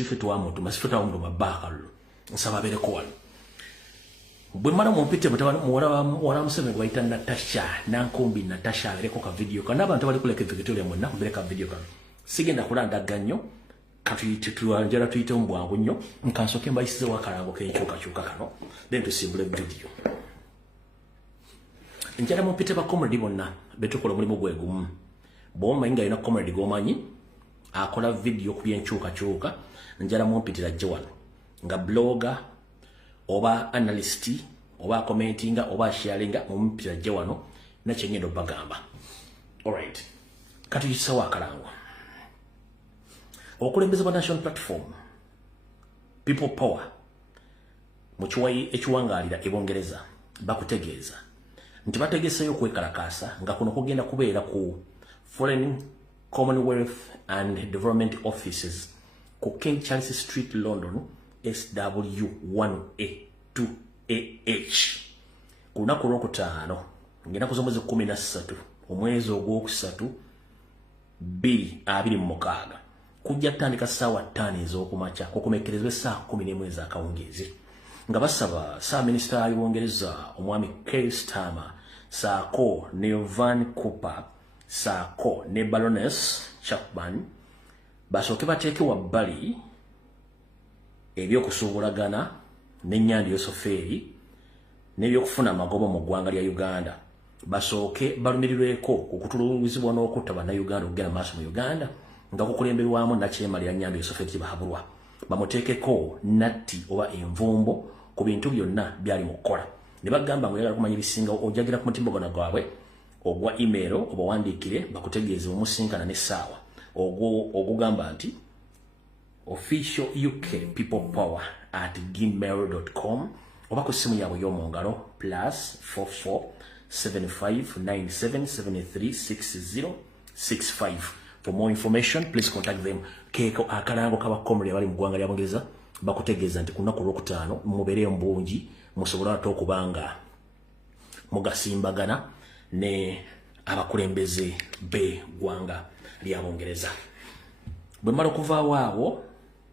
sifetu wa muntu masifetu wa muntu mabakalu nsaba bereko wano bwe mara mumpite butawa muwala museme gwaita Natasha nankumbi Natasha bereko ka video kana abantu bali kuleka Victoria mwenna bereka video kana sigenda kulanda ganyo katuyituanjala tuyite mbwangu nnyo nkansoke mbayisize wakalango kenkyukakyuka kano then tusimbule video njala mumpite ba comedy bonna betukola mulimu gwegumu bwoma inga ina comedy gomanyi akola video ku byenkyukakyuka njala mumpitira jewano nga blogger oba analyst oba commentinga oba sharinga mumpitira jewano na kyengendo bagamba alright katuyisa wakalango okulembeza ba national platform people power muchiwayi ekiwangalira ebongereza bakutegeeza nti bategeeseyo kwekalakasa nga kuno kugenda kubeera ku Foreign Commonwealth and Development Offices ku King Charles Street London SW1A2AH kunaku lwokutaano ngenda kuzomwezi 13 omwezi ogwokusatu 2026 kujja tandika sawa 5 ez'okumakya kukomekerezwe saa 11 ez'akawungeezi nga basaba saa minisita y'Obwongereza omwami Keir Starmer saako ne Van Cooper saako ne Baroness Chapman basooke bateeke wabbali ebyokusuubulagana n'ennyanja y'osofeeri n'ebyokufuna amagoba mu ggwanga lya Uganda basooke balumirirweko okutulugurizibwa n'okutta bannayuganda okugenda maaso mu Uganda nga kukulemberwamu nakyemalira nnyanja y'osofeeri kyebahabulwa bamuteekeko natti oba envumbo ku bintu byonna byali mu kukola ne bagamba ngo yagala kumanya ebisinga ojagira ku mutimbagano gwabwe ogwa email oba wandiikire bakutegeeze omusinkana n'essaawa ogugamba nti official UK people power @gmail.com oba ku ssimu yaabwe y'omu ngalo +44 7597736065. For more information, please contact them. Keko akalango kaba komuli abali mu ggwanga lya Bungereza bakutegeeza nti kunaku lwokutaano mubeere mbungi musobola ate okubanga mugasimbagana ne abakulembeze be ggwanga lya Bungereza. Bwe mmala okuvaawo awo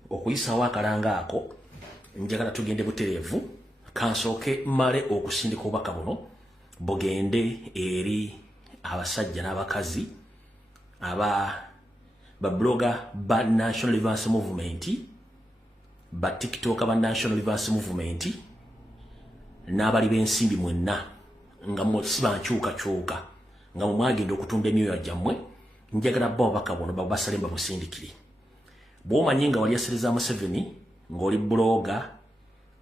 okuyisaawo akalanga ako njagala tugende butereevu kansooke mmale okusindika obubaka buno bugende eri abasajja n'abakazi aba blogger ba National Reverse Movement ba TikTok ba National Reverse Movement n'abali b'ensimbi mwenna nga mwesiba nkyukakyuka nga mwagenda okutunda emyoyo gyammwe njagala bo bakabono babasale babusindikire bwomanyi nga wali yasereza Museveni ng'oli blogger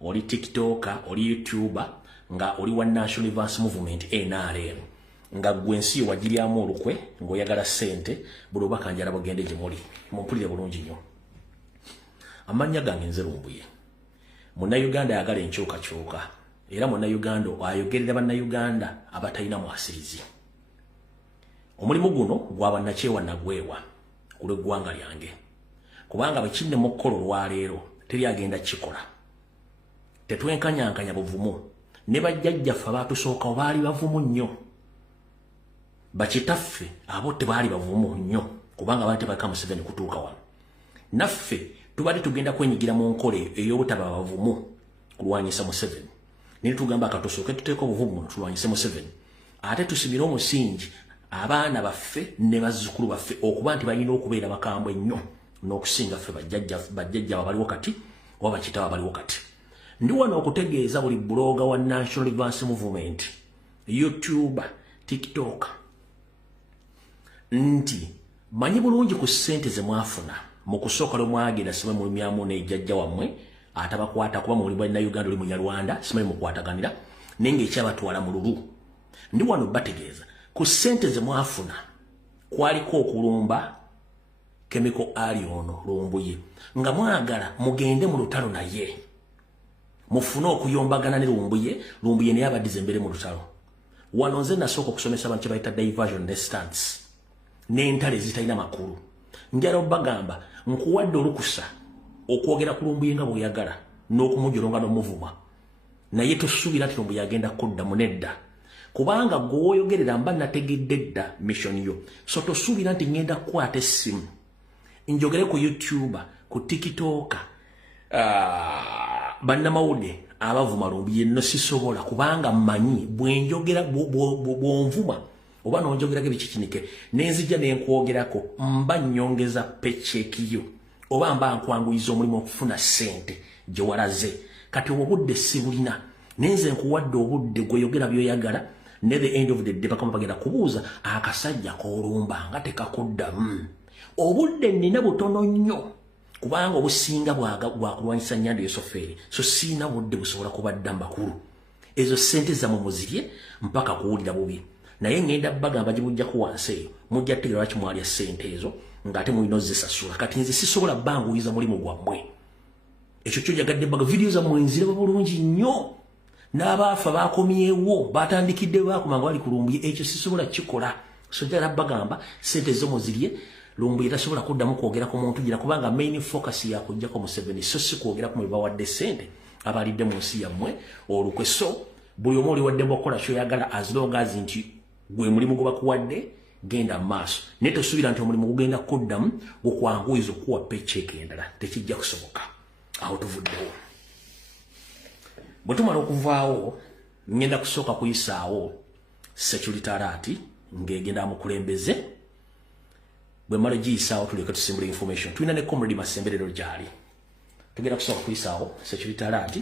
oli TikToker oli YouTuber nga oli wa National Reverse Movement NRM nga gwensi wagiryamu olukwe ng'oyagala ssente buli obaka njala bugende gye muli mumpulire bulungi nnyo amannya gange nze Lumbuye munnayuganda ayagala enkyukakyuka era munnayuganda ayogerera bannayuganda abatalina mwasirizi omulimu guno gwabannakyewa nagwewa ku lw'eggwanga lyange kubanga bwe kinne mu kkolo olwaleero teri agenda kikola tetwenkanyankanya buvumu ne bajjajjaffe abaatusookawo baali bavumu nnyo bakitaffe abo tebaali bavumu nnyo kubanga abantu tebaleka Museveni kutuuka wano naffe tubadde tugenda kwenyigira mu nkola ey'obutaba bavumu kulwanyisa Museveni naye tugamba katusooke tuteeka obuvumu tulwanyise Museveni ate tusibire omusingi abaana baffe ne bazzukulu baffe okuba nti balina okubeera bakambwe nnyo n'okusinga ffe bajjajja abaliwo kati oba bakitaba abaliwo kati ndi wano okutegeeza buli blogger wa National Reverse Movement YouTuber TikTok nti manyi bulungi ku ssente ze mwafuna mu kusooka lwe mwagenda simwe mulumyamu n'ejjajja wammwe atabakwata kuba muli bannayuganda oli munyarwanda simwe mukwataganira naye ng'ekyabatwala mu lulu ndi wano bategeeza ku ssente ze mwafuna kwaliko okulumba Chemical ali ono Lumbuye nga mwagala mugende mu lutalo naye mufune okuyombagana ne Lumbuye naye abaddize mbere mu lutalo wano nze nasooka okusomesa abantu kye bayita diversion distance n'entale zitalina makulu njala obagamba nkuwadde olukusa okwogera ku Lumbuye nga bw'oyagala n'okumujolonga n'omuvuma naye tosuubira nti Lumbuye agenda kuddamu nedda kubanga gwoyogerera mba nategedde dda mission yo so tosuubira nti ngenda kukwata essimu njogere ku YouTuber ku TikTok bannamawulire abavuma Lumbi yenno sisobola kubanga mmanyi bwenjogera bwonvuma oba nonjogerako ebikikinike nenzija nenkwogerako mba nnyongeza paycheck yo oba mba nkwanguyiza omulimu okufuna ssente gye walaze kati obudde sibulina nenze nkuwadde obudde gweyogera byoyagala ne the end of the day bakama bagenda kubuuza akasajja koolumba nga tekakuddamu obudde nnina butono nnyo kubanga obusinga bwakulwanyisa Nyando Yosoferi so siina budde busobola kubadda mbakulu ezo ssente zammwe muzirye mpaka kuwulira bubi naye ngenda bagamba gibujjako wansi eyo mujja kutegeera lwaki mwalya ssente ezo ng'ate mulina ozisasula kati nze sisobola banguyiza mulimu gwammwe ekyo kyojagadde baga vidiyo zammwe nziraba bulungi nnyo n'abaafa bakomyewo batandikidde bakoma nga bali ku Lumbi ekyo sisobola kikola so jala bagamba ssente zo muzirye Lumbi tasobola kuddamu kwogera ku muntu gira kubanga main focus yakujjako Museveni so si kwogera ku bawadde ssente abalidde mu nsi yammwe olukwe so buli omu oli wadde bokola kyoyagala as long as nti gwe mulimu gwe bakuwadde genda maaso naye tosuubira nti omulimu gugenda kuddamu gukwanguyiza okuwa paycheck endala tekijja kusoboka awo tuvuddewo bwe tumala okuvaawo ngenda kusooka kuyisaawo security alert ng'egenda mukulembeze bwe mala giyisaawo tuleke tusimbula information tulina ne comrade Masemberero gyali tugenda kusooka kuyisaawo security alert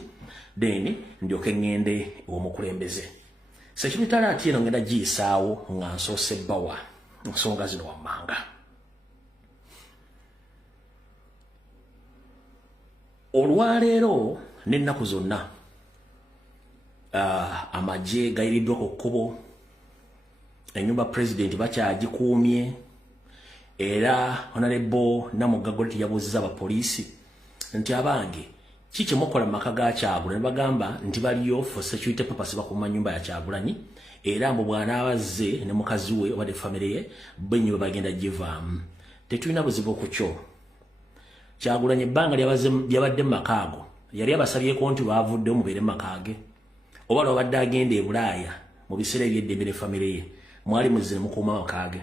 then ndyoke ngende omukulembeze security alert eno ngenda giyisaawo nga nsoose bbawa nsonga zino wammanga olwaleero n'ennaku zonna amagye gayiriddwa ku kkubo ennyumba president bakyagikuumye era honorable Namugago yabuuziza abapoliisi nti abange kiki mukola maka ga Kyagulanyi bagamba nti baliyo for security purpose bakuuma nyumba ya Kyagulanyi era mbu bwana abazze ne mukazi we oba de family ye benyo bagenda givaamu tetulina buzibu ku kyo Kyagulanyi ebbanga lyabadde makaago yali abasabyeko nti bavudde mubeere makage oba lwabadde agenda e Bulaaya mu biseera eby'eddembe ne family ye mwali muzze mukuuma makage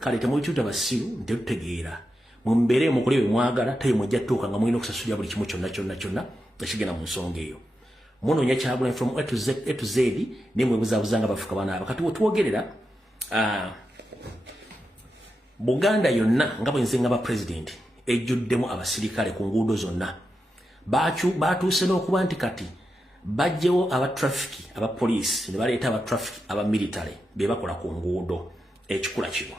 kale temulikyuta basiru ntetutegeera mumbeere mukulebe mwagala tayo mujja tuuka nga mulina okusasulira buli kimu kyonna ekigenda mu nsonga eyo munoonya Kyagulanyi from A to Z nimwe buzaabuzanga bafuka banaaba kati wetwogerera Buganda yonna nga bwenze nga ba president ejjuddemu abasirikale ku nguudo zonna baatuuse n'okuba nti kati bajjewo aba traffic aba police ne baleeta aba traffic aba military be bakola ku nguudo ekikula kino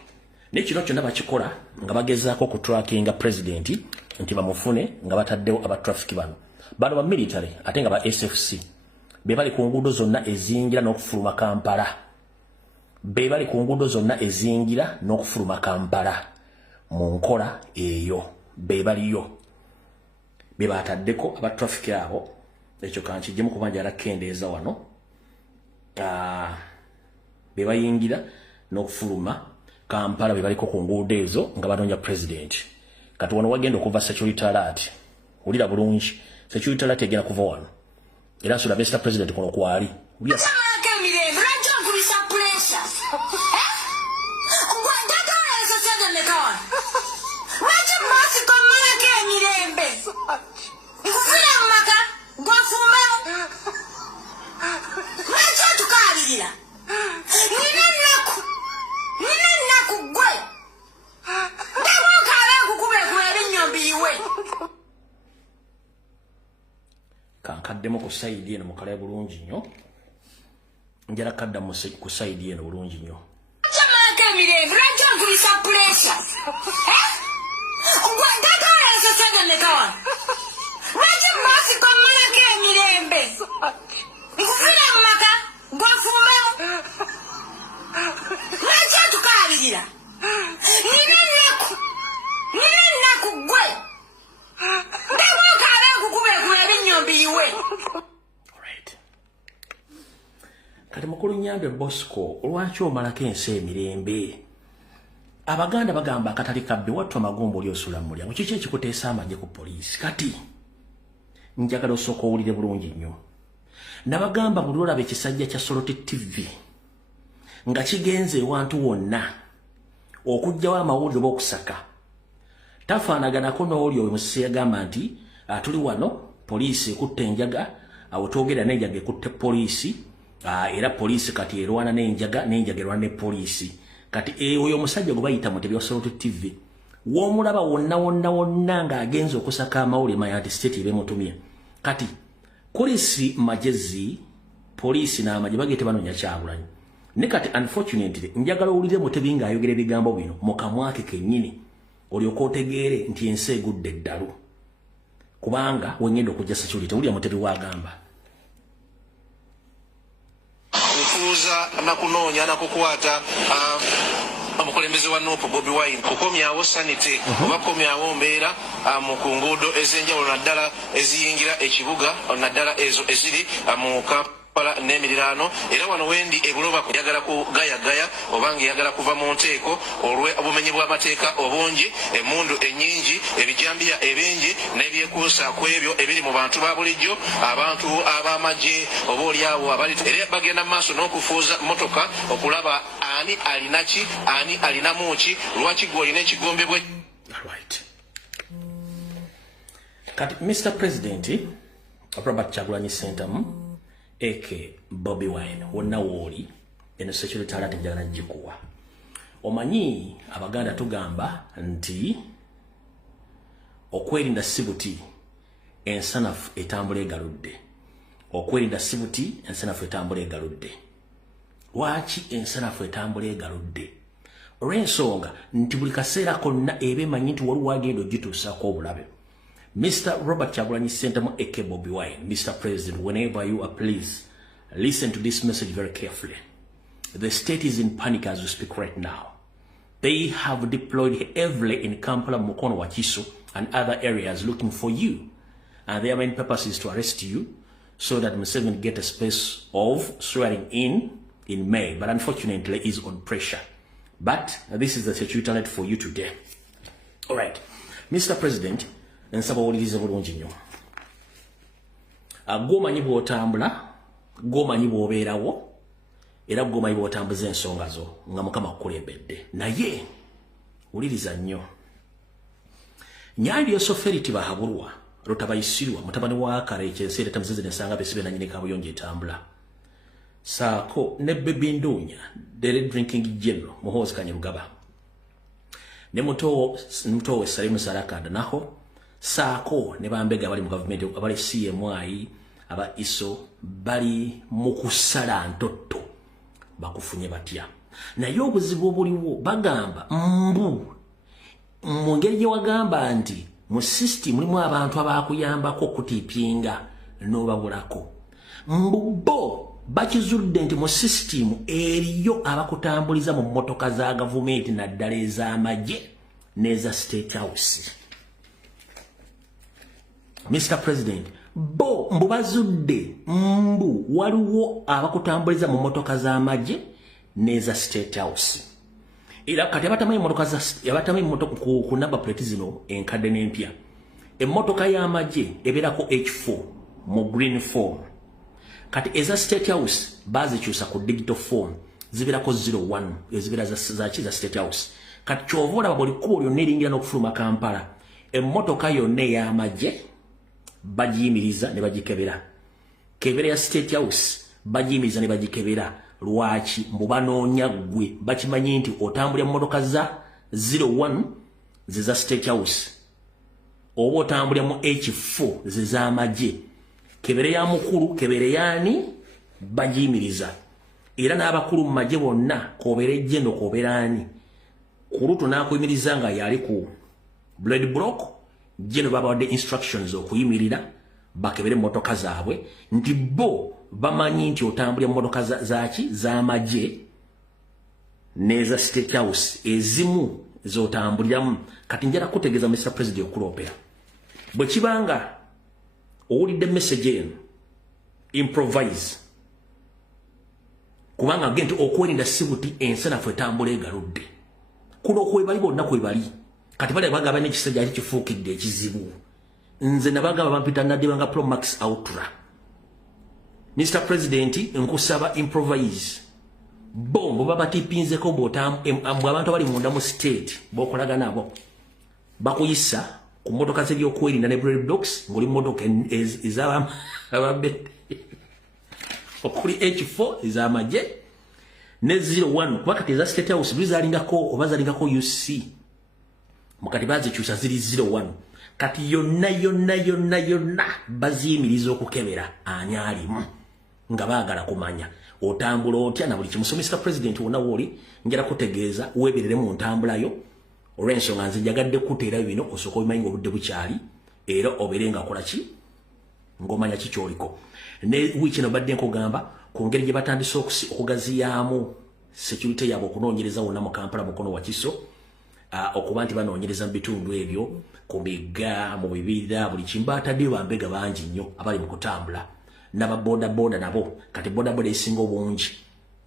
nekino kyonna bakikola nga bagezaako ku trackinga president nti bamufune nga bataddewo aba traffic bano ba military ate nga ba SFC be bali ku nguudo zonna eziyingira n'okufuluma Kampala be bali ku nguudo zonna eziyingira n'okufuluma Kampala mu nkola eyo be baliyo be bataddeko aba traffic abo ekyo kankijjemu kubanja alakendeeza wano be bayingira n'okufuluma Kampala be baliko ku nguudo ezo nga banoonya president kati wano wagenda okuva security alert ulira bulungi security alert egenda kuva wano era sula besta president kono kwali ulira kankaddemu ku side eno mukala bulungi nnyo njala kadda ku side eno bulungi nnyo kati mukulu Nyambe Bosco olwaki omalako ensi emirembe abaganda bagamba akatali kabbe wattu amagumba oli osula mu mulyango kiki ekikuteesa amagye ku poliisi kati njagala osooka owulire bulungi nnyo nabagamba buli olaba ekisajja kya Soroti TV nga kigenze ewantu wonna okugjawo amawulire oba okusaka tafaanaganako n'olyo Musisi yagamba nti tuli wano poliisi ekutte enjaga awo twogera n'enjaga ekutte poliisi era poliisi kati erwana n'enjaga erwana ne poliisi kati oyo omusajja gwe bayita Mutebi wa Soroti TV w'omulaba wonna ng'agenza okusaka amawulire Mayati State bemutumye kati polisi magezi polisi n'amagye bagete banoonya Kyagulanyi ne kati unfortunately njagala owulire Mutebi ng'ayogera ebigambo bino mu kamwa ke kennyini olyoka otegeere nti ensi egudde eddalu kubanga wengenda okujja security wulira Mutebi wagamba okuuza nakunoonya nakukwata omukulembeze wa Nuupu Bobi Wine kukomyawo sanite oba kukomyawo mbeera mu kunguudo ez'enjawulo naddala eziyingira ekibuga naddala ezo eziri mu Kampala n'emiriraano era wano wendi ebuloba kuyagala kugayagaya obanga yagala kuva mu nteeko olwe obumenyi bw'amateeka obungi emundu ennyingi ebijambiya ebingi n'ebyekuusa ku ebyo ebiri mu bantu ba bulijjo abantu ab'amagye oba oliawo abali era bagenda mu maaso n'okufuuza motoka okulaba ani alinaki ani alinamuki lwaki gwolina ekigombe bwe kati Mr. President Robert Kyagulanyi Ssentamu eke Bobi Wine wonna wooli eno security alert njagala gikuwa omanyi abaganda tugamba nti okwerinda sibuti ensanafu etambula egaludde okwerinda sibuti ensanafu etambula egaludde lwaki ensanafu etambula egaludde olw'ensonga nti buli kaseera konna eba emanyi nti waliwo agenda ogituusaako obulabe Mr. Robert Kyagulanyi Ssentamu aka Bobi Wine, Mr. President, whenever you are, please listen to this message very carefully. The state is in panic as we speak right now. They have deployed heavily in Kampala, Mukono, Wakiso, and other areas looking for you. And their main purpose is to arrest you so that Museveni get a space of swearing in May. But unfortunately, is on pressure. But this is the security alert for you today. All right, Mr. President, nsaba owulirize bulungi nnyo gw'omanyi bw'otambula gw'omanyi bw'obeerawo era gw'omanyi bw'otambuza ensonga zo nga Mukama akukulembedde naye wuliriza nnyo Nyandi Yosoferiti bahabulwa Rutabayisirwa mutabani wa Kareche ensere tamuzize nsanga besibe na nyine kabuyonje etambula saako ne Baby Ndunya the drinking general Muhoozi Kanyarugaba ne muto Salimu Sarakanda naho saako ne bambega bali mu government abali CMI aba ISO bali mu kusala ntotto bakufunye batya naye obuzibu obuliwo bagamba mbu mu ngeri gye wagamba nti mu system mulimu abantu abakuyambako okutipinga n'obabulako mbubo bakizudde nti mu system eriyo abakutambuliza mu motoka za government naddala ez'amagye n'eza State House. Mr. President, mbu bazudde mbu waliwo abakutambuliza mu motoka z'amagye n'eza State House. Era kati abatamanyi motoka za abatamanyi motoka ku number plate zino enkadde n'empya. Emmotoka y'amagye ebeerako H4 mu green form. Kati eza State House bazikyusa ku digital form zibeerako 01 ezibeera za State House. Kati kyova olaba buli kkubo lyonna eringira n'okufuluma Kampala emmotoka yonna ey'amagye bajiyimiriza ne bagikebera. Kebera ya State House bajiyimiriza ne bagikebera. Lwaki mbu banoonya ggwe bakimanyi nti otambulira emmotoka za 01 ziza State House oba otambulira mu H4 ziz'amagye. Kebera ya mukulu kebera yaani bajiyimiriza. Era n'abakulu mu magye bonna koobera ejjendo koobera ani kulutu n'akuyimiriza nga yali ku blood block jeno babawadde instructions okuyimirira bakebere motoka zaabwe nti bo bamanyi nti otambulira motoka zaki z'amagye neza State House ezimu zotambuliramu. Kati njala kutegeeza Mr. President okulopera bwe kibanga owulidde message eno improvise kubanga genti okwerinda sibuti ensanafu etambula egaludde kuno kwebali bonna kwebali. Kati bale bagaba n'ekisajja ali kifuukidde ekizibu nze nabagaba bampita nadibanga Pro Max Ultra. Mr. President nkusaba improvise bombo baba tipinzeko botam abantu abali munda mu state bokolaga nabo bakuyisa ku motoka zeri okwerinda ne bread blocks ngoli motoka ez'ababedde okuli H4 ez'amagye ne 01 kuba kati eza State House bizalingako oba zalingako UC mukati bazikyusa ziri 01 kati yonna baziyimiriza okukebera ani alimu nga baagala kumanya otambula otya na buli kimusomesa president wona woli njala kutegeeza weberere mu ntambulayo olw'ensonga nze njagadde kuteera bino osooka obimanyi ng'obudde bukyali era oberenga kola ki ng'omanya ki ky'oliko ne wiiki eno badde nkugamba ku ngeri gye batandise okugaziyaamu security yaabwe okunoonyereza wonna mu Kampala mukono wa Kiso okuba nti banoonyereza mu bitundu ebyo ku migga mu bibira buli kimbaatadde bambega bangi nnyo abali mu kutambula n'ababodaboda nabo kati bodaboda esinga obungi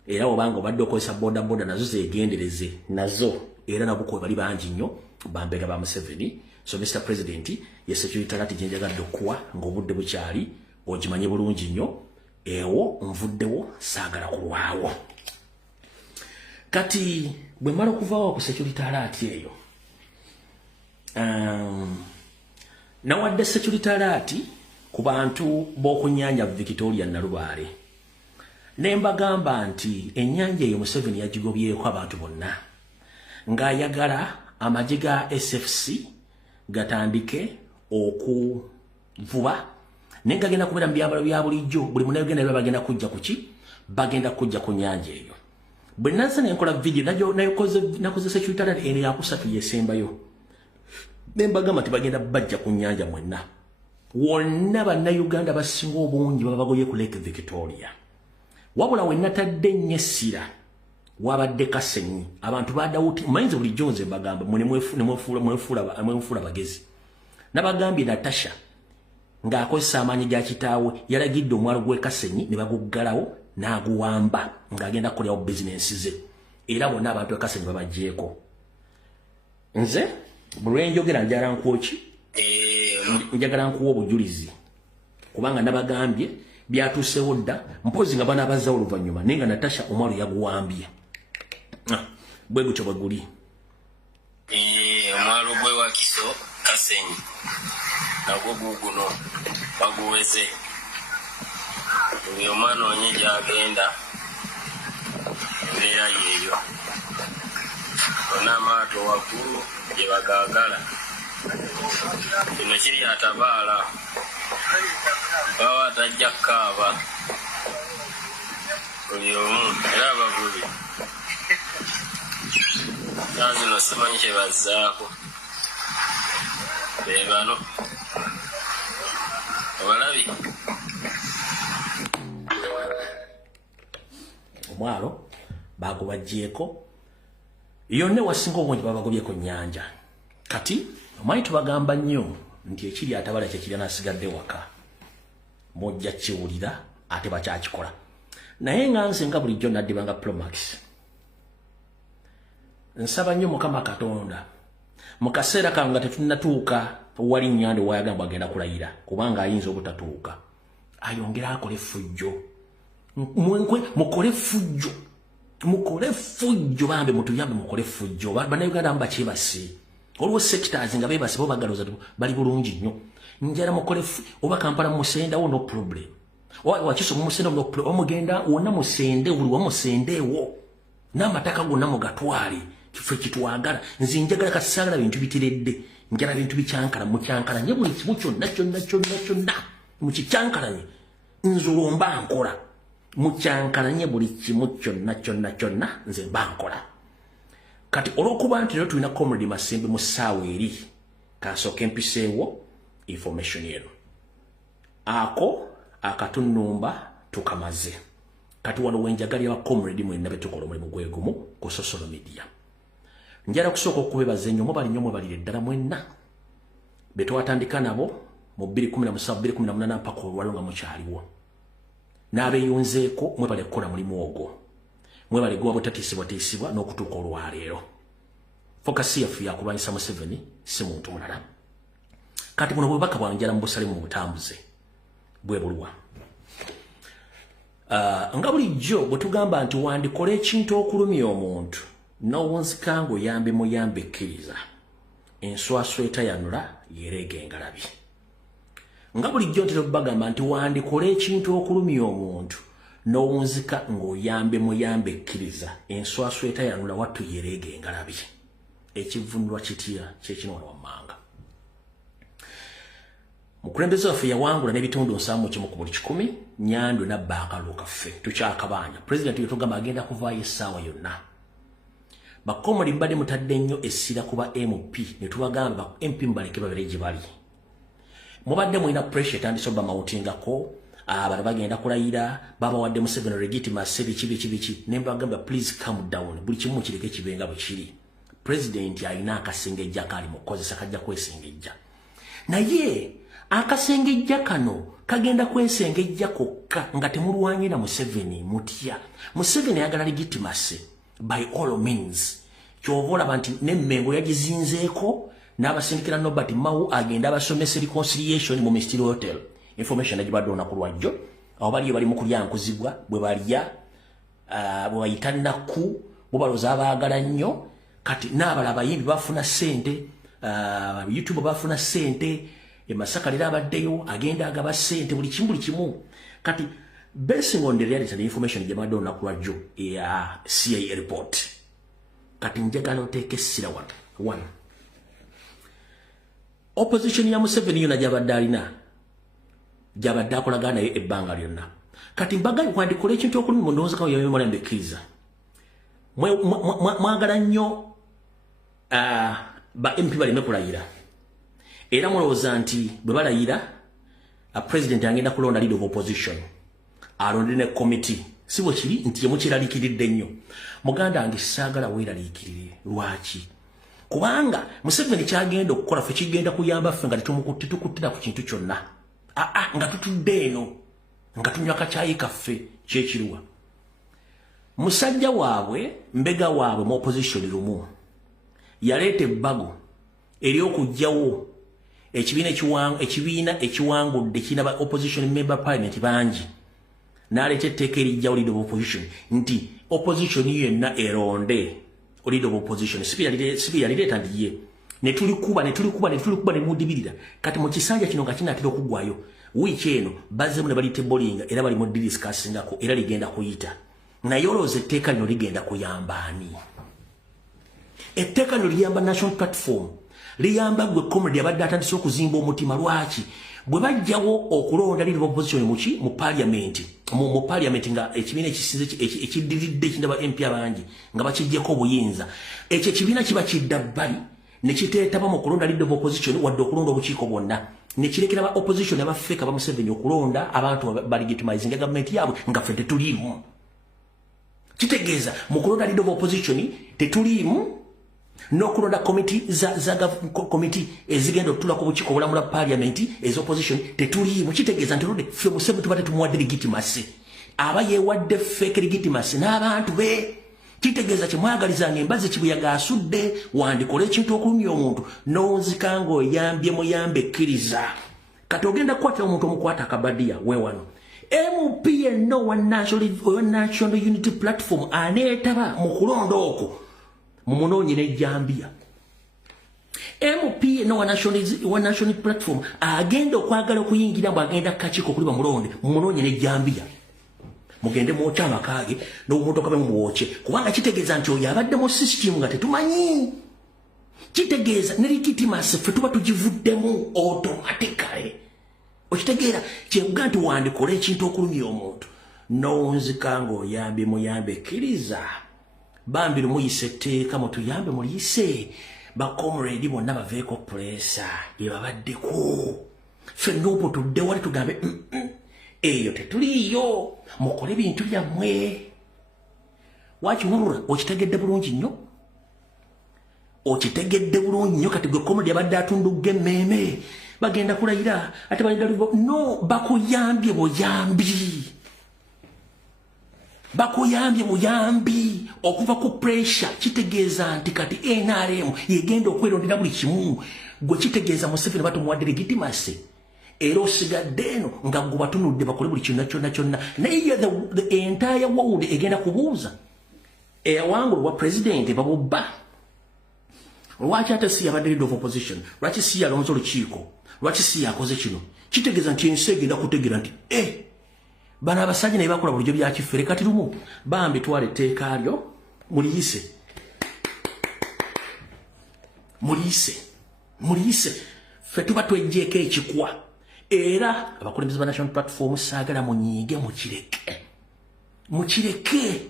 era obanga obadde okozesa bodaboda nazo zeegendereze nazo era nabo bali bangi nnyo bambega ba Museveni. So Mr. President ye security alert gyenjagadde okuwa ng'obudde bukyali ogimanye bulungi nnyo ewo nvuddewo saagala kulwawo kati bwe mala okuvaawo ku security alert eyo nawadde security alert ku bantu b'okunyanja Victoria Nalubaale ne mbagamba nti ennyanja eyo Museveni yagigobyeko abantu bonna ng'ayagala amagye ga SFC gatandike okuvuba naye gagenda kubeera mu byambalo bya bulijjo buli munayuganda bagenda kujja kuki bagenda kujja ku nyanja eyo bwe naza nenkola video nakoze security alert eno yakusatu yesembayo nembagamba nti bagenda bajja ku nyanja mwenna wonna bannayuganda basinga obungi baba bagoye ku Lake Victoria wabula we natadde nnyessira wabadde Kasenyi abantu badawuti mayinza bulijjo nze mbagamba mwefuula bagezi nabagambye Natasha ng'akozesa amaanyi ga kitaawe yalagidde omwalo gw'e Kasenyi ne baguggalawo n'aguwamba ng'agenda kukolerawo bizinensi ze era bonna abantu e Kasenyi babaggyeko nze bwe njogera njagala nkuwa ki njagala nkuwa obujulizi kubanga nabagambye byatuusewo dda mpozi nga banabazzawo oluvannyuma naye nga Natasha omwalo yaguwambye bwe gutyo bwe guli omwalo gwe wa Kiso Kasenyi nagwo guguno baguweze buli omwana onye gyagenda embeera yeeyo bonna amaato waggulu gye bagaagala kino kiri atabaala bawa atajja kukaaba buli omu era abavubi saa zino simanyi kye bazzaako be bano obalabi omwalo bagubaggyeko yonna wasinga obungi babagobyeko nnyanja kati omanyi tubagamba nnyo nti ekiri atabala kyekiri anasigadde waka mujja kiwulira ate bakyakikola naye nga nze nga bulijjo naddibanga Promax nsaba nnyo Mukama Katonda mu kaseera kange nga tetunnatuuka wali nnyanda owayagamba agenda kulayira kubanga ayinza obutatuuka ayongera akole fujjo mukole fujjo bambe mutuyambe mukole fujjo bannayuganda mbakyebase olwo sectors nga beebase bo bagaloza bali bulungi nnyo njala mukole oba Kampala musendawo no problem wakiso musenda no problem omugenda wonna musende buli wamusendeewo n'amataka gonna mugatwale kifo kitwagala nze njagala kasagala bintu bitiredde njala bintu bicyankala mukyankalanye buli kimu kyonna mukikyankalanye nze olwomba nkola mukyankalanye buli kimu kyonna nze mba nkola kati olw'okuba nti lero tulina Comrade Masembe mu ssaawa eri kansooka empiseewo information eno ako akatunumba tukamaze kati wano wenjagalira ba Comrade mwenna betukola omulimu gwegumu ku social media njala kusooka okubebaza ennyo mubali nnyo mwebalire ddala mwenna betwatandika nabo mu 2017-2018 mpaka olwalo nga mukyaliwo n'abeeyunzeeko mwebale kukola mulimu ogwo mwebale gwa butatiisibwatiisibwa n'okutuuka olwaleero fokasi yaffe yakulwanyisa Museveni si muntu mulala kati buno bwebaka bwanjala mu busale mu butambuze bwe bulwa nga bulijjo bwe tugamba nti wandikola ekintu okulumya omuntu n'owunzika ng'oyambe muyambe ekkiriza enswaswa etayanula yerege engalabi nga bulijjo ntera bagamba nti wandikola ekintu okulumya omuntu n'owunzika ng'oyambe muyambe ekkiriza enswaswa etayanula wattu yerege engalabi ekivunulwa kitya kyekino wano wammanga mukulembeze waffe yawangula n'ebitundu 71 ku buli 100 Nyando nabba akalulu kaffe tukyakabanja pulezidenti yetugamba agenda kuvaayo essaawa yonna bakomoli mbadde mutadde nnyo essira kuba MP ne tubagamba MP mbaleke babere gye bali mubadde mulina pressure etandise bamawutingako abala bagenda kulayira babawadde Museveni legitimacy biki ne mbagamba please calm down buli kimu kireke kibenga bwe kiri president alina akasengejja kali mukozesa kajja kwesengejja naye akasengejja kano kagenda kwesengejja kokka nga temulwanyira Museveni mutya Museveni ayagala legitimacy by all means kyovola banti nemmengo yagizinzeeko n'abasindikira Nobert Mao agenda abasomesa reconciliation mu Mystery Hotel information agibadde olunaku lwajjo aho bali mu kulyankuzibwa bwe balya bwe bayita nnaku bo baloza abaagala nnyo kati n'abala abayimbi bafuna ssente YouTube bafuna ssente Masaka lera abaddeyo agenda agaba ssente buli kimu kati basing on the reality the information gyemadde olunaku lwajjo ya CIA report kati njagala oteeke essira one opposition ya Museveni yona gyabadde alina gyabadde akolagana naye ebbanga lyonna kati mbagayi kwandikola ekintu okuli mu ndowooza kawo yabe mulembe ekkiriza mwagala nnyo ba MP baleme kulayira era mulowooza nti bwe balayira president agenda kulonda leader of opposition alonde ne committee si bwe kiri nti yemukiraliikiridde nnyo muganda wange saagala weeraliikirire lwaki kubanga Museveni kyagenda okukola ffe kigenda kuyamba ffe nga tetukuttira ku kintu kyonna nga tutudde eno nga tunywa kacyayi kaffe kyekiruwa musajja waabwe mbega waabwe mu opposition lumu yaleeta ebbago ery'okugjawo ekibiina ekiwangudde kirina ba opposition member parliament bangi n'aleeta etteeka erijjawo leader of opposition nti opposition yenna eronde leader of opposition sipi yalireeta ndiye ne tulikuba ne mudibirira kati mu kisanja kino nga kinatera okuggwayo wiiki eno bazzemu ne balite bolinga era bali mu discussingako era ligenda kuyita naye olowooza etteeka lino ligenda kuyamba ani etteeka lino liyamba national platform liyamba gwe comrade abadde atandise okuzimba omutima lwaki bwe bajjawo okulonda leader of opposition mu parliament mu parliament nga ekibiina ekisinze ekidiridde kindaba MP abangi nga bakijjeko obuyinza ekyo ekibiina kiba kidda bbali ne kiteetaba mu kulonda leader of opposition wadde okulonda obukiiko bwonna ne kirekera ba opposition abafeeka ba Museveni okulonda abantu balegitimazinga gavumenti yaabwe nga ffe tetuliimu kitegeeza mu kulonda leader of opposition tetuliimu n'okulonda committee ezigenda okutula ku bukiiko obulamula parliament ez'opposition tetuliimu kitegeeza nti oludde ffe Museveni tuba tetumuwadde legitimacy aba yeewadde fake legitimacy n'abantu be kitegeeza kyemwagalizanga embazi kibuyaga asudde wandikola ekintu okulumya omuntu n'onzika ng'oyambye muyambe ekkiriza kati ogenda kukwatira omuntu omukwata akabadiya weewano MP yenna owa National Unity Platform aneetaba mu kulonda okwo mu munoonyi n'ejjambiya MP no wa national platform agenda okwagala okuyingira mbu agenda kukakiiko okuli bamulonde mu munoonyi n'ejjambiya mugende mwokya amakaage n'omuntu okabe mumuwokye kubanga kitegeeza nti oyo abadde mu system nga tetumanyi kitegeeza ne legitimacy ffe tuba tugivuddemu automatically okitegeera kyebuga nti wandikola ekintu okulumya omuntu n'onzika ng'oyambye muyambe ekkiriza bambi lumuyise etteeka mutuyambe muliyise bakomredi bonna baveeko pulesa yebabaddeko ffenna opo tudde wali tugambe eyo tetuliiyo mukole ebintu byammwe wakiwulula okitegedde bulungi nnyo kati gwe komredi abadde atundugga emmeeme bagenda kulayira ate balida no bakuyambye muyambi okuva ku pressure kitegeeza nti kati NRM yegenda okwerondera buli kimu gwe kitegeeza Museveni batumuwadde legitimacy era osigadde eno nga gwe batunudde bakole buli kintu kyonna naye the entire world egenda kubuuza eyawangulwa president babubba lwaki ate si yabadde leader of opposition lwaki si yalonze olukiiko lwaki si yakoze kino kitegeeza nti ensi egenda kutegeera nti bano abasajja naye bakola bulijjo bya kifere kati lumu bambi twala etteeka lyo muliyise ffe tuba twejjeeko ekikwa era abakulembeze ba national platform saagala munyiige mukireke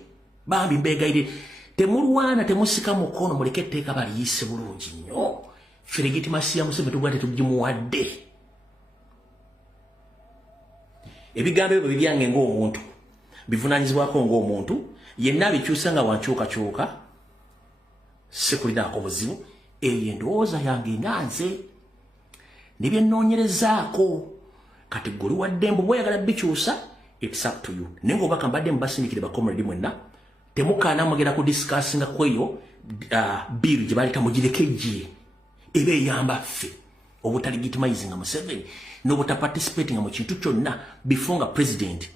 bambi mbeegayire temulwana temusika mukono muleke etteeka baliyise bulungi nnyo ffe legitimasi ya Museveni tugwa tetugimuwadde ebigambo ebyo bibyange ng'omuntu bivunaanyizibwako ng'omuntu yenna abikyusa nga wankyukakyuka sikulinaako buzibu eyo endowooza yange nganze ne byenoonyerezaako kati gwe wadde mbu bweyagala bikyusa it's up to you naye ng'obaka mbadde mubasindikire bakomredi mwenna temukaana mugenda kudisikasinga kweyo biru gye baleeta mugireko ejje eba eyamba ffe obutalegitimizinga Museveni n'obutaparticipatinga mu kintu kyonna before nga president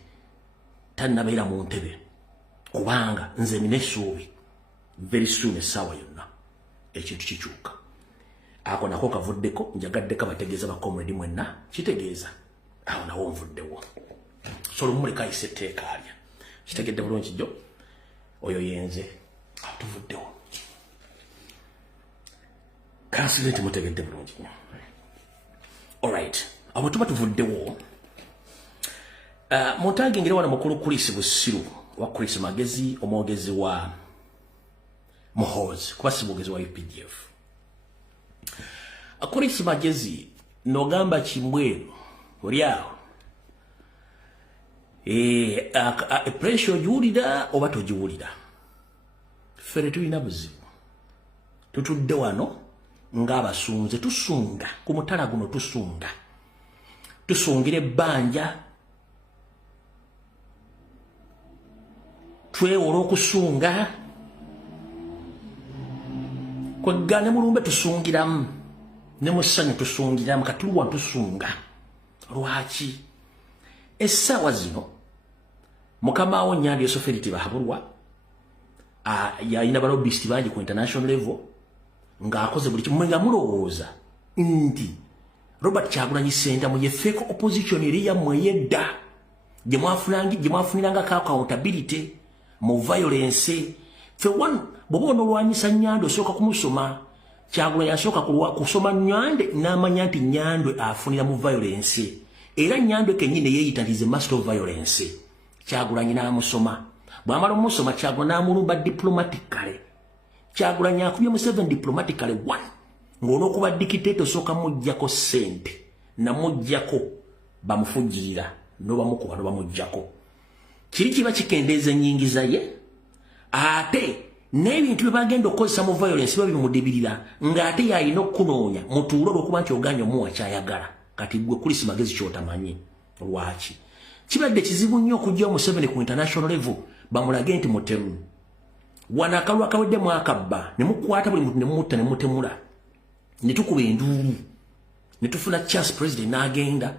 tannabeera mu ntebe kubanga nze nina essuubi very soon essaawa yonna ekintu kikyuka ako nako kavuddeko njagaddeko abategeeza bakomredi mwenna kitegeeza awo nawo nvuddewo solo mumuleka ayise etteeka alya kitegedde bulungi jjo oyo yenze awo tuvuddewo kansidenti mutegedde bulungi nnyo alright abo tuba tuvuddewo muntagengere wano mukulu Chris Busiru wa Chris Magezi omwogezi wa Muhoozi kuba si mwogezi wa UPDF Chris Magezi nogamba kimbwenu oli awo pressure ogiwulira oba togiwulira fere tulina buzibu tutudde wano ng'abasunze tusunga ku mutala guno tusungira ebbanja twewola okusunga kwegga ne mulumbe tusungiramu ne musanyu tusungiramu katuluwa tusunga lwaki essaawa zino mukama wo Nyandi Yoseferiti bahabulwa yalina balobisiti bangi ku international level ng'akoze buli kimu nga mulowooza nti Robert Kyagulanyi Ssentamu ye fake opposition eri yammwe yedda gye mwafuniranga accountability mu violence fe one bw'oba onoolwanyisa Nyandwe osooka kumusoma Kyagulanyi asooka kusoma Nyandwe n'amanya nti Nyandwe afunira mu violence era Nyandwe kennyini yeeyita nti is a master of violence Kyagulanyi n'amusoma bw'amala omusoma Kyagulanyi n'amulumba diplomatically Kyagulanyi akubye Museveni diplomatically one ng'onookuba dictator osooka muggyako ssente namuggyako bamufujjirira n'obamukuba n'obamuggyako kiri kiba kikendeeza ennyingiza ye ate n'ebintu bye bagenda okukozesa mu violence biba bimudibirira ng'ate yalina okukunoonya mutuule olw'okuba nti oganya omuwa kyayagala kati gwe Chris Magezi ky'otamanyi lwaki kibadde kizibu nnyo okujja Museveni ku international level bamulage nti mutemu wana akalwa akawedde mwakabba ne mukwata buli muntu ne mutta ne mutemula ne tukuba enduulu ne tufuna chance president n'agenda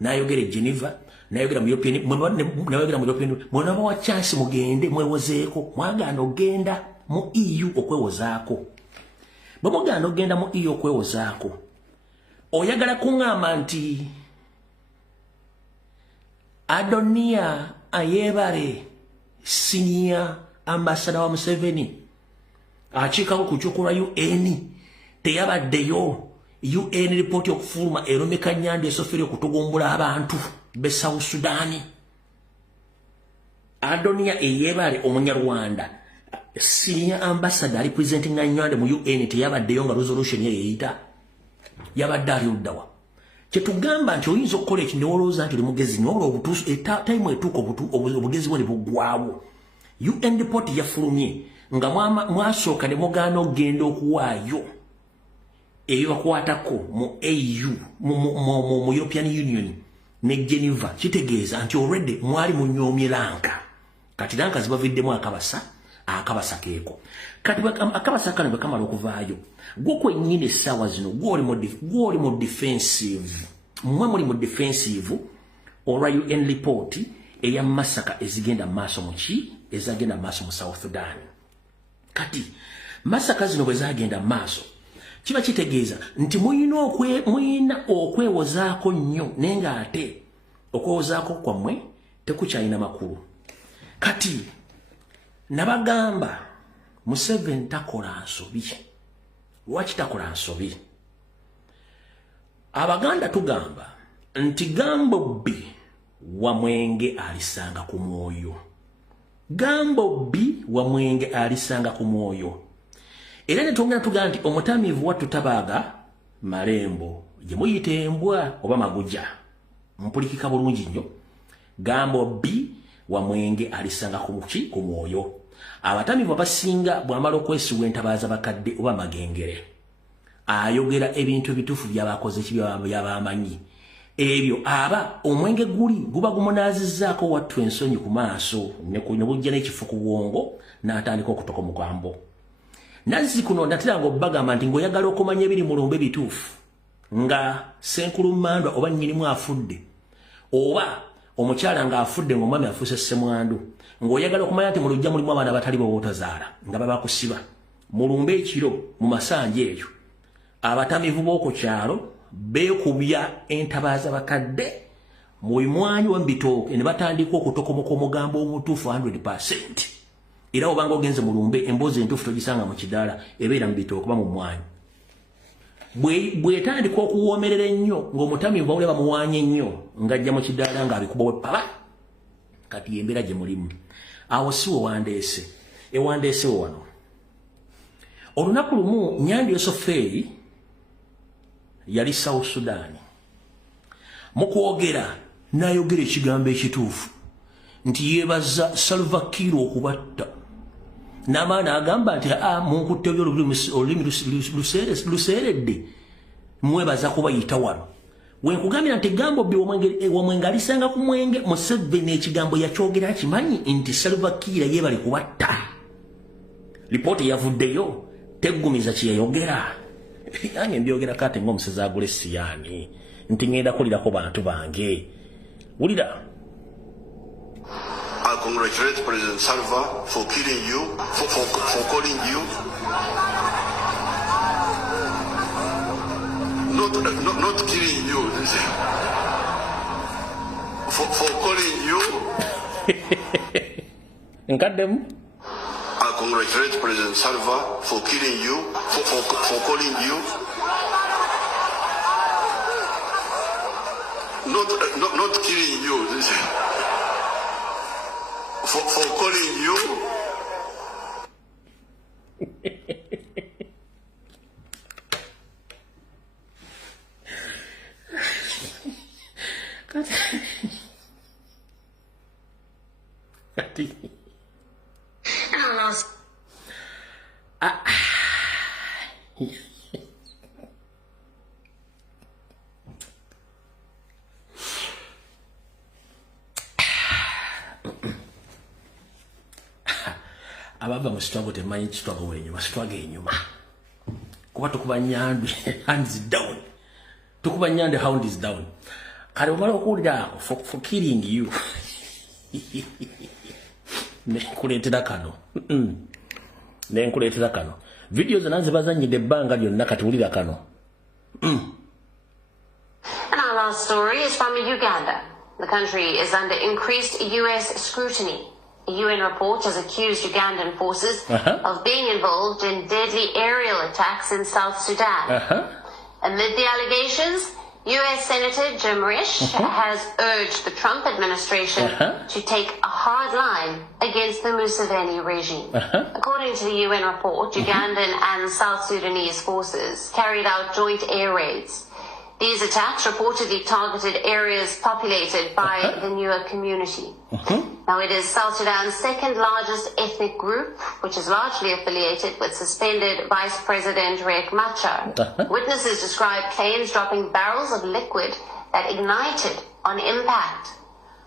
n'ayogera e Geneva n'ayogera mu European mwenaba wa chance mugende mwewozeeko mwagaana ogenda mu EU okwewozaako bwe mugaana ogenda mu EU okwewozaako oyagala kuŋŋamba nti Adonia Ayebare senior ambassador wa Museveni akiikako ku ky'okulwa UN teyabaddeyo UN report okufuluma erumika Nyandi Yoseferiti okutugumbula abantu be South Sudan Adonia Ayebare omunyarwanda senior ambassador representing Nyandi mu UN teyabaddeyo nga resolution yeeyita yabadde ali uddawa kyetugamba nti oyinza okukola ekinowolooza nti oli mugezi nyola obutuusu time etuuka obugezi bwe ne buggwawo UN report yafulumye nga mwasooka ne mugaana okugenda okuwaayo eyo bakwatako mu AU mu European Union ne Geneva kitegeeza nti already mwali munyoomye lanka kati lanka zibaviddemu akabasa keeko kati akabasa kano bwe kamala okuvaayo gwe kwennyini essaawa zino gw'oli mu defensive mmwe muli mu defensive olwa UN report eya masaka ezigenda maaso mu ki ezagenda maaso mu South Sudan kati masaka zino bwe zagenda maaso kiba kitegeeza nti muyina okwewozaako nnyo naye ng'ate okwewozaako kwammwe tekukyalina makulu. Kati nabagamba Museveni takola nsobi. Lwaki takola nsobi? Abaganda tugamba nti Gambobbi wa mwenge alisanga ku mwoyo. Gambobbi wa mwenge alisanga ku mwoyo. Era ne tongera tugamba nti omutamiivu wattu tabaaga malembo gye muyita embwa oba maguja. Mpulikika bulungi nnyo. Gambobbi wa mwenge alisanga ku mwoyo. Abatamiivu abasinga bw'amala okwesiwa entabaaza bakadde oba magengere ayogera ebintu ebituufu by'abakoze by'abamanyi. Ebyo aba omwenge guba gumunaazizaako wattu ensonyi ku maaso ne bujja n'ekifo ku bwongo n'atandika okutoka omugambo. Nazzi kuno natera ng'obbagamba nti ng'oyagala okumanya ebiri mu lumbe bituufu nga Senkulu Mandwa oba nnyinimu afudde oba omukyala ng'afudde ng'omwami afuuse ssemwandu ng'oyagala okumanya nti mu luggya mulimu abaana batali b'obootazaala nga babakusiba mu lumbe ekiro mu masanja eyo abatamiivu b'oku kyalo beekubya entabaaza bakadde mu bimwanyi wa bitooke ne batandika okutokomoka omugambo omutuufu 100%. Era obanga ogenze mu lumbe emboozi entuufu togisanga mu kidaala ebeera mu bitooke oba mu mwanyi. Bw'etandika okuwoomerera ennyo ng'omutamiivu bawule bamuwaanye ennyo ng'ajja mu kidaala ng'abikuba wepapa kati embeera gye mulimu. Awo si we wandeese. Ewandeese we wano. Olunaku lumu Nyandi Yosofeeri yali South Sudan. Mu kwogera n'ayogera ekigambo ekituufu nti yeebaza Salva Kiir okubatta. N'amaana agamba nti munkutte olulimi luseeredde mwebaza kubayita wano. Wenkugambira nti Gambobbi wa mwenge alisanga ku mwenge Museveni ekigambo yakyogera akimanyi nti Salva Kiir yeebale kubatta. Lipooti yavuddeyo teggumiza kye yayogera. Yange mbyogera kate ng'omusezi agula essiyani nti ngenda kulirako bantu bange. Wulira. I congratulate President Salva for killing you, for calling you. Not killing you. For calling you. I congratulate President Salva for killing you, for calling you. Not killing you. For calling you. Abava mu struggle temanyi struggle wenyuma struggle enyuma kuba tukuba Nyandi hands down tukuba Nyandi hands down kale omala okuwulira for killing you nenkuleetera kano video zonna nzibazannyidde ebbanga lyonna kati wulira kano. And our last story is from Uganda. The country is under increased US scrutiny. A UN report has accused Ugandan forces of being involved in deadly aerial attacks in South Sudan. Amid the allegations, US Senator Jim Risch has urged the Trump administration to take a hard line against the Museveni regime. According to the UN report, Ugandan and South Sudanese forces carried out joint air raids. These attacks reportedly targeted areas populated by the Nuer community. Now, it is South Sudan's second largest ethnic group, which is largely affiliated with suspended Vice President Riek Machar. Witnesses describe planes dropping barrels of liquid that ignited on impact.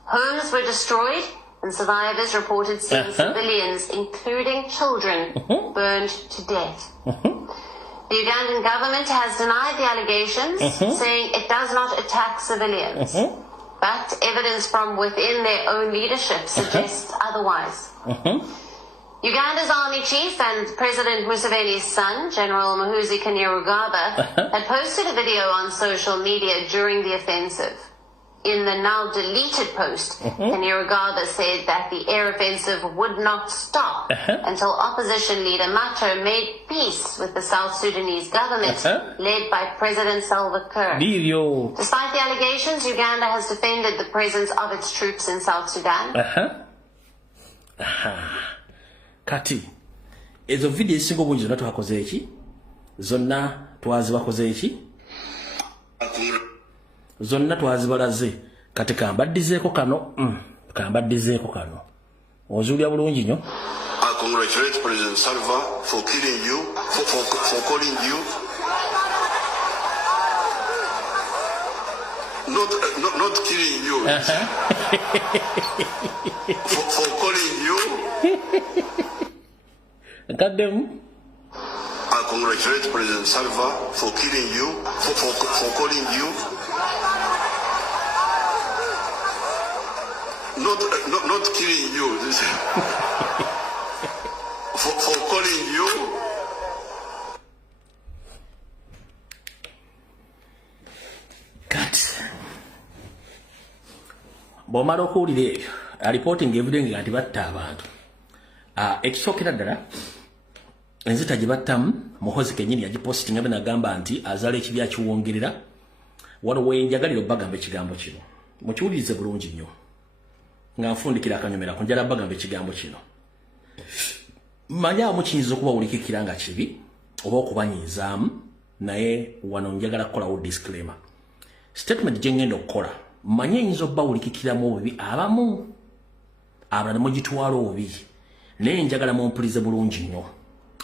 Homes were destroyed, and survivors reported seeing civilians, including children, burned to death. The Ugandan government has denied the allegations, saying it does not attack civilians. But evidence from within their own leadership suggests otherwise. Uganda's army chief and President Museveni's son, General Muhoozi Kainerugaba, had posted a video on social media during the offensive. In the now deleted post, Kainerugaba said that the air offensive would not stop until opposition leader Macho made peace with the South Sudanese government led by President Salva Kiir. Despite the allegations, Uganda has defended the presence of its troops in South Sudan. Kati ezo video singo bunji zonna twakoze eki zonna twazibakoze eki zonna twazibalaze kati kambaddizeeko kano ozuulya bulungi nnyo. I congratulate President Salva for killing you, for calling you not killing you for calling you. I congratulate President Salva for killing you, for calling you not killing you for calling you. Cut. Bomaro okuwulira reporting evidence nti batta abantu. Ekisookera ddala enzita gye battamu Muhoozi kennyini yagiposting abe nagamba nti azaala ekibi akiwongerera. Waliwo enjagalira obbagamba ekigambo kino mukiwulirize bulungi nnyo nga nfundikira akanyomera ku njala bagamba ekigambo kino. Manya mukiyinza okubawulikikira nga kibi oba okubanyiizaamu naye wano njagala kukolawo disclaimer. Statement gye ngenda okukola manye eyinza obbawulikikiramu obubi abamu abalala mugitwala obubi naye njagala mumpulize bulungi nnyo.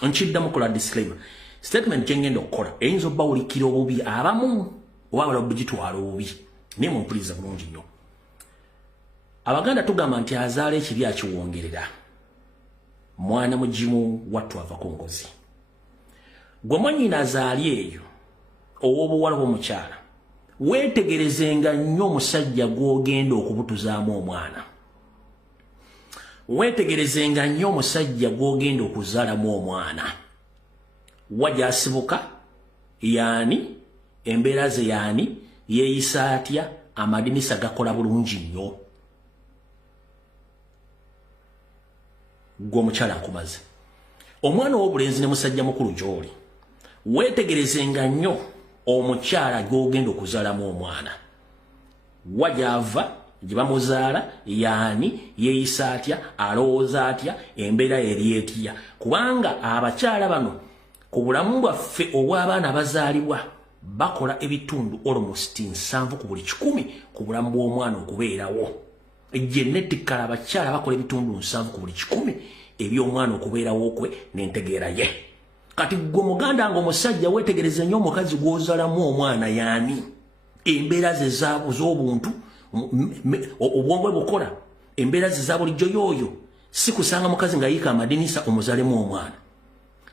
Nkiddamu kola disclaimer. Statement gye ngenda okukola eyinza obbawulikira obubi abamu oba abalala mugitwala obubi naye mumpulize bulungi nnyo. Abaganda tugamba nti azaala ekibi akiwongerera. Mwana mugimu wattu ava ku ngozi. Gwe mwannyina azaali eyo ow'obuwala bw'omukyala weetegerezenga nnyo omusajja gw'ogenda okubutuzaamu omwana. Weetegerezenga nnyo omusajja gw'ogenda okuzaalamu omwana. Wa gy'asibuka yaani, embeera ze yaani, yeeyisa atya, amadinisa gakola bulungi nnyo. Gwe omukyala nkumaze. Omwana ow'obulenzi ne musajja mukulu gy'oli weetegerezenga nnyo omukyala gw'ogenda okuzaalamu omwana. Wa gy'ava, gye bamuzaala yaani, yeeyisa atya, alowooza atya, embeera eri etya. Kubanga abakyala bano ku bulamu bwaffe obw'abaana bazaalibwa bakola ebitundu almost 7 ku buli 100 ku bulamu bw'omwana okubeerawo. Genetically abakyala bakola ebitundu 7 ku buli 100 eby'omwana okubeerawo kwe n'entegeera ye. Kati gwe muganda nga omusajja weetegereza nnyo omukazi gw'ozaalamu omwana yaani, embeera ze z'obuntu obwongo bukola, embeera ze za bulijjo y'oyo si kusanga mukazi nga yiika amadinisa omuzaalemu omwana.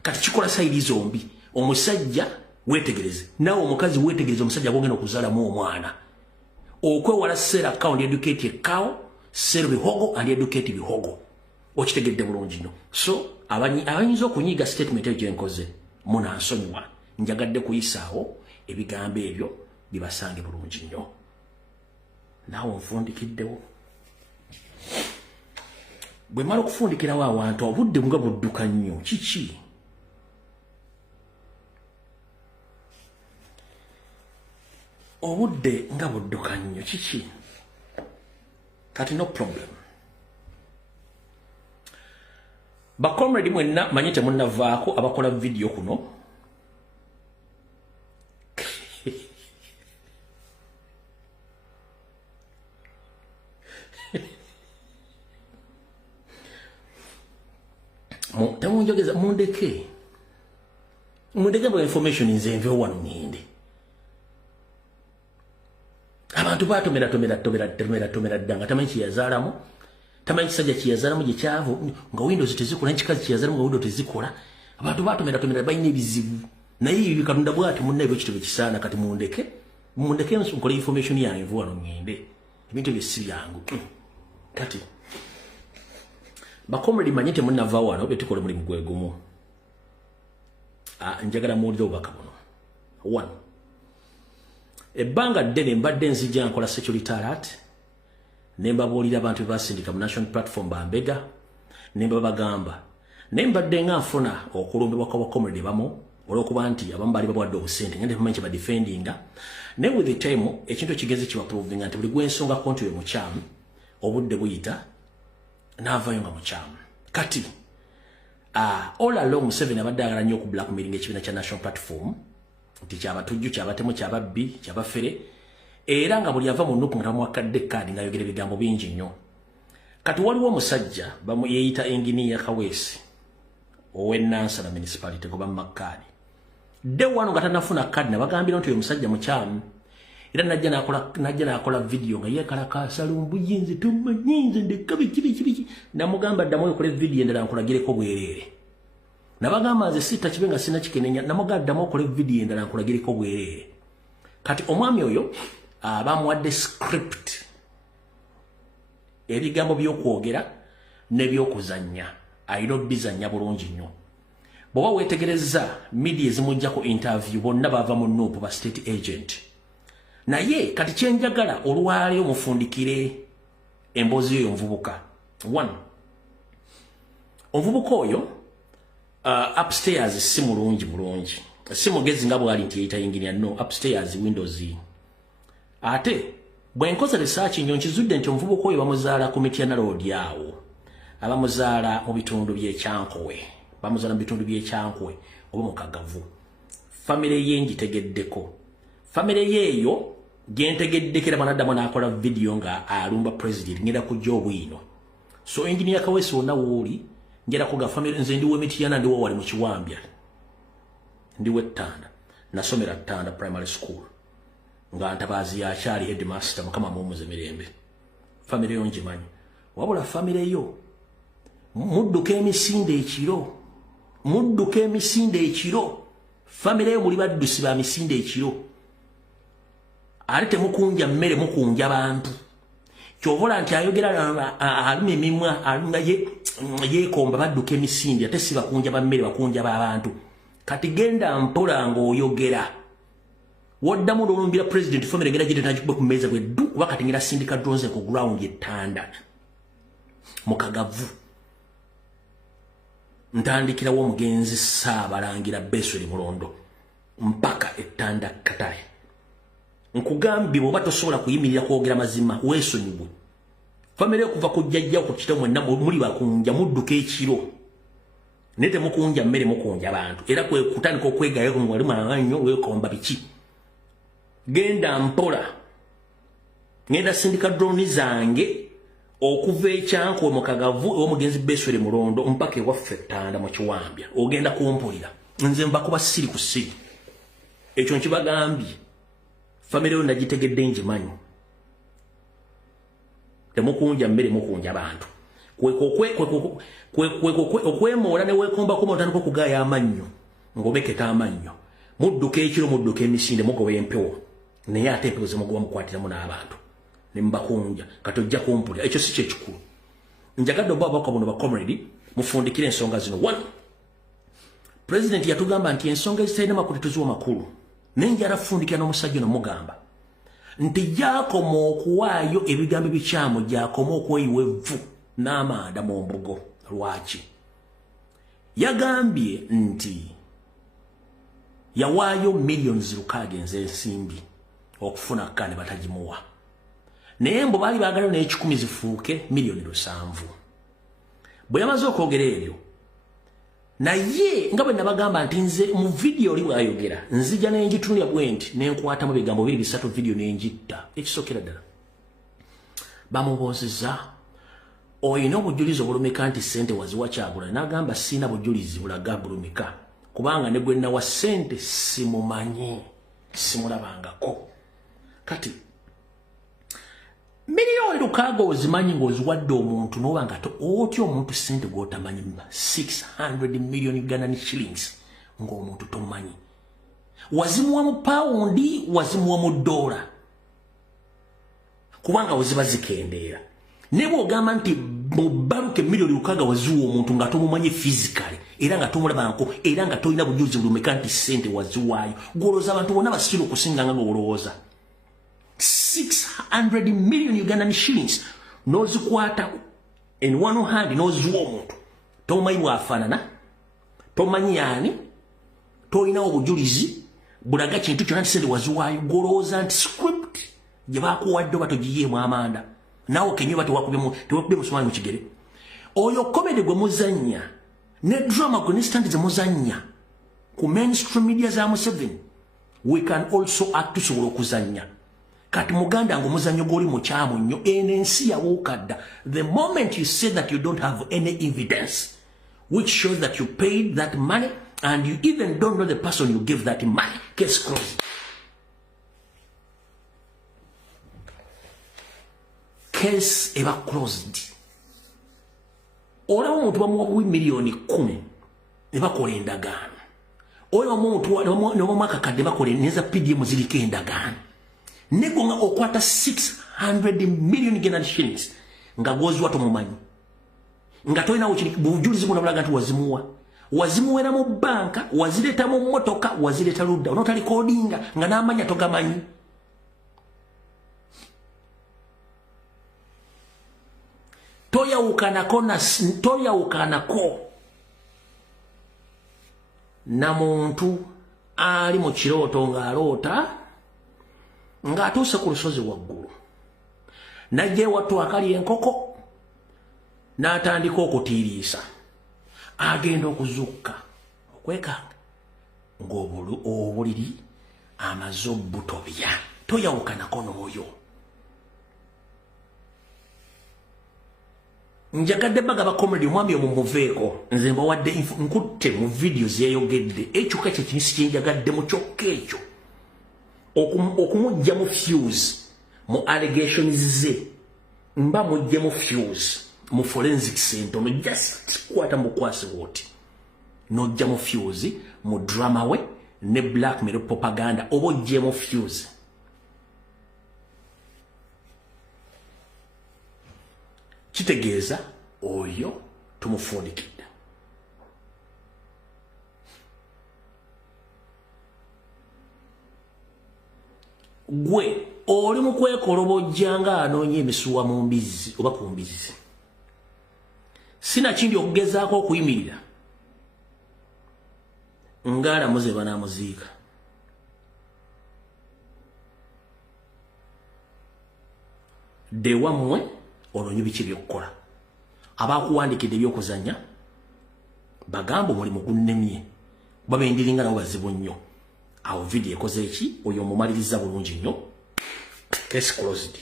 Kati kikola sayiri zombi. Omusajja weetegereze naawe omukazi weetegereze omusajja gw'ogenda okuzaalamu omwana. Okwewala sera cow ndi educate cow, sera bihogo and educate bihogo. Okitegedde bulungi nnyo. So abayinza okunyiiga statement eyo gyenkoze munansonyiwa. Njagadde kuyisaawo ebigambo ebyo bibasange bulungi nnyo. Naawe nfundikiddewo. Bwe mala okufundikirawo awantu obudde nga budduka nnyo kiki? Obudde nga budduka nnyo kiki? Kati no problem. Bakomredi mwenna manyi temunnavaako abakola video kuno. Temunjogeza mundeke bwa information nze nve wano ngende. Abantu batomera ddanga tamanyi kiyazaalamu, tamanyi kisajja kiyazaalamu gye kyavu nga Windows tezikola, nkikazi kiyazaalamu nga Windows tezikola. Abantu batomera balina ebizibu naye ibi Katonda bw'ati munna ebyo kitebe kisaana. Kati mundeke nkole information yange nve wano ngende. Ebintu ebyo si byangu. Kati bakomredi manyete munava wano bye tukole muri mugwegumu njagala muulira obubaka buno. 1 ebbanga ddene mbadde nzija nkola security alert ne mbabuulira abantu basindika mu national platform bambega ne mbabagamba ne mbadde nga nfuna okulumbibwa kwa bakomredi bamu olwokuba nti abamu baali babwadde obusente ngende bamanyi ba defendinga ne with the time ekintu kigeze kiba proving nti buli gwensonga konti we mukyamu obudde buyita n'avaayo nga mukyamu kati all along 7 abadde agala nnyo ku blackmailing ekibiina kya national platform nti kyabatujju kyabatemu kyababbi kyabafere era nga buli ava mu nnupu nga tamuwakadde kaadi ng'ayogera ebigambo bingi nnyo. Kati waliwo omusajja yeeyita Engineer Kaweesi ow'Ennansana municipality goba mmakkaadi de wano nga tanafuna kaadi nabagambira nti oyo musajja mukyamu era najja nakola video nga yeekalakaasa lumbuyinze tumanyinze ndekka biki namugamba ddamu okole video endala nkulagireko bwereere nabagamba nze sita kibe nga sina kikenenya namugamba ddamu okole video endala nkulagireko bwereere. Kati omwami oyo bamuwadde script ebigambo by'okwogera n'ebyokuzannya ayina obizannya bulungi nnyo. Bw'oba weetegereza media ezimujjako interview bonna bava mu Nuupu ba state agent naye kati kyenjagala olwali omufundikire emboozi oyo omuvubuka. 1 omuvubuka oyo upstairs si mulungi si mugezi nga bwali nti yeyita engineer no upstairs windows ate bwe nkoze research nnyo nkizudde nti omuvubuka oyo bamuzaala ku Mityana Road awo abamuzaala mu bitundu by'Ekyankowe bamuzaala mu bitundu by'Ekyankowe oba mu Kagavu. Famire ye ngitegeddeko famire yeeyo gentegeddekera banaddamu n'akola video nga alumba president ngenda kujja obwino. So Engineer Kaweesi wonna wooli ngenda kuga famire nze ndiwe Mityana ndiwo wali mu Kiwambya ndiwe Ttanda nasomera Ttanda primary school nga Ntabaazi yakyali headmaster mukama mumuze mirembe. Famire yo ngimanyi wabula famire yo mudduka emisinde ekiro famire yo muli baddusi ba misinde ekiro ate temukunja mmere mukunja bantu kyovola nti ayogera aluma emimwa alunga yeekomba badduka emisinde ate si bakunja bammere bakunja b'abantu. Kati genda mpola ng'oyogera woddamu n'olumbira president famire genda gye tenagikuba ku mmeeza bwe ddu kuba kati ngenda sindika drones ku ground y'Ettanda mu Kagavu ntandikirawo omugenzi Ssaabalangira Besweri Mulondo mpaka Ettanda Katale. Nkugambye bw'oba tosobola kuyimirira kwogera mazima weesonyiwe. Famire okuva ku jjajja okukita mwenna muli bakunja mudduka ekiro naye temukunja mmere mukunja bantu era kwe kutandika okwegayo nga wali mwanyo weekomba biki. Genda mpola ngenda sindika drone zange okuva Ekyankowe mu Kagavu omugenzi Besweri Mulondo mpaka ewaffe Ttanda mu Kiwambya ogenda kumpulira nze mbakuba siri ku siri ekyo nkibagambye. Famire yo nagitegedde ngimanyi temukunja mmere mukunja bantu okwemoola ne weekombako otandika okugaaya amannyo ng'obeketa amannyo mudduka ekiro mudduka emisinde mugoba empewo naye ate empewo zemugoba mukwatiramu n'abantu ne mubakunja kati ojja kumpulira ekyo si kyekikulu. Njagadde oba ababaka buno bakomredi mufundikire ensonga zino. 1 president yatugamba nti ensonga ezitalina makulu tuziwa makulu nenjala fundikira n'omusajja nomugamba nti gyakoma okuwaayo ebigambo ebikyamu gyakoma okweyiwa evvu n'amanda mu mbugo. Lwaki? Yagambye nti yawaayo millions 6 ez'ensimbi okufuna kane batagimuwa naye mbo baali baagala n'ekikumi zifuuke million 7. Bwe yamaze okwogera ebyo naye nga bwe nabagamba nti nze mu video oli bwayogera nzija n'engitunulya bwe nti nenkwatamu bigambo 2-3 video n'engitta. Ekisokera ddala bamubuuzizza oyina obujulizi obulumika nti ssente waziwa Kyagulanyi n'agamba sina bujulizi bulaga bulumika kubanga ne gwe nawa ssente simumanyi simulabangako. Kati miliyoni 6 ozimanyi ng'oziwadde omuntu n'oba nga otya omuntu ssente gw'otamanyi 600 million Ugandan shillings ng'omuntu tomanyi wazimuwa mu paundi wazimuwa mu dola kubanga weziba zikendeera ne bw'ogamba nti Mubaruke milioni lukaga wazuwa omuntu nga tomumanye physically era nga tomulabanko era nga tolina bujuzi bulumekanti sente wazuwayo goloza abantu bonna basiro kusinga nga golowooza 600 million Ugandan shillings nozikwata in one hand nozuwa omuntu tomanyi bwafaanana tomanyi yani tolina obujulizi bulaga kintu kyonna nti sente wazuwayo golowooza nti script gye bakuwadde oba togiyeemu amanda nawo kenyuba tewakubye musumali mu kigere oyo comedy gwe muzanya ne drama gwe ne stand ze muzanya ku mainstream media za Museveni we can also act tusobola okuzanya kati muganda ngo muzanyo goli mu kyamu nnyo enensi yawukadda the moment you say that you don't have any evidence which shows that you paid that money and you even don't know the person you gave that money case closed. Case eba closed. Ola omuntu bamuwa milioni 10 ebakola endagaano. Oyo omuntu n'omwaka kadde bakola neza PDM ziriko endagaano. Nego nga okwata 600 million Ugandan shillings nga gozwa tomumanyi. Nga toyina bujulizi bunabulaga nti wazimuwera mu banka wazireta mu motoka wazireta ludda onotali kodinga nga n'amanya togamanyi. toyawukanako na muntu ali mu kirooto ng'aloota ng'atuuse ku lusozi waggulu najja ewattu akali enkoko n'atandika okutiiriisa agenda okuzukka okwekanga ng'obuliri amaze obutobya toyawukanako n'oyo. Njagadde baga bakomedi omwami omumuveeko nze mbawadde nkutte mu videos yayogedde ekyo kye kinisi kyenjagadde mu kyokka ekyo okumujja mu fuse mu allegations ze mba mujje mu fuse mu forensic center no just kwata mu kwasi woti nojja mu fuse mu drama we ne blackmail propaganda obojje mu fuse. Kitegeeza oyo tumufundikidde. Gwe oli mu kwekolobojja nga anoonya emisuwa mu mbizi oba ku mbizi. Sina kindi okugezaako okuyimirira ng'alamuze banaamuziika. Dewammwe olonyi biki byokkola abakuwandikidde ebyokuzanya bagamba omulimu gunnemye babendiringa nabo bazibu nnyo awo video ekoze eki oyo omumaliriza bulungi nnyo case closed.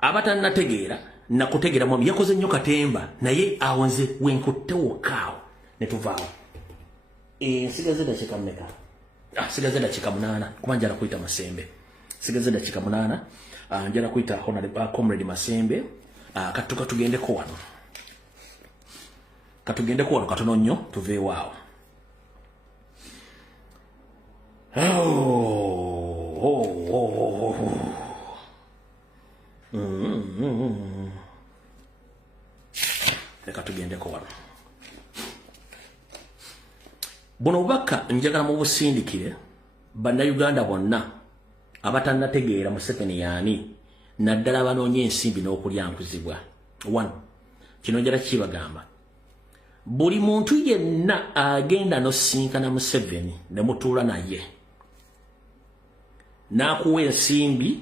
Abatannategeera nakutegeera mwami yakoze nnyo katemba naye awo nze wenkutte wokkaawo ne tuvaawo. Nsigaze dakiika mmeka? Sigaze dakiika 8 kuba njala kuyita Masembe. Sigaze dakiika 8 njala kuyita Comrade Masembe. Katuka tugendeko wano. Katugendeko wano katono nnyo tuveewo awo. Leka tugendeko wano. Buno bubaka njagala mu busindikire bannayuganda bonna abatannategeera Museveni yaani naddala abanoonya ensimbi n'okulyankuzibwa. 1 kino njala kibagamba buli muntu yenna agenda n'osinkana Museveni ne mutuula naye n'akuwa ensimbi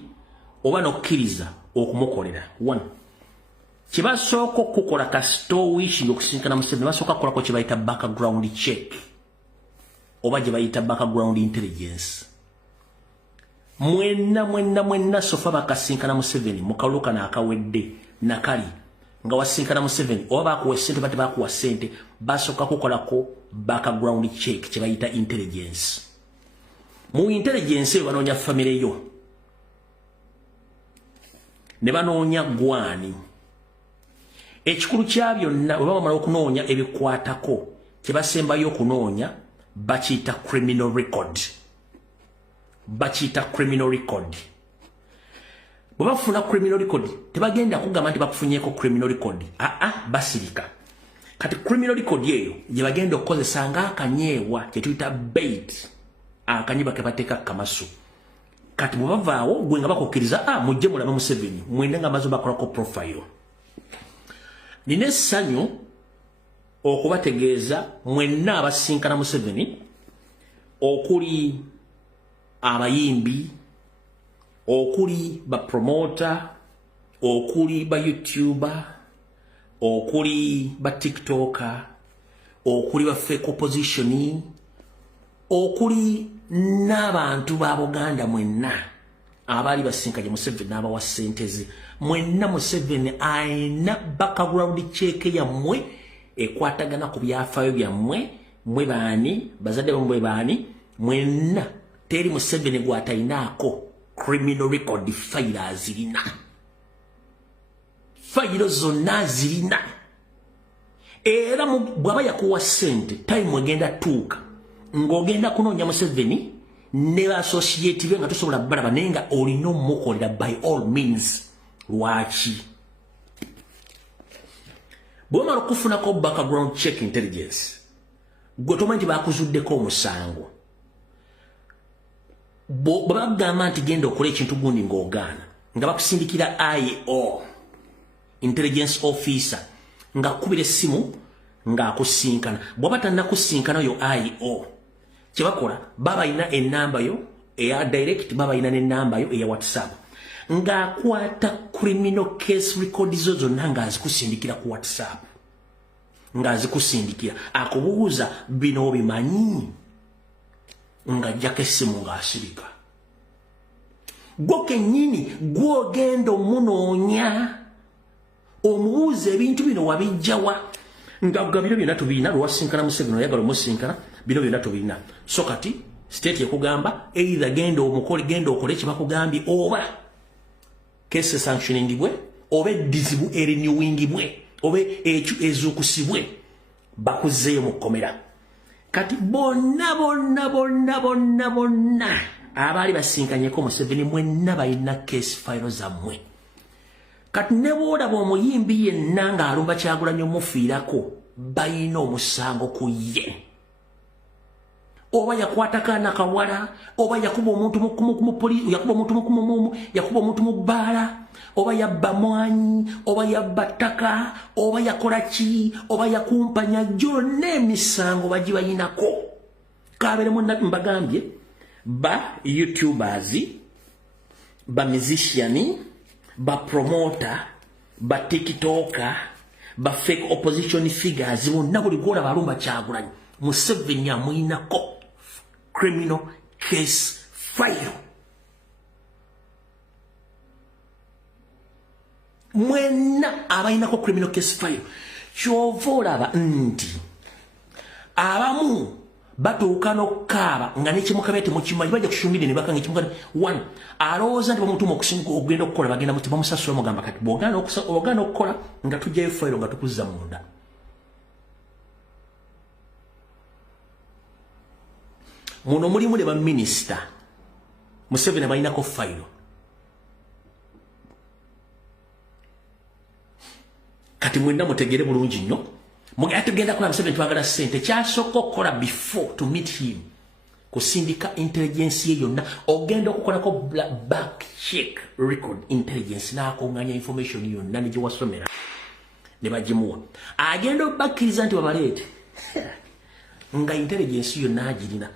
oba n'okkiriza okumukolera. 1 kibasooka okukola kasito wishi okusinkana Museveni basooka kukolako kye bayita background check oba gye bayita background intelligence. Mwenna sofa bakasinkana Museveni mukaluka n'akawedde nakali nga wasinkana Museveni oba bakuwa ssente bate bakuwa ssente basooka kukolako background check kye bayita intelligence. Mu intelligence eyo banoonya famire yo ne banoonya gwani. Ekikulu kya byonna bwe bamala okunoonya ebikwatako kye basembayo okunoonya bakiyita criminal record. bwebafuna criminal record tebagenda kugamba nti bakufunyeko criminal record basirika kati criminal record yeyo gye bagenda okukozesa ng'akanyeewa kye tuyita bait akanyiba ke bateeka kamasu kati bwebavaawo gwe nga bakukkiriza mujje mulabe Museveni mwenda nga amaze bakolako profile nina essanyu okubategeeza mwenna abasinkana Museveni okuli abayimbi okuli ba promoter okuli ba YouTuber okuli ba TikToker okuli ba fake opposition okuli n'abantu ba Buganda mwenna abali basinkanye Museveni n'abawa sentezi mwenna Museveni aina background check yammwe ekwatagana ku byafaayo byammwe mwe baani bazadde bamwe baani mwenna teri Museveni gwatainaako criminal record file azirina file zonna zirina era bwaba yakuwa sente time egenda tuuka ng'ogenda kunoonya Museveni ne associate be nga tosobola balaba naye nga olina omukolera by all means lwaki bw'omala okufunako background check intelligence gwe tomanyi bakuzuddeko omusango bagamba nti genda okola ekintu gundi ng'ogaana nga bakusindikira IO intelligence officer ng'akubira essimu ng'akusinkana bw'aba tannakusinkana oyo IO kye bakola baba alina ennamba yo eya direct baba alina n'ennamba yo eya WhatsApp ng'akwata criminal case record zo zonna ng'azikusindikira ku WhatsApp ng'azikusindikira akubuuza bino obimanyi ng'ajjako essimu ng'asirika gwo kennyini gw'ogenda omunoonya omubuuza ebintu bino wabijjawa nga bino byonna tubirina lwasinkana Museveni oyagala omusinkana bino byonna tubirina so kati state ekugamba either genda omukole genda okole kyebakugambye oba case sanctioningibwe oba eddizibu erinyuwingibwe oba ekyo ezuukusibwe bakuzeeyo mu kkomera kati bonna abaali basinkanyeko Museveni mwenna balina case file zammwe kati ne bw'olaba omuyimbi yenna ng'alumba Kyagulanyi omufiirako balina omusango ku ye oba yakwatako anakawala oba yakuba omuntu mu bbaala oba yabba mwanyi oba yabba ttaka oba yakola ki oba yakumpanya gyonna emisango bagibayinako kabeeremu mbagambye ba YouTubers ba musician ba promoter ba TikToker ba fake opposition figures bonna buli gwolaba alumba Kyagulanyi Museveni amuyinako criminal case file mwenna abayinako criminal case file kyova olaba nti abamu batuuka n'okukaaba nga nekimukabya temukimanyi bajja kushumire ne bakanga ekimukabya one alowooza nti bamutuma okugenda okukola bagenda muti bamusasula mugamba kati bw'ogaana okukola nga tujjayo fayiro nga tukuzza munda muno mulimu ne baminisita Museveni balinako fayiro kati mwenna mutegere bulungi nnyo atugenda kola Museveni twagala sente kyasooka okukola before to meet him kusindika intelligence ye yonna ogenda okukolako back check record intelligence n'akonganya information yonna ne gye wasomera ne bagimuwa agenda obakkiriza nti babaleete nga intelligence yonna agirina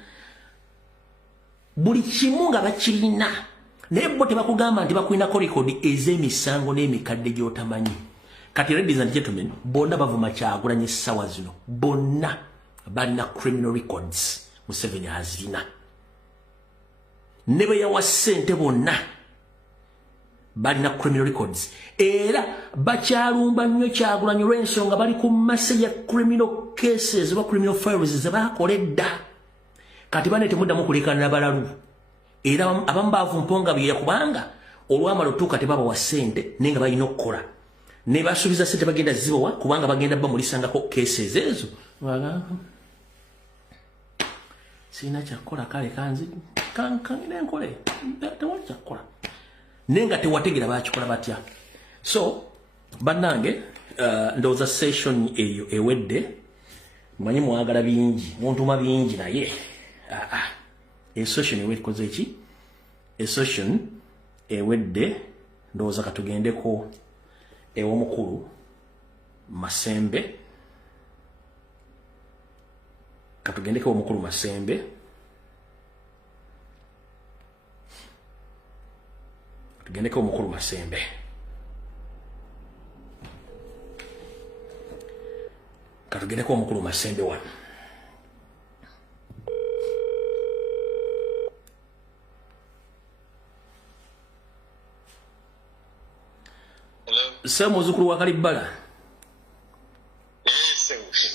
buli kimu nga bakirina naye bo tebakugamba nti bakulinako record ez'emisango n'emikadde gy'otamanyi kati ladies and gentlemen bonna bavuma Kyagulanyi essaawa zino bonna balina criminal records Museveni azirina ne bwe yawa ssente bonna balina criminal records era bakyalumba nnyo Kyagulanyi olw'ensonga bali ku mase ya criminal cases oba criminal files ze baakola edda kati bane temuddamu kulekanira balalu era abamu baavumponga byeya kubanga olwamala otuuka tebabawa ssente naye nga balina okukola ne basuubiza ssente bagenda zibawa kubanga bagenda bamulisangako cases ezo sina kyakola kale kanzi kankangire nkole tewali kyakola nenga tewategera bakikola batya. So bannange ndowooza session eyo ewedde manyi mwagala bingi muntuma bingi naye session ewedde ki session ewedde ndowooza katugendeko ew'omukulu Masembe katugendeko ew'omukulu Masembe tugendeko ew'omukulu Masembe katugendeko ew'omukulu Masembe wano. Se muzukulu wa Kalibbala.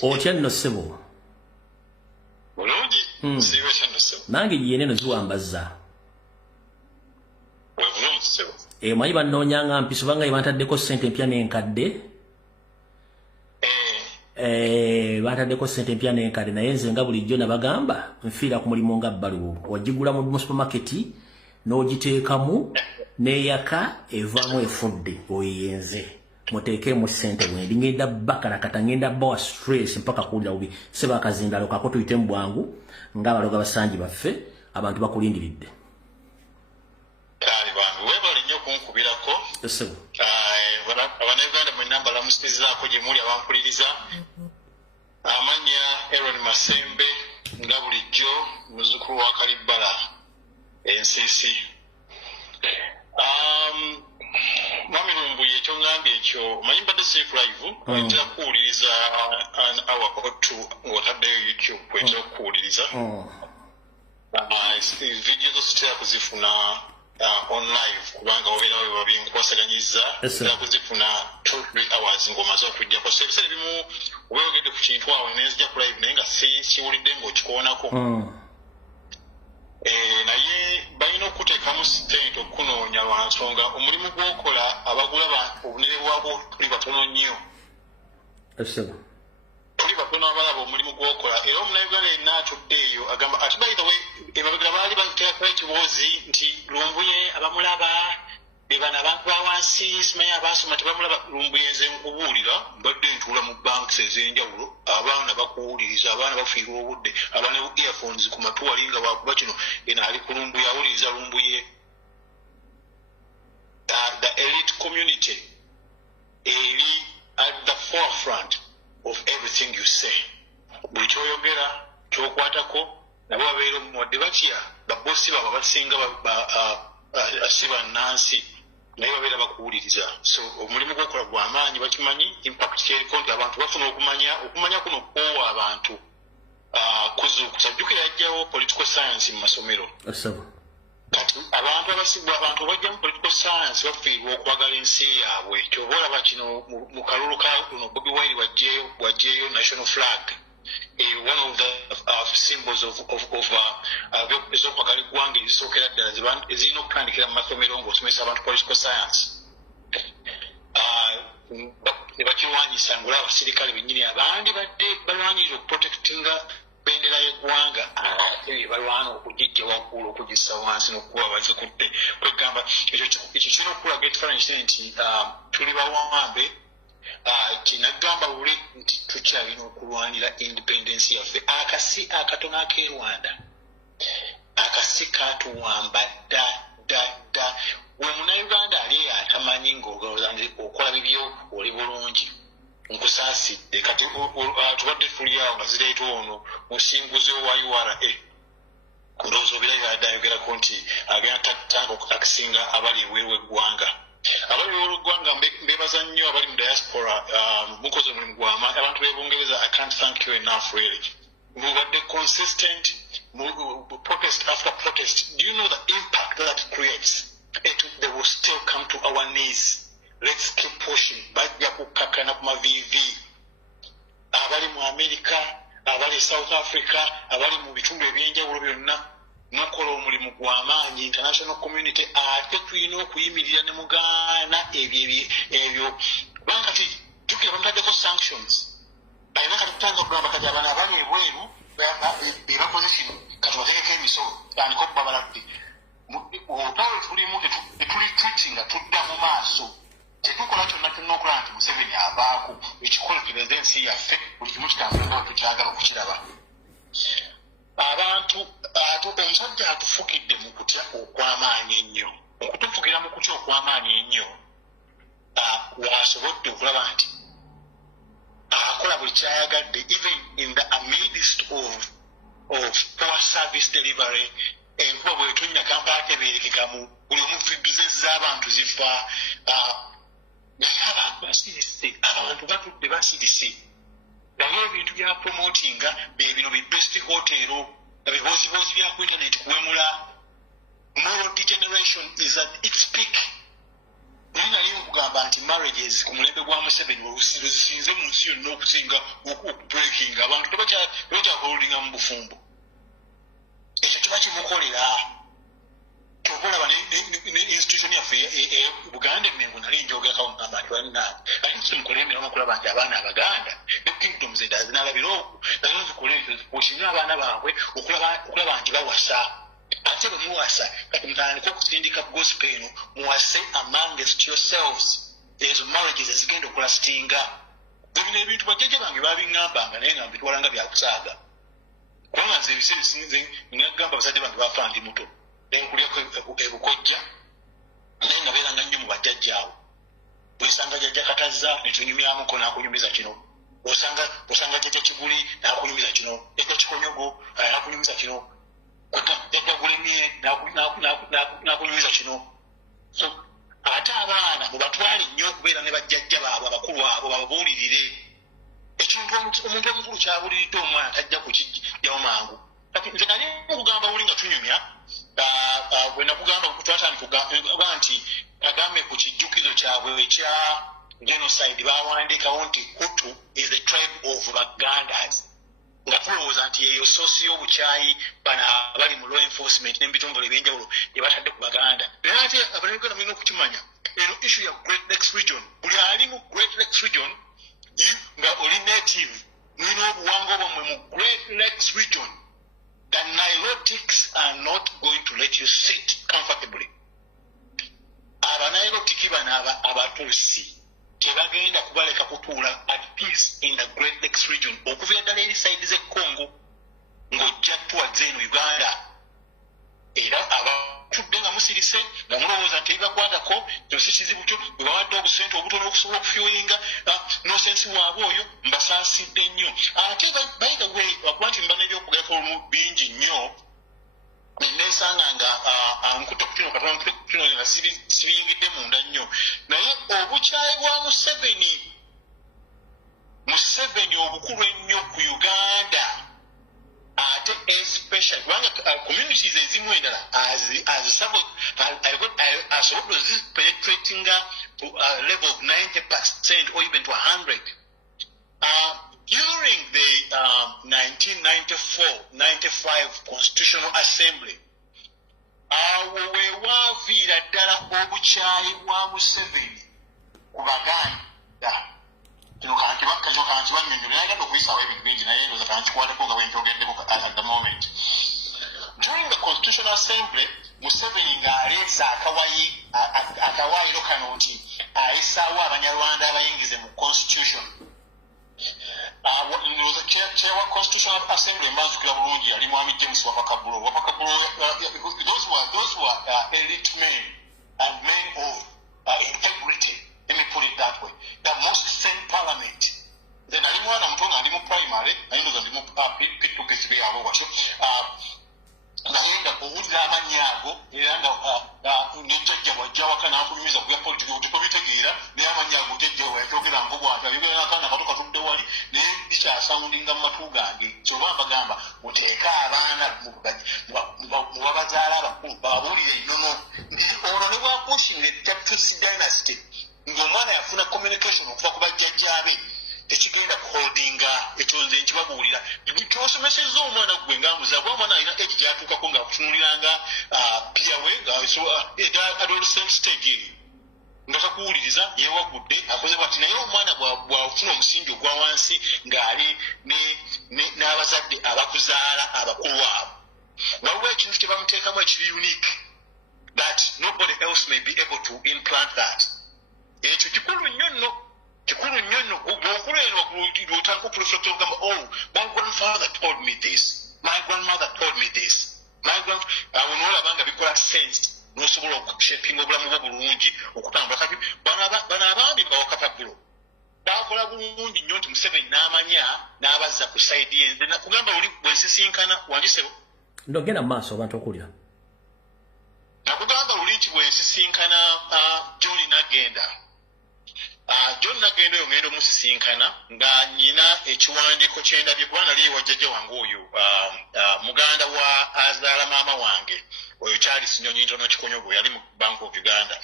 Otya nno ssebo? Bulungi. Siwe kyano ssebo. Nange yene no ziwambaza. Manyi bannoonyanga mpiso banga bantaddeko ssente empya n'enkadde. Bantaddeko ssente empya n'enkadde naye nze nga bulijjo nabagamba nfiira ku mulimu nga bbaluwo. Wagigula mu supermarket n'ogiteekamu n'eyaka evaamu efudde oyenze. Muteekemu ssente bwendi ngenda bakalakata ngenda bawa stress mpaka kuwulira bubi. Seba akazindalo kako tuyite mu bwangu ng'abaloga basangi baffe abantu bakulindiridde. Sebo. Abanauganda mu namba lamusizaako gye muli abankuliriza. Amanya Aaron Masembe nga bulijjo muzukulu wa Kalibbala NCC. Mami Lumbuye ekyo ngambye ekyo manyi mbadde safe live kwetera kuwuliriza an hour or two ng'otaddeyo YouTube kwetera kuwuliriza. Video zositera kuzifuna on live kubanga obeera we babinkwasaganyizza era kuzifuna 2-3 hours ng'omaze okujjako. So ebiseera ebimu oba oyogedde ku kintu awo nenzija ku live naye nga sikiwulidde ng'okikoonako. Naye balina okuteekamu stent okunoonya lwa nsonga omulimu gw'okola abagula obunene bwabwo tuli batono nnyo. Tuli batono abalaba omulimu gw'okola era omunauganda yenna atudde eyo agamba ate by the way emabega baali bateekako ekiboozi nti Lumbuye abamulaba be bano abantu ba wansi simanyi abaasoma tebamulaba. Lumbuye nze nkubuulira mbadde ntuula mu banks ez'enjawulo abaana bakuwuliriza abaana bafiirwa obudde abaana earphones ku matu wali nga bakuba kino eno ali ku Lumbuye awuliriza Lumbuye. The elite community eri at the forefront of everything you say. Buli kyoyogera kyokwatako nabo babeera omuwadde batya babosi baba basinga asiba nansi naye babeera bakuwuliriza. So omulimu gwokola gw'amaanyi bakimanyi impact kyeriko nti abantu bafuna okumanya kuno kwowa abantu kuzuukusa. Jjukira yajjawo political science mu masomero. Kati abantu bajja mu political science bafiirwa okwagala ensi yaabwe. Kyoba olaba kino mu kalulu ka luno Bobi Wine wajjeeyo national flag. One of the symbols of ezokwagala eggwanga ezisookera ddala ezirina okutandikira mu masomero ng'osomesa abantu political science. Ne bakirwanyisa ng'olaba abasirikale bennyini abandi badde balwanyiriza okuprotectinga bendera y'eggwanga balwana okugijja waggulu okugissa wansi n'okuba bazikutte. Kwegamba ekyo kirina okulaga ekifaananyi nti tuli bawambe. Kinagamba buli nti tukyalina okulwanira independence yaffe. Akasi akatono ak'e Rwanda akasi katuwamba dda. Omunauganda ali atamanyi ng'okola bibyo oli bulungi nkusaasidde. Kati tubadde tuli awo nga zireeta ono musinguzi wa URA ndowooza obirayo addayogerako nti agenda tanga okutakisinga abali eweeru eggwanga. Abali eweeru eggwanga mbeebaza nnyo abali mu diaspora mukoze omulimu gw'amaanyi. Abantu b'Ebungereza I can't thank you enough really. Mubadde consistent protest after protest. Do you know the impact that it creates? They will still come to our knees. Let's keep pushing. Bajja kukkakana ku mavivi. Abali mu America, abali South Africa, abali mu bitundu ebyenjawulo byonna mukola omulimu gw'amaanyi. International community ate tulina okuyimirira ne mugaana ebyo. Bankati tukira bamutaddeko sanctions. Balina kati kutanga kugamba kati abaana abali ebweru bebakoze kino kati bategeko emisolo tandika okuba balabbi. Otwalo tulimu tetuli treating nga tudda mu maaso tetukola kyonna tulina okulaba nti Museveni avaako ekikolekeraza ensi yaffe buli kimu kitambula tukyagala okukiraba. Abantu omusajja atufugidde mu kutya okw'amaanyi ennyo, okutufugira mu kutya okw'amaanyi ennyo wasobodde okulaba nti akola buli kyayagadde even in the midst of poor service delivery. Enkuba bwetunnya Kampala tebeerekekamu, buli omu vidiyo z'abantu zifa, naye abantu basirise, abantu batudde basirise. Naye ebintu bya promotinga bino bi best hotel, ebiboozibozi bya ku internet kuwemula. Moral degeneration is at its peak. Naye nali nkugamba nti marriages ku mulembe gwa Museveni olusinze mu nsi yonna okusinga okubreaking, abantu tebakyaholdinga mu bufumbo. Ekyo kiba kimukolera. Tokolaba ne institution yaffe Buganda Emmengo nali njogerako nkugamba nti ate simukola emirimu okulaba nti abaana Abaganda ne kingdom ze zinalabira okwo naye nzikola ekyo okinywa abaana baabwe okulaba nti bawasa. Ate bwe muwasa kati mutandika okusindika gospel eno muwase amongst yourselves. Ezo marriages ezigenda okulastinga. Ebino ebintu bajjajja bange babiŋŋambanga naye nga mbitwalanga byakusaaga. Kubanga nze ebiseera ebisinze ngagamba abazadde bange bafa ndi muto nenkulyako ebukojja naye nga beeranga nnyo mu bajjajjaawo. Osanga jjajja Katazza netunyumyamuko n'akunyumiza kino, osanga jjajja Kiguli n'akunyumiza kino, jjajja Kikonyogo n'akunyumiza kino, jjajja Gulemye n'akunyumiza kino. So ate abaana mubatwale nnyo okubeera ne bajjajja baabwe abakulu abo bababuulirire. Ekintu omuntu omukulu kyabuliridde omwana tajja kukijjawo mangu. Kati nze nali nkugamba buli nga tunyumya bwe nakugamba twatandika nti agambe ku kijjukizo kyabwe ekya genocide bawandiikawo nti Hutu is the tribe of Bagandas, nga tulowooza nti eyo sosi y'obukyayi bano abali mu law enforcement n'ebitongole ebyenjawulo gye batadde ku Baganda. Naye ate Abanyarwanda mulina okukimanya eno issue ya Great Lakes region, buli ali mu Great Lakes region nga oli native mulina obuwangwa bwammwe mu Great Lakes region. The Nilotics are not going to let you sit comfortably. Abanailotic bano abatuusi tebagenda kubaleka kutuula at peace in the Great Lakes region okuva ddala eri side ze Congo ng'ojja tuwadde eno Uganda. Era abatudde nga musirise nga mulowooza nti ebibakwatako kyosi kizibu kyo webawadde obusente obutono okusobola okufyuyinga nosensi waabwe oyo mbasaasidde nnyo. Ate by the way wakuba nti mba n'ebyokugerako olumu bingi nnyo nesanga nga nkutte ku kino katono nkutte ku kino nga sibiyingidde munda nnyo, naye obukyayi bwa Museveni obukulu ennyo ku Uganda. Ate especially kubanga communities ezimu endala asobola penetrating a level of 90% or even to 100. During the 1994-95 Constitutional Assembly, awo weewaaviira ddala obukyayi bwa Museveni ku Baganda. Kino kanti banyonyola nayagala okuyisaawo ebintu bingi naye ndoza kankikwatako nga bwenkyogeddeko at the moment. During the Constitutional Assembly, Museveni ng'aleesa akawaayiro kano nti ayisaawo Abanyarwanda abayingize mu Constitution. Ndoza chair wa Constitutional Assembly mbanzukira bulungi yali Mwami James Wapakabulo. Those were elite men and men of integrity. Let me put it that way. The most sane parliament. Then I didn't want to primary. I know that the pick to get to be our watch. Naenda kuwulira amanyago era nga nejjajja bwajja kana akunyumiza kuya politiki okubitegeera naye amanyago tejjawo yakyogera mbubwata yogera n'akaana kato katudde wali naye bikyasawundinga mu matu gange. Kyoba mbagamba muteeka abaana mu babazaala abakulu babuulire ennono ono ne bwapushinga Tutsi dynasty ng'omwana yafuna communication okuva ku bajjajjaabe tekigenda kuholdinga ekyo nze nkibabuulira. Kyosomesezza omwana gwe ng'amuzaabwa omwana alina egi gyatuukako ng'akutunuliranga piyawe adolescent stage eyo nga takuwuliriza yeewagudde akoze bwati. Naye omwana bw'afuna omusingi ogwa wansi ng'ali n'abazadde abakuzaala abakulu abo, waliwo ekintu kye bamuteekamu ekiri unique. that nobody else may be able to implant that. Kikulu nnyo oh, my grandfather told me this, my grandmother told me this, abanga bikola sense nosobola okushapinga obulamu bwo bulungi okutambula kati bano abaami bawakapabulo bakola bulungi nnyo nti Museveni n'amanya n'abazza ku side ye nze nakugamba oli bwensisinkana wandisebo ndogenda maaso abantu okulira nakugamba luli nti bwensisinkana John Nagenda John Nagenda oyo ngenda omusisinkana nga nnyina ekiwandiiko kyendabye kubanga liye wajjajja wange oyo muganda wa azaala maama wange oyo Charles Nyonyi Ntono Kikonyogo yali mu Bank of Uganda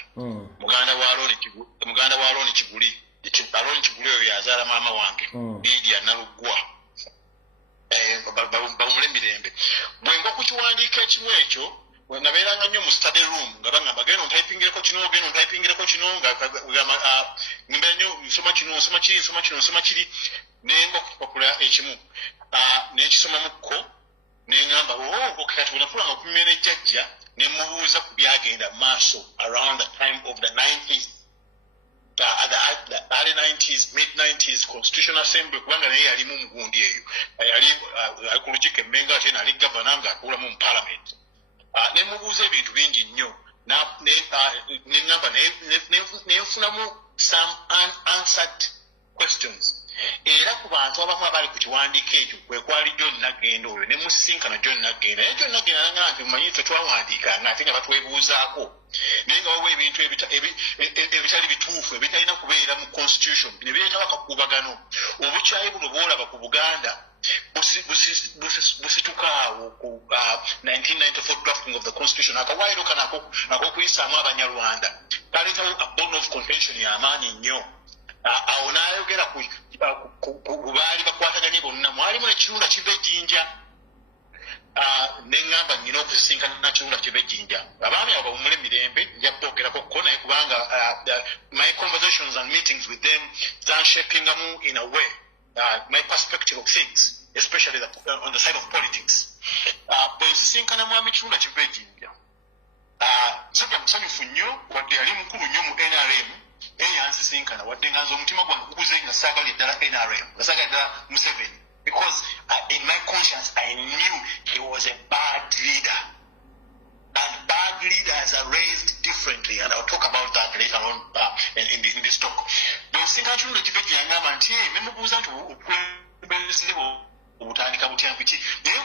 muganda wa Aloni Kiguli Aloni Kiguli oyo yazaala maama wange Lydia Nalugwa bawumule mirembe bwenga ku kiwandiiko ekimu ekyo nabeeranga nnyo mu study room nga bangamba genda ontypingireko kino nga ngamba nnyo nsoma kiri nenga okupapula ekimu n'ekisomamuko neŋŋamba kati bwenafulanga okumenya nejjajja ne mubuuza ku byagenda maaso around the time of the 90s the early 90s mid 90s Constitutional Assembly kubanga naye yali mu mugundi eyo yali ku lukiiko emmenga ate naali gavana nga atuulamu mu parliament ne mubuuza ebintu bingi nnyo neŋŋamba nenfunamu some unanswered questions era ku bantu abamu abali ku kiwandiiko ekyo kwe kwali John Nagenda oyo ne musisinkana John Nagenda naye John Nagenda nangamba nti mumanyi ffe twawandiikanga ate nga batwebuuzaako naye nga waliwo ebintu ebitali bituufu ebitalina kubeera mu constitution ne bireeta bakakuubagano obukyayi buno bwolaba ku Buganda busitukaawo ku 1994 drafting of the constitution akawaayiro kano ak'okuyisaamu Abanyarwanda kaleetawo a bone of contention y'amaanyi nnyo awo n'ayogera ku baali bakwataganye bonna mwalimu nekirunda kiva ejjinja neŋŋamba nnyina okusisinkana nakirunda kiva ejjinja abaami abo bawumule mirembe nja kwogerako ko naye kubanga my conversations and meetings with them zanshapingamu in a way my perspective of things especially on the side of politics bwe nsisinkana mwami kirunda kiva ejjinja nsajja musanyufu nnyo wadde yali mukulu nnyo mu NRM yansisinkana wadde nganza omutima gwange guguze nga saagalya ddala NRM nga saagalya ddala Museveni because in my conscience I knew he was a bad leader and bad leaders are raised differently and I'll talk about that later on in this talk bwensinkana kirunda kiva ejjinja ngamba nti memubuuza nti obukulembeze obutandika butya biki naye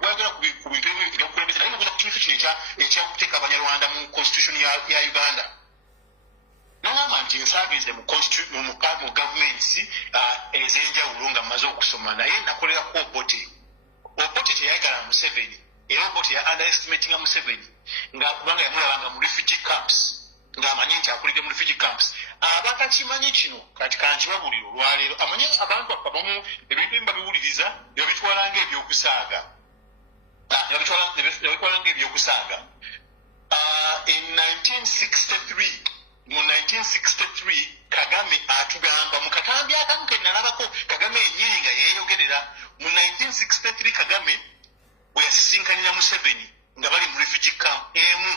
bwagala ku bintu ebyokulembeza naye mubuuza ku kintu kino ekyakuteeka Abanyarwanda mu constitution ya Uganda nangamba nti nsaagenze mu governments ez'enjawulo nga mmaze okusoma naye nakolerako Obote teyayagala Museveni era Obote ya underestimatinga Museveni nga kubanga yamulabanga mu refugee camps ng'amanyi nti akulidde mu refugee camps abatakimanyi kino kati kankibabulira olwaleero amanyi abantu abamu ebintu ebimu babiwuliriza nebabitwala ng'ebyokusaaga in 1963 Kagame atugamba mu katambi akamu ke nalabako Kagame yennyini nga yeeyogerera mu 1963 Kagame bwe yasisinkanira Museveni nga bali mu refugee camp emu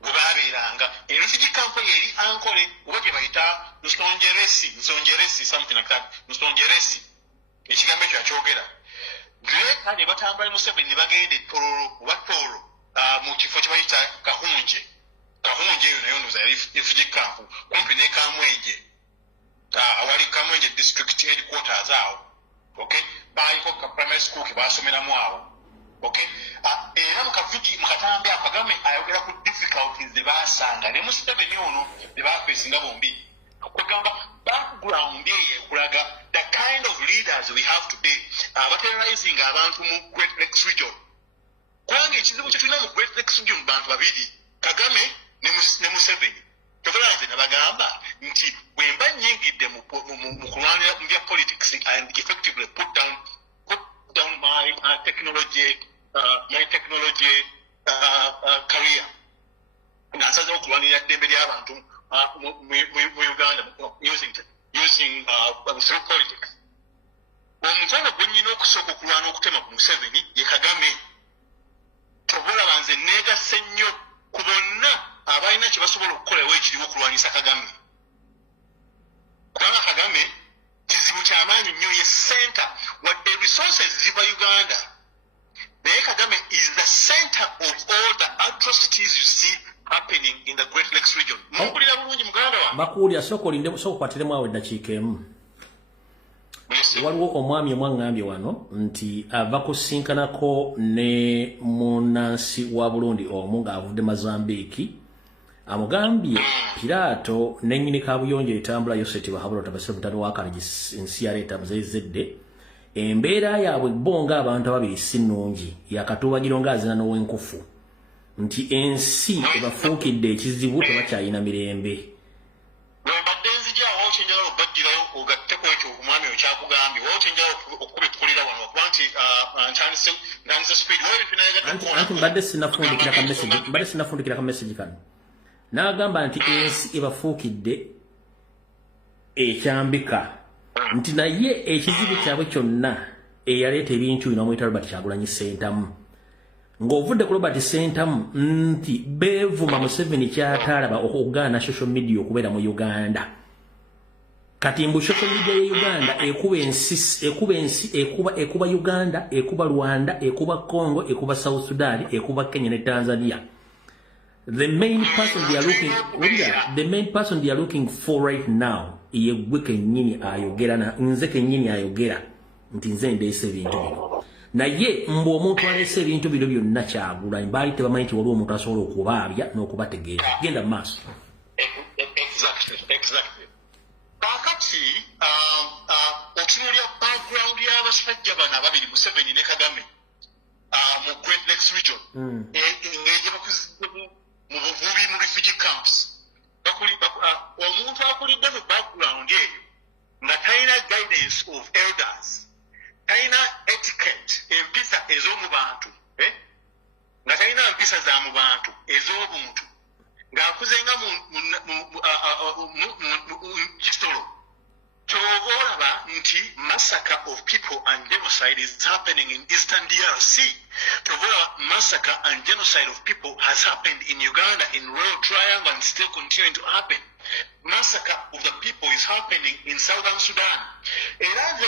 bwe baabeeranga refugee camp yeri Ankole oba gye bayita Nsongeresi something like that Nsongeresi ekigambo ekyo akyogera Greta ne batambula Museveni ne bagenda Tooro mu kifo kye bayita Kahunje eyo nayo ndoza refugee camp kumpi ne Kamwenje awali Kamwenje district headquarters awo okay baayiko ka primary school ke baasomeramu awo okay era mu katambi Kagame ayogera ku difficulties ze baasanga ne Museveni ono ne baafeesinga bombi okugamba background eyo ekulaga the kind of leaders we have today abaterrorizing abantu mu Great Lakes region kubanga ekizibu kye tulina mu Great Lakes region mu bantu babiri Kagame ne Museveni tokolanze nabagamba nti bwe mba nnyingidde mu kulwanira mu bya politics and effectively put down my technology career nasazeho okulwanira ddembe ly'abantu mu Uganda using through politics omukono gwe nnyina okusooka okulwana okutema ku Museveni ye Kagame tobulaba nze neegase nnyo ku bonna abalina kye basobola okukola ekiriwo okulwanyisa Kagame. Kubanga Kagame kizibu ky'amaanyi nnyo ye center wadde resources ziva Uganda. Naye Kagame is the center of all the atrocities you see happening in the Great Lakes region. Mukulira bulungi muganda wange. Bakuulya soko kwatiremu awo eddakiika emu. Waliwo omwami omwangambye wano nti ava kusinkanako ne munansi wa Burundi omu ng'avudde Mozambique. Amugambye Pirato n'ennyini Kabuyonjo etambula Yoseti Bahabula tabasira mutano wa Kaligi ensi yaleeta muzeyizedde. Embeera yaabwe bonga abantu ababiri si nnungi yakatuubagiro ng'azina n'ow'enkufu nti ensi ebafuukidde ekizibu tebakyayina mirembe. Badde nzijaawo okyenjala obaddirayo ogatteko ekyo omwami okyakugambye oba okyenjala okubitulira wano okuba nti ntandise speed anti mbadde sinafundikira ka message kano n'agamba nti ensi ebafuukidde ekyambika nti naye ekizibu kyabwe kyonna eyaleeta ebintu bino omuyita Robert Kyagulanyi Ssentamu ng'ovudde ku Robert Ssentamu nti beevuma Museveni ky'ataalaba okugaana social media okubeera mu Uganda. Kati mbu social media ya Uganda ekuba Uganda, ekuba Rwanda, ekuba Congo, ekuba South Sudan, ekuba Kenya ne Tanzania. The main person they are looking for right now ye gwe kennyini ayogera na nze kennyini ayogera nti nze ndeese ebintu bino. Naye mbu omuntu aleese ebintu bino byonna Kyagulanyi baali tebamanyi nti waliwo omuntu asobola okubaabya n'okubategeeza. Genda mu maaso. Exactly. Kakati otunuulya background y'abasajja bano ababiri Museveni ne Kagame mu Great Lakes region ng'ejja mu buvubi mu refugee camps. Omuntu akulidde mu background eyo nga talina guidance of elders, talina etiquette, empisa ez'omu bantu, nga talina empisa za mu bantu ez'obuntu, ng'akuze nga mu kitolo. Ky'oba olaba nti massacre of people and genocide is happening in Eastern DRC. Ky'oba olaba massacre and genocide of people has happened in Uganda, in Royal Triangle, and still continuing to happen. Massacre of the people is happening in Southern Sudan. Era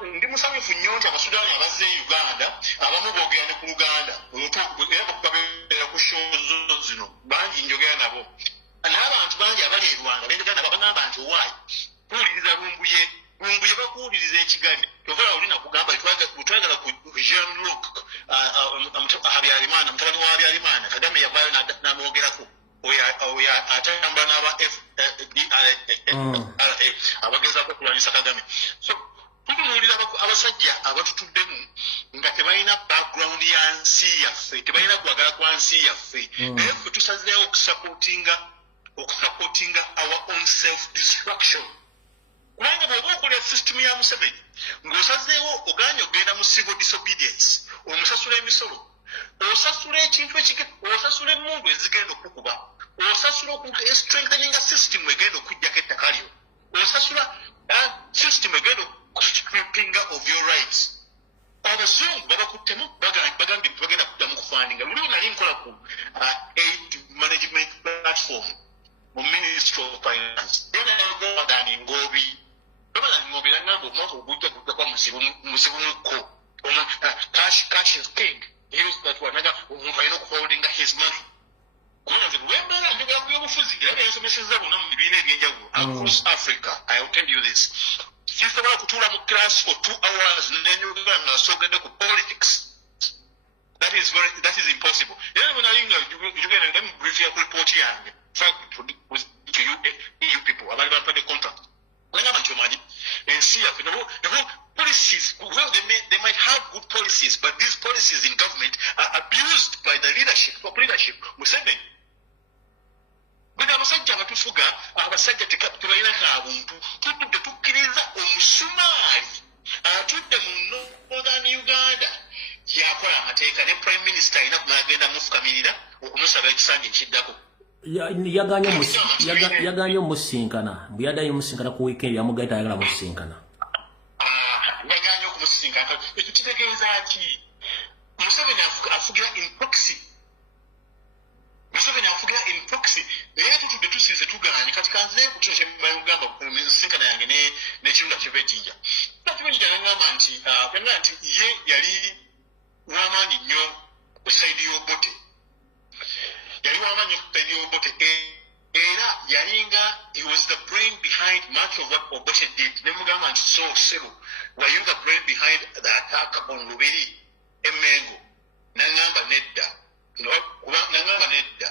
ndi musanyufu nnyo nti Abasudani abazze Uganda abamu boogera ne ku Luganda era bakubeera ku show zino bangi njogera nabo n'abantu bangi abali e Rwanda b'Uganda bagamba nti why kuwuliriza lumbuye bakuwuliriza ekigali tovala olina kugamba twagala ku Jean-Luc Habyarimana mutabani wa Habyarimana Kagame yavaayo n'amwogerako oyo atambula n'aba abagezaako okulwanyisa Kagame. So tutunuulira abasajja abatutuddemu nga tebalina background ya nsi yaffe, tebalina kwagala kwa nsi yaffe, naye ffe tusazeewo okusapootinga our own self destruction. Kubanga bw'oba okola system ya Museveni ng'osazeewo oganye ogenda mu civil disobedience, omusasula emisolo, osasula ekintu osasula emmundu ezigenda okukuba, osasula strengthening a system egenda okujjako ettaka lyo, osasula system egenda stripping of your rights. Abazungu babakuttemu bagambye bagenda kuddamu kufandinga. Luli nali nkola ku aid management platform mu Ministry of Finance. Dani Ngobi nangamba omwaka ogujja kwa muzibu mukko. Cash is king. Here's that one. Omuntu alina okuholdinga his money. Wembeera njogera ku byobufuzi era byensomesezza bonna mu bibiina ebyenjawulo across Africa. I will tell you this. Sisobola kutuula mu class for 2 hours n'enjogera nga soogedde ku politics. That is impossible. Era bwe nali nga njogera nga mu brief ya ku report yange to you EU people abali bampadde contract. Wengamba nti omanyi ensi yaffe policies, well, they might have good policies, but these policies in government are abused by the top leadership. Museveni. Bwe abasajja abatufuga abasajja tebalina kabuntu tutudde tukkiriza omusumaali atudde mu Northern Uganda yakola amateeka ne prime minister alina kumagenda mufukamirira okumusaba ekisanja ekiddako. Yaganye omusinkana bwe yaddayo omusinkana ku weekend yamugaita ayagala omusinkana. Yaganye okumusinkana ekyo kitegeeza ki? Museveni afugira in proxy. Museveni afugira in proxy naye tutudde tusize tuganye kati kanze kutuno kyemugamba sinkana yange n'ekirunda kyebejjinja nakibejjinja nangamba nti kwenga nti ye yali w'amaanyi nnyo ku saidi y'Obote yali w'amaanyi ku saidi y'Obote era yalinga he was the brain behind much of what Obote did nemugamba nti so sebo were you the brain behind the attack on Lubiri Emengo nangamba nedda nangamba nedda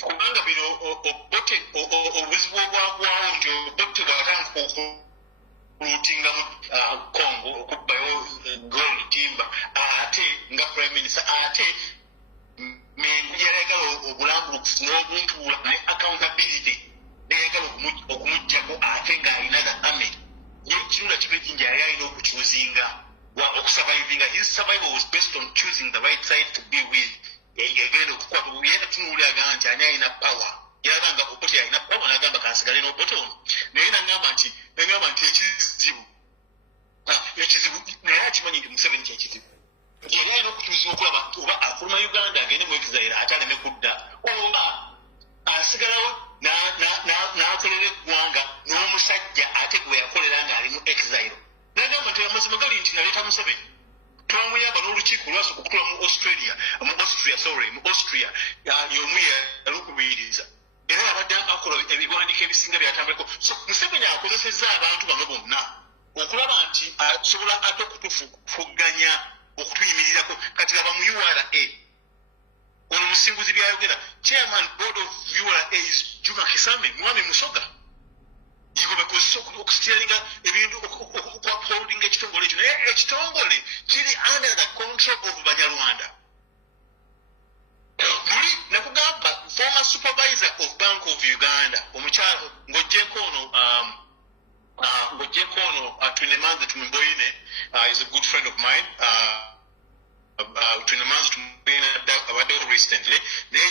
kubanga bino Obote obuzibu obwagwawo nti Obote bw'atandika okulutinga mu Congo okubbayo gold timber ate nga prime minister ate Mengo yayagala obulambulukufu n'obuntuula ne accountability neyagala okumuggyako ate ng'alina the army ye kirunda kibejjinja yali alina okukyuzinga okusurvivinga his survival was based on choosing the right side to be with yagenda okukwata yera tunuuli agamba nti ani alina power yagamba Obote alina power n'agamba kansigale n'Obote ono naye nagamba nti ekizibu naye akimanyi nti Museveni kyekizibu yali alina okukyuzinga okulaba oba afuluma Uganda agende mu exile ate aleme kudda oba asigalawo n'akolera eggwanga n'omusajja ate gwe yakolera ng'ali mu exile nagamba nti amazima gali nti naleeta Museveni twamuyamba n'olukiiko lwasooka okutula mu Austria y'omu yalukubiyiriza era yabadde akola ebiwandiiko ebisinga byatambulako so Museveni akozesezza abantu bano bonna okulaba nti asobola ate okutufuganya okutuyimirirako kati laba mu URA ono musinguzi byayogera chairman board of URA is Juma Kisame mwami Musoga yigobekozesa okusitiringa ebintu okuupholdinga ekitongole ekyo naye ekitongole kiri under the control of Banyarwanda muli nakugamba former supervisor of Bank of Uganda omukyalo ng'oggyeko ono Twinemanzi Tumboine is a good friend of mine Twinemanzi Tumboine abaddewo recently naye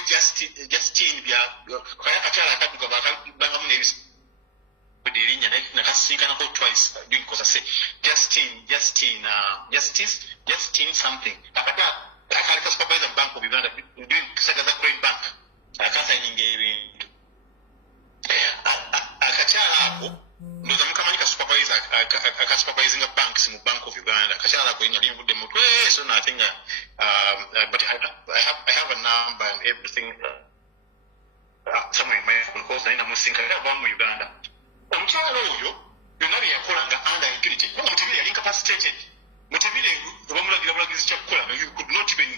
Justine akakyala akaduka bakambangamu n'ebisa Dirinya nakasinkana twice doing because I say Justine something akali supervisor Bank of Uganda doing Sagaza Crane Bank akasanyiga ebintu akakyala ako ndoza mukamanyika supervisor supervising banks mu Bank of Uganda akakyala ako yali mvudde mu so no I think but I have a number and everything somewhere in my phone calls naina musinkana mu Uganda omukyala oyo byonna bye yakolanga under impunity Mutebi yali incapacitated Mutebi bamulagira bulagizi kyakukola you could not even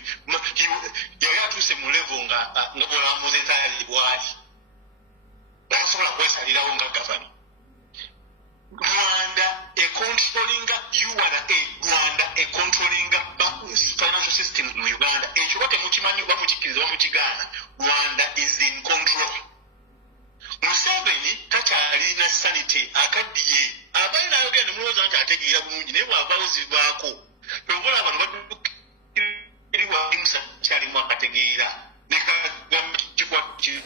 yali atuuse mu level nga bwolamuza entyali bwali tasobola kwesalirawo nga gavana Rwanda controllinga URA Rwanda controllinga financial system mu Uganda ekyo bote mukimanyi oba mukikiriza oba mukigaana Rwanda is in control Museveni takyalina sanity akaddiye abaali n'ayogera ne mulowooza nti ategeera bulungi naye bw'avaawo zivaako obola abantu baddukiriwa Musa kyalimu akategeera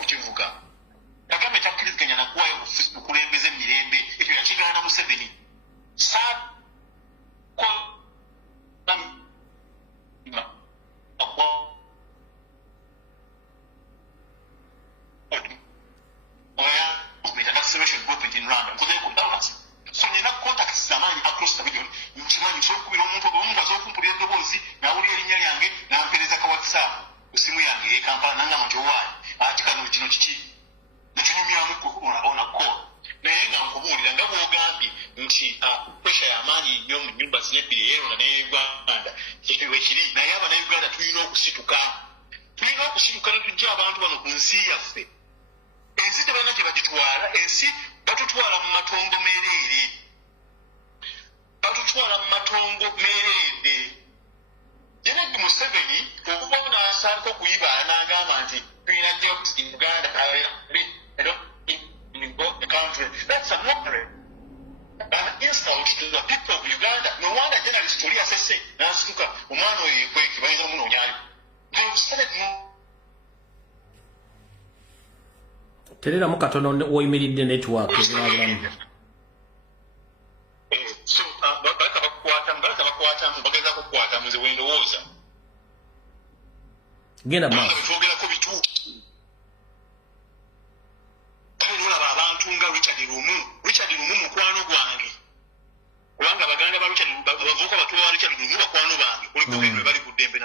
kivuga Kagame takkiriziganya nakuwayo okulembeza emirembe ekyo yakigaana na Museveni acceleration movement in Rwanda because they could balance. So nina contacts zamani across the region nchimanyi so kubira omuntu azokumpulira eddoboozi nawulira erinnya lyange nampereza ka WhatsApp ku simu yange Kampala nangamba nti owaayi ati kano kino kiki nekinyumyamu ona call naye nga nkubuulira nga bw'ogambye nti pressure y'amaanyi nnyo mu nnyumba ziri ebbiri ey'Erwanda n'ey'Uganda ekyo kiri naye Abannayuganda tulina okusituka ne tujja abantu bano ku nsi yaffe ensi tebalina gye bagitwala ensi batutwala mu matongo mereere Janet Museveni okubawo n'asaalako okuyibaala n'agamba nti tulina jobs in Uganda in the country. That's a mockery. An insult to the people of Uganda. No wonder journalists tuli asese n'asituka omwana oyo yekweke bayinza omunoonyayo. They've started Terera mu katono woyimiridde network ebirabulamu. So balaka bakwata bageza kukwata muze wendowooza. Genda ma. Twogerako bituufu.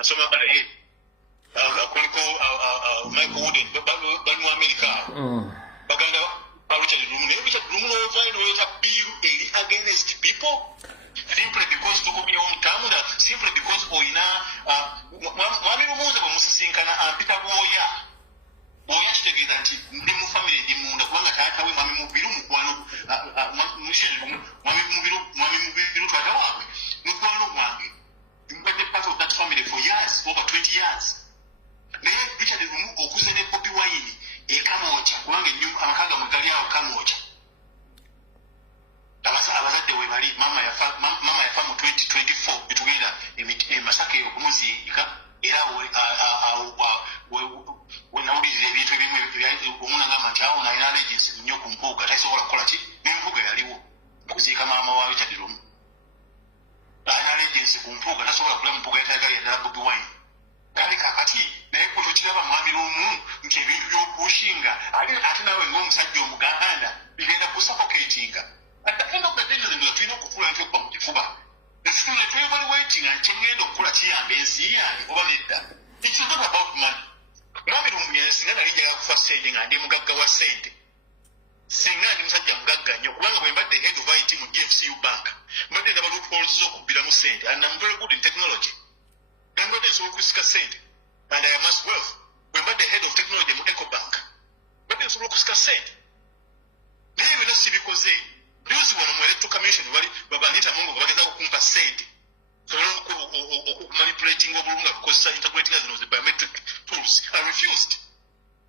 nasoma kala kuliko Michael Wood banu America baganda Richard Lumu Richard Lumu no find way to be against people simply because to come on camera simply because oina mwami Lumuza bamusisinkana ampita boya kitegeza nti ndi mu family ndi munda kubanga taata we mwami mubiru mukwano Michelle Lumu mwami mubiru twata wange mukwano wange mbadde part of that family for years over 20 years naye Richard Lumu okuze ne Bobi Wine ekamoja kubanga amakaga mugali awo kamoja abazadde we bali mama yafa mu 2024 bitugenda Masaka okumuzika era wenawulirira ebintu ebimu omunanga amanti awo nalina agency nnyo ku mpuuga tasobola kukola ki n'empuuga yaliwo okuziika maama wa Richard Lumu alina agency ku mpuuga tasobola kula mpuuga yatayagala yaddala Bobi Wine kale kakati naye kutokiraba mwami Lumu nti ebintu by'okushinga ate nawe ng'omusajja omuganda bigenda kusuffocatinga at the end of the day nze tulina okufuula nti okuba mu kifuba nesitule twevaluating nkyengenda okukola kiyamba ensi yange oba nedda it's not about money mwami Lumu yensinga nali njagala kufa sente nga ndi mugagga wa sente singa ndi musajja mugagga nnyo kubanga bwe mbadde head of IT mu GFCU bank mbadde ndaba loopholes z'okubbiramu sente and I'm very good in technology nambadde nsobola okusika sente and I amass wealth bwe mbadde head of technology mu Ecobank mbadde nsobola okusika sente naye byonna sibikoze byuzi wano mu electoral commission bali babanita mungu bageza okumpa sente sobola okumanipulating obulunga kukozesa integrating zino zi biometric tools I refused.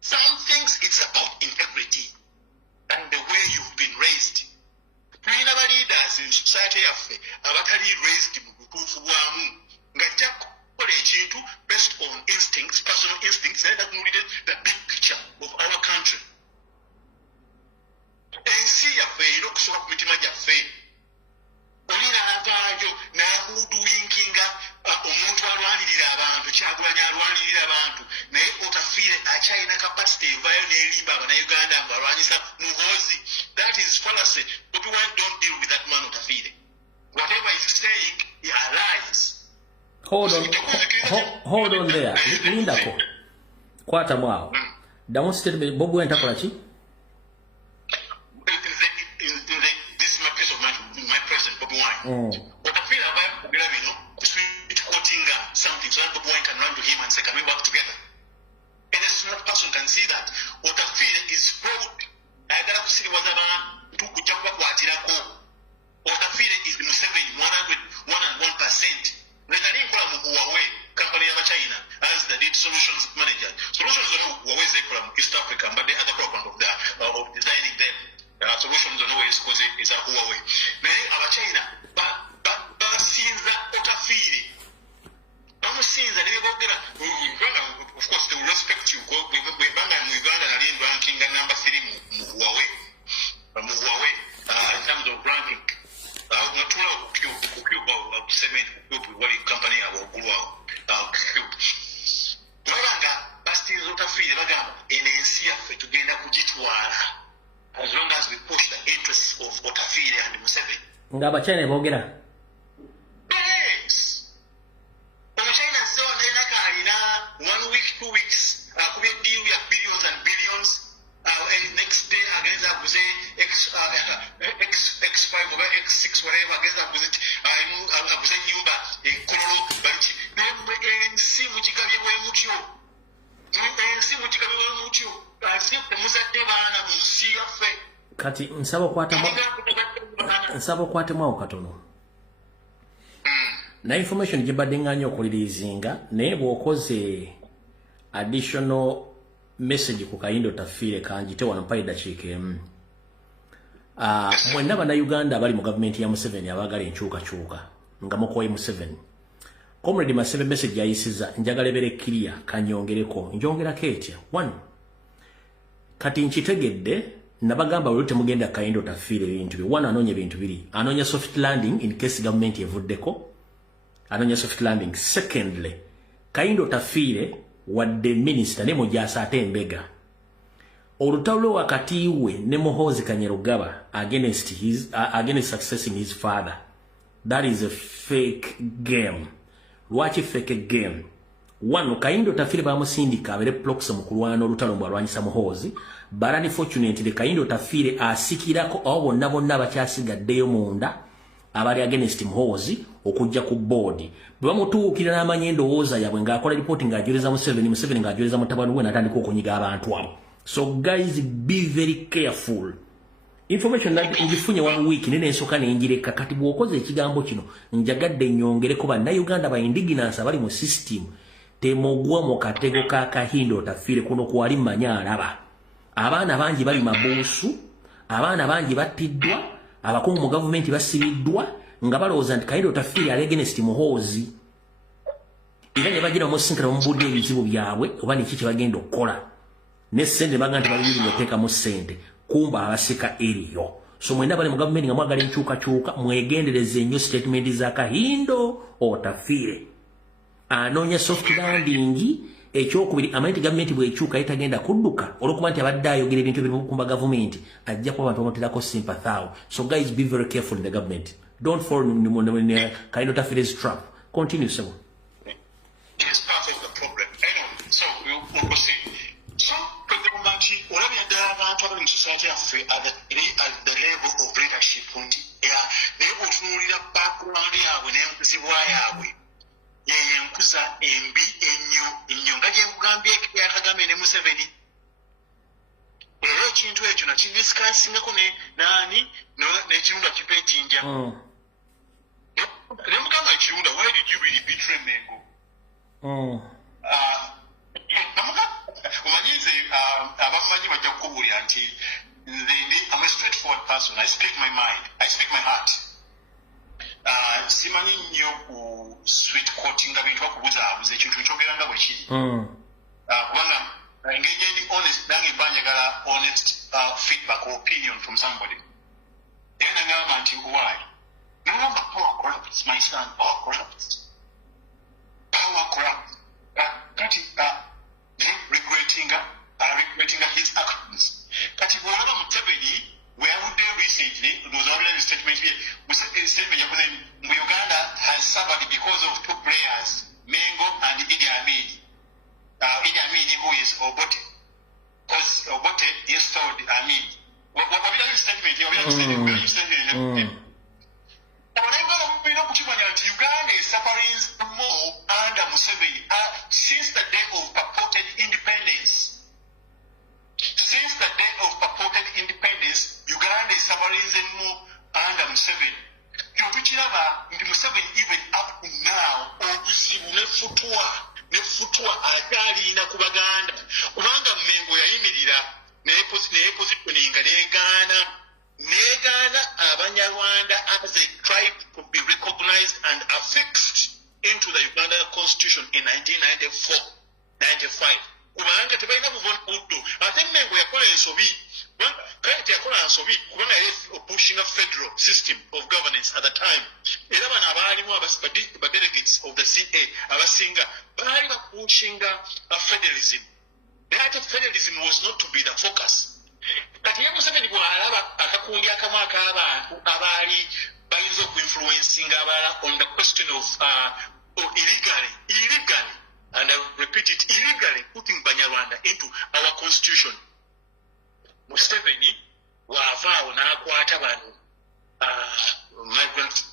Some things it's about integrity and the way you've been raised. Tulina ba leaders in society yaffe abatali raised mu butuufu bwamu nga jja kukola ekintu based on instincts, personal instincts naye tatunulire the big picture of our country. Ensi yaffe erina okusobola ku mitima gyaffe olina avaayo n'ahudulinkinga omuntu alwanirira abantu Kyagulanyi alwanirira abantu naye otafiire akyalina kapasite evaayo n'erimba Abannayuganda mbu alwanyisa Muhoozi. That is fallacy. Bobi Wine don't deal with that man otafiire. Whatever he's saying, he lies. Hold on there. Lindako. Kwata mwao. Damu statement Bobi Wine takola ki? This is my piece of my president Bobi Wine. Otafiire abayo kugira bino quoting something so that Bobi Wine can run to him and say, can we work together? And a smart person can see that. Otafiire is proud. Ayagala kusiriwaza abantu kujja kubakwatirako. Otafiire is the Museveni 101%. Renali nkola mu Huawei, company y'Abachina, as the lead solutions manager. Solutions on Huawei zekola mu East Africa, but the other problem of designing them. Solutions on Huawei is a Huawei. Naye Abachina basinza Otafiire. Bamusinza ne boogera, of course they will respect you. Bwebanga mu Uganda nali ranking number 3 mu Huawei. In terms of ranking. Natula kukyuba cement wali company abokulu cube. Bagamba basinza Otafiire bagamba ensi yaffe tugenda kugitwala as long as we push the interests of Otafiire and Museveni. Nga Abachina boogera. Yes. Abachina zone zina kalina 1 week 2 weeks kuba deal ya billions and billions and next day against abuze X5 or X6 whatever against abuze nyumba ekololo balichi ensi mukikabye mutyo asi kumuzadde baana mu nsi yaffe kati nsaba okwatemu katono na information gibadde nganya okulirizinga naye bw'okoze additional message ku Kayindo Otafiire kanjite wano mpayi dakiika emu. Mwenna Bannayuganda abali mu gavumenti ya Museveni abaagala enkyukakyuka nga mukoye Museveni. Comrade Masebe message yayisiza njagala ebere clear kanyongereko njongerako etya. 1. Kati nkitegedde nabagamba bwe temugenda Kayindo Otafiire ebintu bye. 1 anoonya ebintu biri. Anoonya soft landing in case government evuddeko. Anoonya soft landing. Secondly, Kayindo Otafiire wadde minister ne Mujaasa ate Mbega. Olutalo wakati we ne Muhoozi Kanyerugaba against successing his father. That is a fake game. Lwaki fake game? Wano Kayindo Tafire bamusindika abere prox mu kulwana olutalo mbwalwanyisa Muhoozi barani fortunately Kayindo Tafire asikirako abo bonna bakyasigaddeyo munda abali against Muhoozi okujja ku board bamutuukira n'amanya endowooza yabwe ng'akola reporting ng'ajuliza Museveni ng'ajuliza mutabani we n'atandika okunyiga abantu abo. So guys, be very careful. Information that ngifunye one week nene ensoka nenjireka kati bwokoze ekigambo kino njagadde nyongereko bannayuganda ba indigenous abali mu system temogwa mu katego ka Kayindo Tafire kuno kwali manya alaba. Abaana bangi bali mabuusu, abaana bangi battiddwa, abakungu mu government basibiddwa nga balowooza nti Kayindo Tafire ali against Muhoozi. Era ne bagira omusinkira omubudde ebizibu byabwe oba niki kye bagenda okukola. Ne sente baga nti bali binoteeka mu sente kumba abasika eriyo. So mwenda bali mu government nga mwagala enkyukakyuka mwegendereze nnyo statement za Kayindo Tafire. Anonya soft landing ekyokubiri amanyi government bwekyuka etagenda kudduka olwokuba nti abadde ayogera ebintu ebikumba government ajja kuba abantu bamuterako sympathy. So guys, be very careful in the government. Don't fall in Kayindo Tafire's trap. Continue, sir. It is part of the problem. Anyway, so we'll proceed. So, government, whatever you do, abantu abali mu society yaffe at the level of leadership, they able to read a background yabwe n'enkuzibwa yabwe. Yenkuza embi ennyo nga gye nkugambye ya Kagame ne Museveni. Era ekintu ekyo nakidiscussingako n'ekirunda kipeetinja. Ne mugamba ekirunda, why did you really betray Mengo? Omanyize abamanyi bajja kukubuulira nti I'm a straightforward person. I speak my mind. I speak my heart. Simanyi nnyo ku sweet coating bintu bakubuzaabuza ekintu ekyogera nga bwe kiri. Kubanga engeri gye ndi honest nange mba njagala honest feedback or opinion from somebody. Era nagamba nti why? Nagamba power corrupts, my son, power corrupts. Power corrupts. Kati regretting his actions. Kati bw'olaba Museveni weyavudde recently, there was already a statement here. Statement yakoze mu Uganda has suffered because of two players, Mengo and Idi Amin. Idi Amin who is Obote. Because Obote installed Amin. What statement? Uganda is suffering more under Museveni since the day of purported independence. Since the day of purported independence, Uganda is suffering more under Museveni. Yotukiraba nti Museveni even up to now obuzibu nefutwa akyalina ku Baganda kubanga Mengo yayimirira nepositioninga negaana Abanyarwanda as a tribe to be recognized and affixed into the Uganda Constitution in 1994-95. Kubanga tebalina buvunuddu ate Mengo yakola ensobi kati yakola ensobi kubanga yali pushing a federal system of governance at the time. Era bano abaalimu delegates of the CA abasinga baali pushing a federalism. That federalism was not to be the focus. Kati ye Museveni bw'alaba akakundi akamu ak'abantu abaali bayinza okuinfluencing abalala on the question of illegally, and I repeat it, illegally putting Banyarwanda into our constitution. Museveni wavaawo n'akwata bano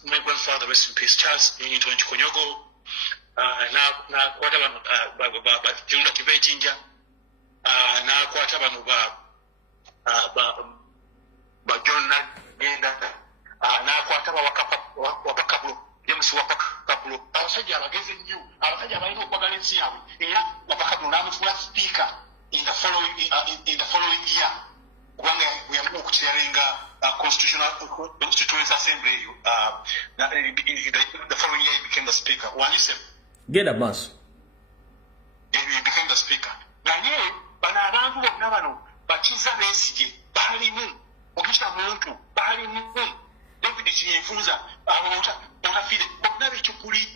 my grandfather, rest in peace, Charles Nyinyinto Nkikonyogo, n'akwata bano Kirunda Kibejinja, n'akwata bano ba John Nagenda, n'akwata ba Wapakabulo, James Wapakabulo, abasajja abagezi nnyo, abasajja abalina okwagala ensi yaabwe, era Wapakabulo n'amufuula speaker in the following year. Kubanga yamuna okukiralenga constituency assembly, the following year he became the speaker. Get a bus. He became the speaker. Naye bano abantu bonna bano Bakiza Besigye balimu, Ogisha Muntu balimu, David Kinyefunza Otafire bonna bekyukuli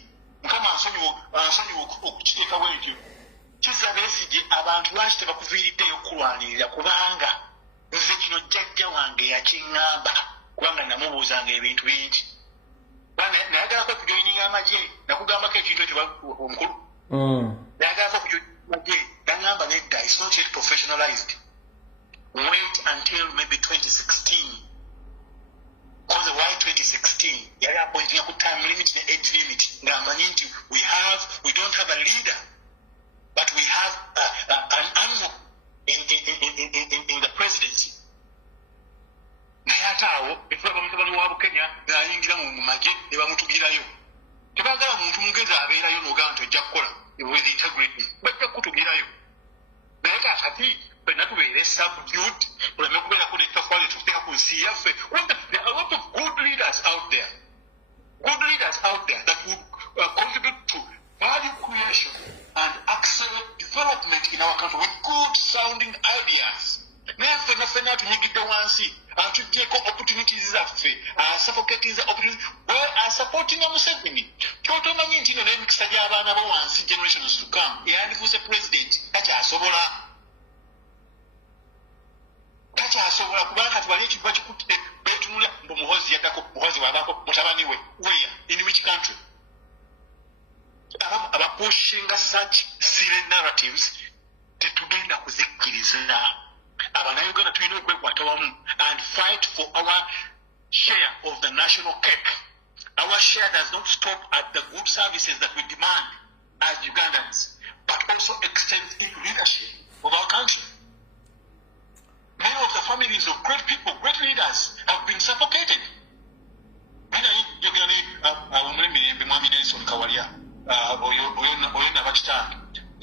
Mukama ansonyiwa okukiteekawo ekyo. Kiza Besigye abantu lwaki tebakuviiriddeyo okulwanirira kubanga nze kino jjajja wange yakiŋŋamba kubanga namubuuzanga ebintu bingi. Nayagalako okujoyininga amagye nakugambako ekintu ekyo omukulu. It's not yet professionalized. Wait until maybe 2016. Because why 2016? Yari appointing a time limit, the age limit. We don't have a leader, but we have an animal in the presidency. Nayatawo, ifaba mutabani wa Kenya, ngayingira mu maje ne bamutugirayo. Tebagala muntu mugeza abeerayo n'oganto jakkola with integrity. Bajja kutugirayo. Naye kati benatubeere subdued, uleme kubeera ko netafali tuteeka ku nsi yaffe. There are a lot of good leaders out there. Good leaders out there that would contribute to value creation and accelerate development in our country with good sounding ideas. Naye ffenna tunyigidde wansi. Tugyeko opportunities zaffe, suffocating the opportunities. We are supporting Museveni. Totomanyi nti no n'emikisa gy'abaana bo wansi generations to come. Yandifuuse president takyasobola. Takyasobola kubanga tubali ekintu bakikutte betunula mbu muhozi yaddako muhozi wabaako mutabani we. Where? In which country? Abapushinga such silly narratives tetugenda kuzikkiriza. Abanauganda tulina okwekwata wamu and fight for our share of the national cake. Our share does not stop at the good services that we demand as Ugandans, but also extends into leadership of our country. Many of the families of great people, great leaders, have been suffocated.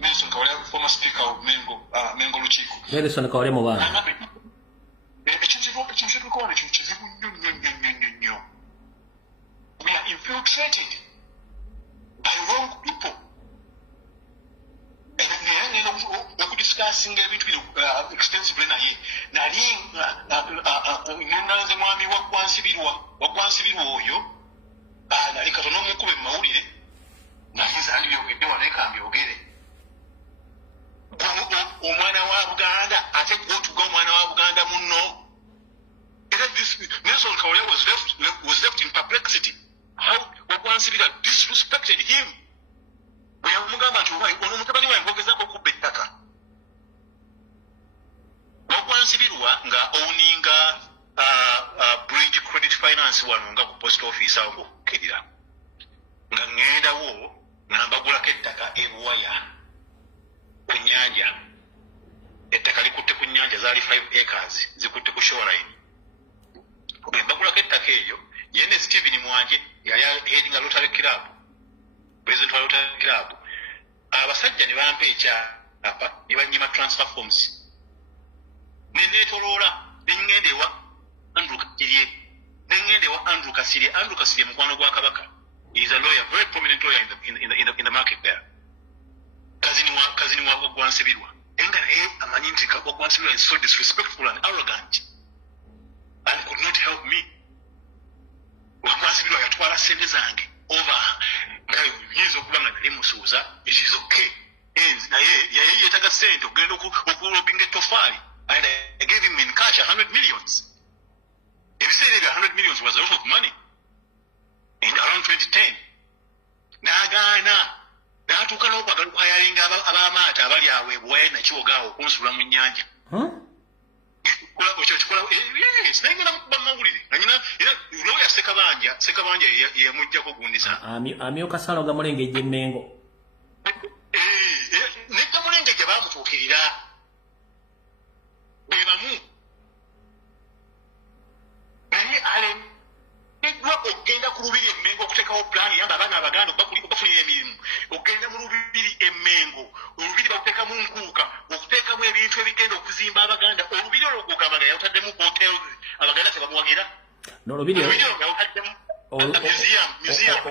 Nelson Kawalia, former speaker of Mengo Luchiko. Nelson Kawalia Mubana. We are infiltrated by wrong people. And we are discussing everything extensively. Omwana wa Buganda ate kutuga omwana wa Buganda munno. Nelson Kawalia was left in perplexity. How Wakwansibira disrespected him. We have mugamba nti ono mutabani wa ngogezako kubba ettaka. Wakwansibirwa nga owninga bridge credit finance wano nga ku post office awo ng'okukkirira. Nga ŋŋendawo n'ambagulako ettaka ebuwaya ku nnyanja. Ettaka likutte ku nnyanja zaali 5 acres zikutte ku shoreline. Bwe mbagulako ettaka eryo yene Stephen Mwanje yali heading a Rotary Club, president wa Rotary Club. Abasajja ne bampa ekyapa ne bannyima transfer forms. Ne neetoloola ne ŋŋenda ewa Andrew Kasirye. Andrew Kasirye mukwano gwa Kabaka. He is a lawyer, very prominent lawyer in the market there. Kazini wa Wakwansibirwa. Enga naye amanyi nti Wakwansibirwa is so disrespectful and arrogant and could not help me. Wakwansibirwa yatwala ssente zange over years okuba nga nali musuuza. It is okay. Naye yeetaaga ssente okugenda okulobinga ettofaali, and I gave him in cash 100 millions. Ebiseera ebyo 100 millions was a lot of money in around 2010. N'agaana n'atuuka n'okwagala okwayalinga ab'amaato abali awo ebuwaye nakiwoga awo okunsula mu nnyanja. Sinayingana mukuba mawulire nanyina era looya Ssekabanja yamuggyako gundiza amyuka salo gamulengejja Emmengo. Ne gamulengejja baamutuukirira be bamu. Naye alemeddwa okgenda ku lubiri Emmengo okuteekawo pulaani yamba abaana Abaganda okubafunira emirimu. Okgenda mu lubiri Emmengo, olubiri bakuteekamu nkuuka, okuteekamu ebintu ebigenda okuzimba Abaganda. Olubiri olwo gugamba nga yawutaddemu hotels Abaganda tebamuwagira. N'olubiri yawutaddemu museum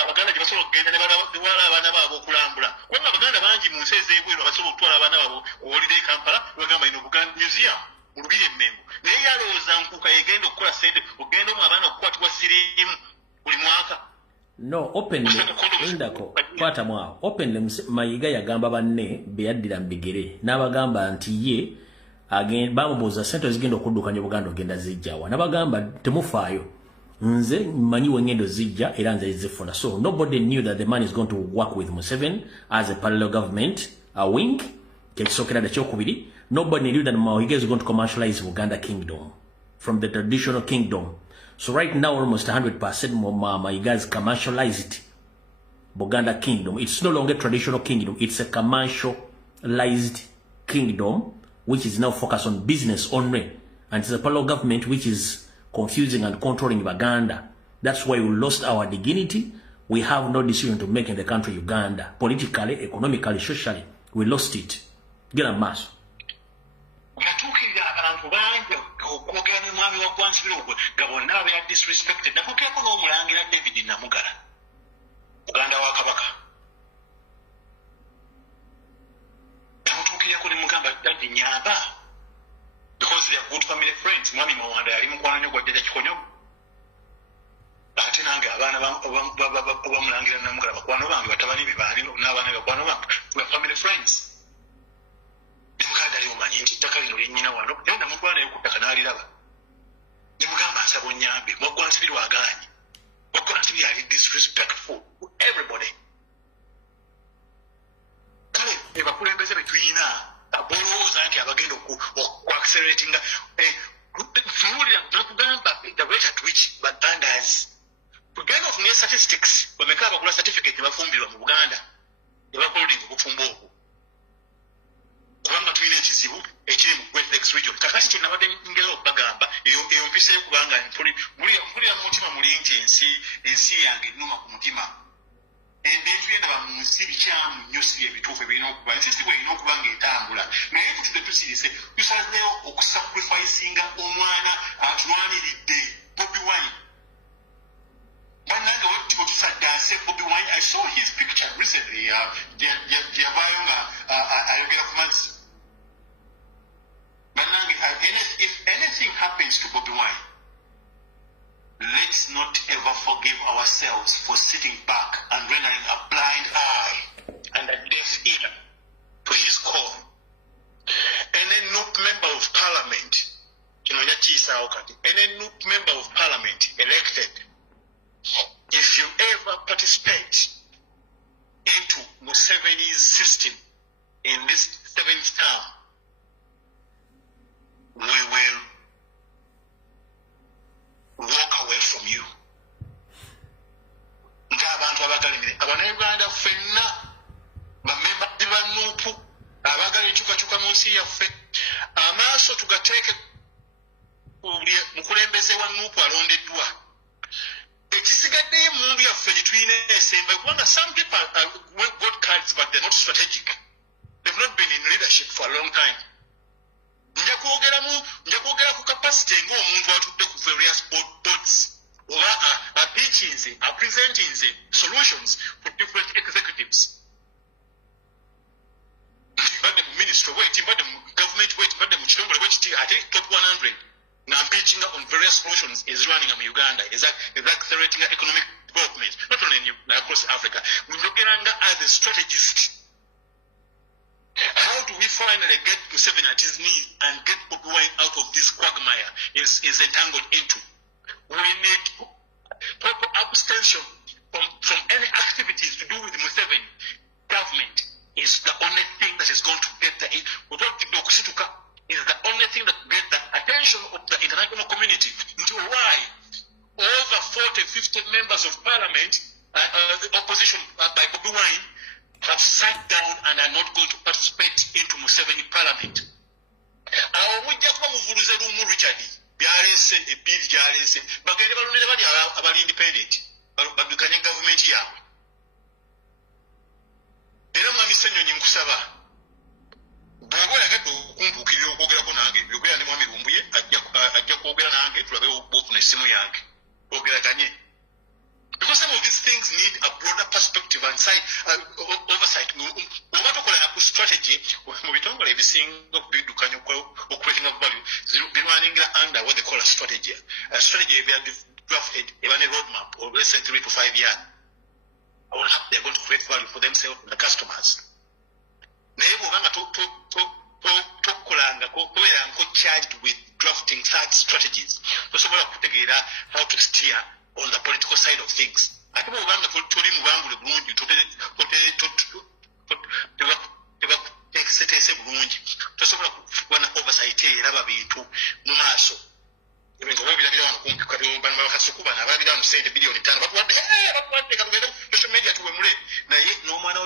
Abaganda gye basobola okugenda ne bawala abaana baabwe okulambula. Kubanga Abaganda bangi mu nsi ez'ebweru abasobola okutwala abaana baabwe holiday Kampala bagamba ino Buganda museum mu lubiri Emmengo. Naye yalowooza nkuuka yegenda okukola ssente okugenda omu abaana okukwatibwa siriimu buli mwaka. No, openly endako kwata mwawo openly Mayiga yagamba banne beyaddira mu bigere n'abagamba nti ye bamubuuza ssente zigenda okuddukanya Buganda ogenda zijjawa, n'abagamba temufaayo nze mmanyi wengendo zijja era nze zifuna. So nobody knew that the man is going to work with Museveni as a parallel government, a wing. Nobody knew that Mahiga is going to commercialize Uganda kingdom from the traditional kingdom. So right now, almost 100% Mahiga has commercialized Buganda kingdom. It's no longer traditional kingdom. It's a commercialized kingdom, which is now focused on business only. And it's a parallel government which is confusing and controlling Uganda. That's why we lost our dignity. We have no decision to make in the country Uganda. Politically, economically, socially, we lost it. Get a mass. Disrespected. Nakukeko n'omulangira David Namugala. Uganda wa Kabaka. Namutuukirako ne mugamba Daddy Nyaba. Because they are good family friends. Mwami Mawanda yali mukwano nnyo gwa Jjajja Kikonyo. Ate nange abaana abamulangira Namugala bakwano bange batabani be baali n'abaana be bakwano bange. We are family friends. Nemuganda ali omanyi nti ttaka lino linnyina wano. Naye namutwala naye ku ttaka n'aliraba. Nemugamba nsaba onnyambe. Mwaggwansibiri wagaanyi. Mwaggwansibiri ali disrespectful to everybody. Kale ebakulembeze be tulina abolowooza nti abagenda ku-acceleratinga fuulira nakugamba the rate at which Bagandas tugenda ofunye statistics bameka abagula certificate bafumbirwa mu Buganda ebakolodinga obufumbo obwo kubanga tulina ekizibu ekiri mu Great Lakes region. Kakati kye nabadde ngera okubagamba eyo mpiseyo kubanga mpulira mu mutima muli nti ensi yange ennuma ku mutima. Ebintu byendaba mu nsi bikyamu nnyo si ebituufu ebirina okuba. Ensi si bw'erina okuba ng'etambula. Naye tutudde tusirise tusazeewo okusacrificinga omwana atulwaniridde Bobi Wine. Bannange wettibo tusaddaase Bobi Wine. I saw his picture recently. Gyavaayo nga ayogera ku mazzi. Bannange, if anything happens to Bobi Wine, let's not ever forgive ourselves for sitting back and rendering a blind eye and a deaf ear to his call. And a new member of parliament, member of parliament elected, if you ever participate into Museveni's system in this 7th term, we will walk away from you. Ng'abantu abagalimire Abannayuganda ffenna bamemba ba Nuupu abagala enkyukakyuka mu nsi yaffe amaaso tugateeke mukulembeze wa Nuupu alondeddwa. Ekisigaddeyo mu nsi yaffe gye tulina esemba kubanga some people got cards but they're not strategic. They've not been in leadership for a long time. Nja kwogera ku capacity ng'omuntu atudde ku various boards oba presenting solutions for different executives. Mbadde mu ministry wait, mbadde mu government wait, mbadde mu kitongole wekiti ate top 100 na pitching on various solutions is running in Uganda is accelerating economic development not only in across Africa. Mndogeranga as a strategist. How do we finally get Museveni at his knees and get Bobi Wine out of this quagmire is entangled into? We need proper abstention from any activities to do with Museveni. Government is the only thing that is going to get the is the only thing that will get the attention of the international community. Into why over 40-50 members of parliament, the opposition by Bobi Wine, have sat down and are not going to participate into Museveni parliament. Awo mujja kuba muvuluze lumu Richard byalese ebiri gyalese bagende balondere bali abali independent badukanye government yaabwe. Era mwami Ssenyonyi nkusaba bw'oba oyagadde okumbuukirira okwogerako nange byogera ne mwami Lumbuye ajja kwogera nange tulabe ofuna essimu yange ogeraganye. Because some of these things need a broader perspective and oversight. Oba tukola ku strategy mu bitongole ebisinga okubidukanya okwetinga value birwanning under what they call a strategy. A strategy they have drafted even a roadmap or let's say 3 to 5 years. They're going to create value for themselves and the customers. Naye bw'obanga tokolanga kubeera charged with drafting such strategies. So how to steer on the political side of things. I think we're going to oversight social media to no man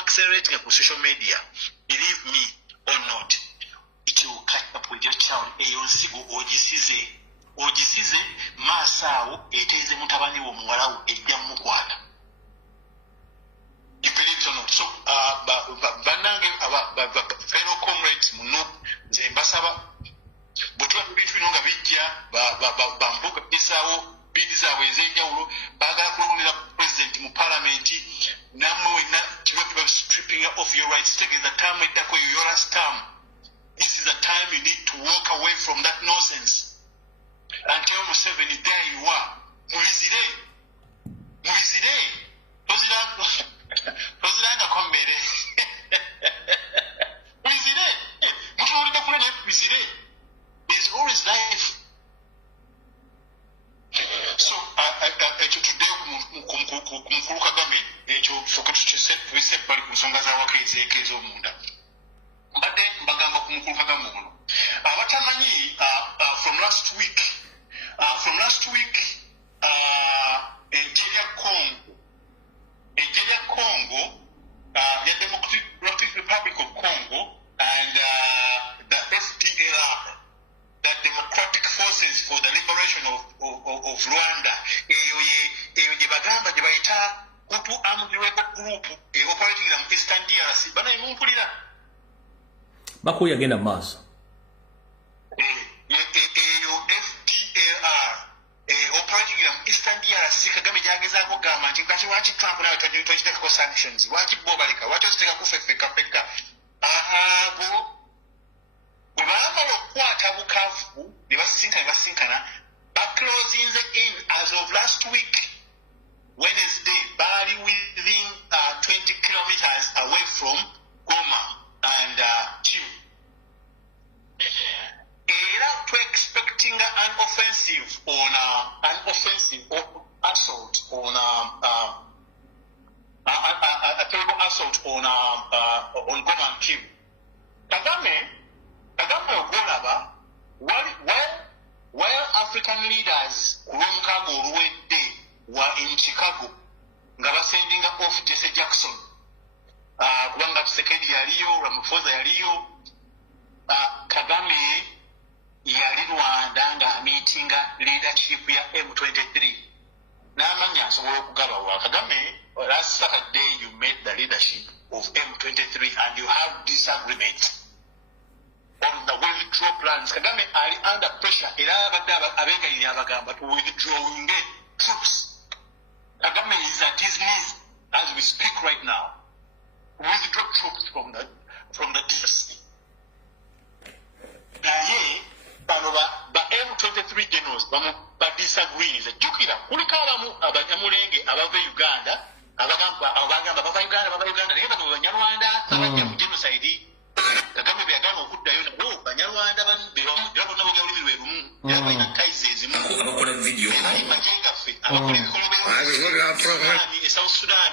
accelerating social media. Believe me or not, it will catch up with your child. Ogisize Masao, eteze mutabani wo muwalawo ejja mukwata. You believe it or not? So, banange fellow comrades muno nze mbasaba butwa bintu bino nga bijja bambuka bisawo bidi zaabwe ez'enjawulo baagala kulongolela president mu parliament nammwe wenna kiba stripping off your rights. Tegeeza term eddako your last term. This is the time you need to walk away from that nonsense. Until Museveni, there you are. Muizire. Toziranga kombere. Muizire. Mutuulira kulenya muizire. There is always life. So, today, kumukulu Kagame, fuka tuwise bali ku nsonga z'awaka ez'omunda. Mbadde mbagamba ku mukulu Kagame ono. Abatamanyi from last week, Nigeria Congo, the Democratic Republic of Congo, and the FDLR, the Democratic Forces for the Liberation of Rwanda, Hutu Armed Rebel Group, operating in Eastern DRC. Bana imumpulira. Bakuya agenda maaso. FDLR operating in Eastern DRC. Kagame jagezaako gamba nti kati waki Trump nawe togitekako sanctions, waki bobalika, waki ozitekako feka abo bwe baamala okukwata Bukavu ne basinkana baclosinze in as of last week Wednesday baali within 20 kilometers away from Goma and Chiu. Era to expecting an offensive assault on a terrible assault on Goma and Chiu. Kagame Ogolaba, while African leaders kulonkago olwedde were in Chicago nga basendinga off Jesse Jackson, kubanga Tshisekedi yaliyo, Ramaphosa yaliyo, Kagame yali Rwanda nga meetinga leadership ya M23 n'amanya asobola okugabawa. Kagame, last Saturday you met the leadership of M23 and you have disagreement on the withdrawal plans. Kagame ali under pressure era abadde abengayirira abagamba to withdrawing troops. Kagame is at his knees as we speak right now. Withdraw troops from the DRC. Naye bano ba M23 generals ba disagree. Jukira kuliko abamu abanyamulenge abava Uganda abagamba bava Uganda naye bano Banyarwanda abajja mu genocide. Kagame byagamba okuddayo nabo Banyarwanda bonna bogera olulimi lwe lumu era balina ties ezimu abakola video bali majenga ffe abakola ebikolobero South Sudan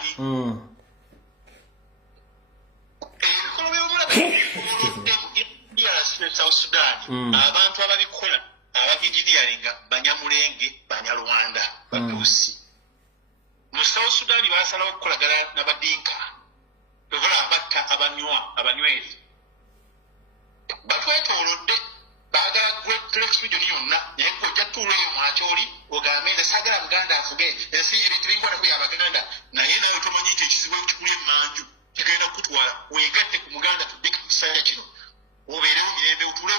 South Sudan abantu ababikola abavigilaringa Banyamulenge Banyarwanda Batusi mu South Sudan basalawo okukolagana n'Abadinka bevola batta abanyweri batwetoolodde baagala Great Region yonna naye ng'ojja tuuleyo mwakyoli ogambe nze saagala Muganda afuge ensi ebintu binkwata kuya Abaganda naye nawe tomanyi nti ekizibu ekikuli emmanju kigenda kukutwala weegatte ku Muganda tuddeke ku kisanja kino obeerewo mirembe otuule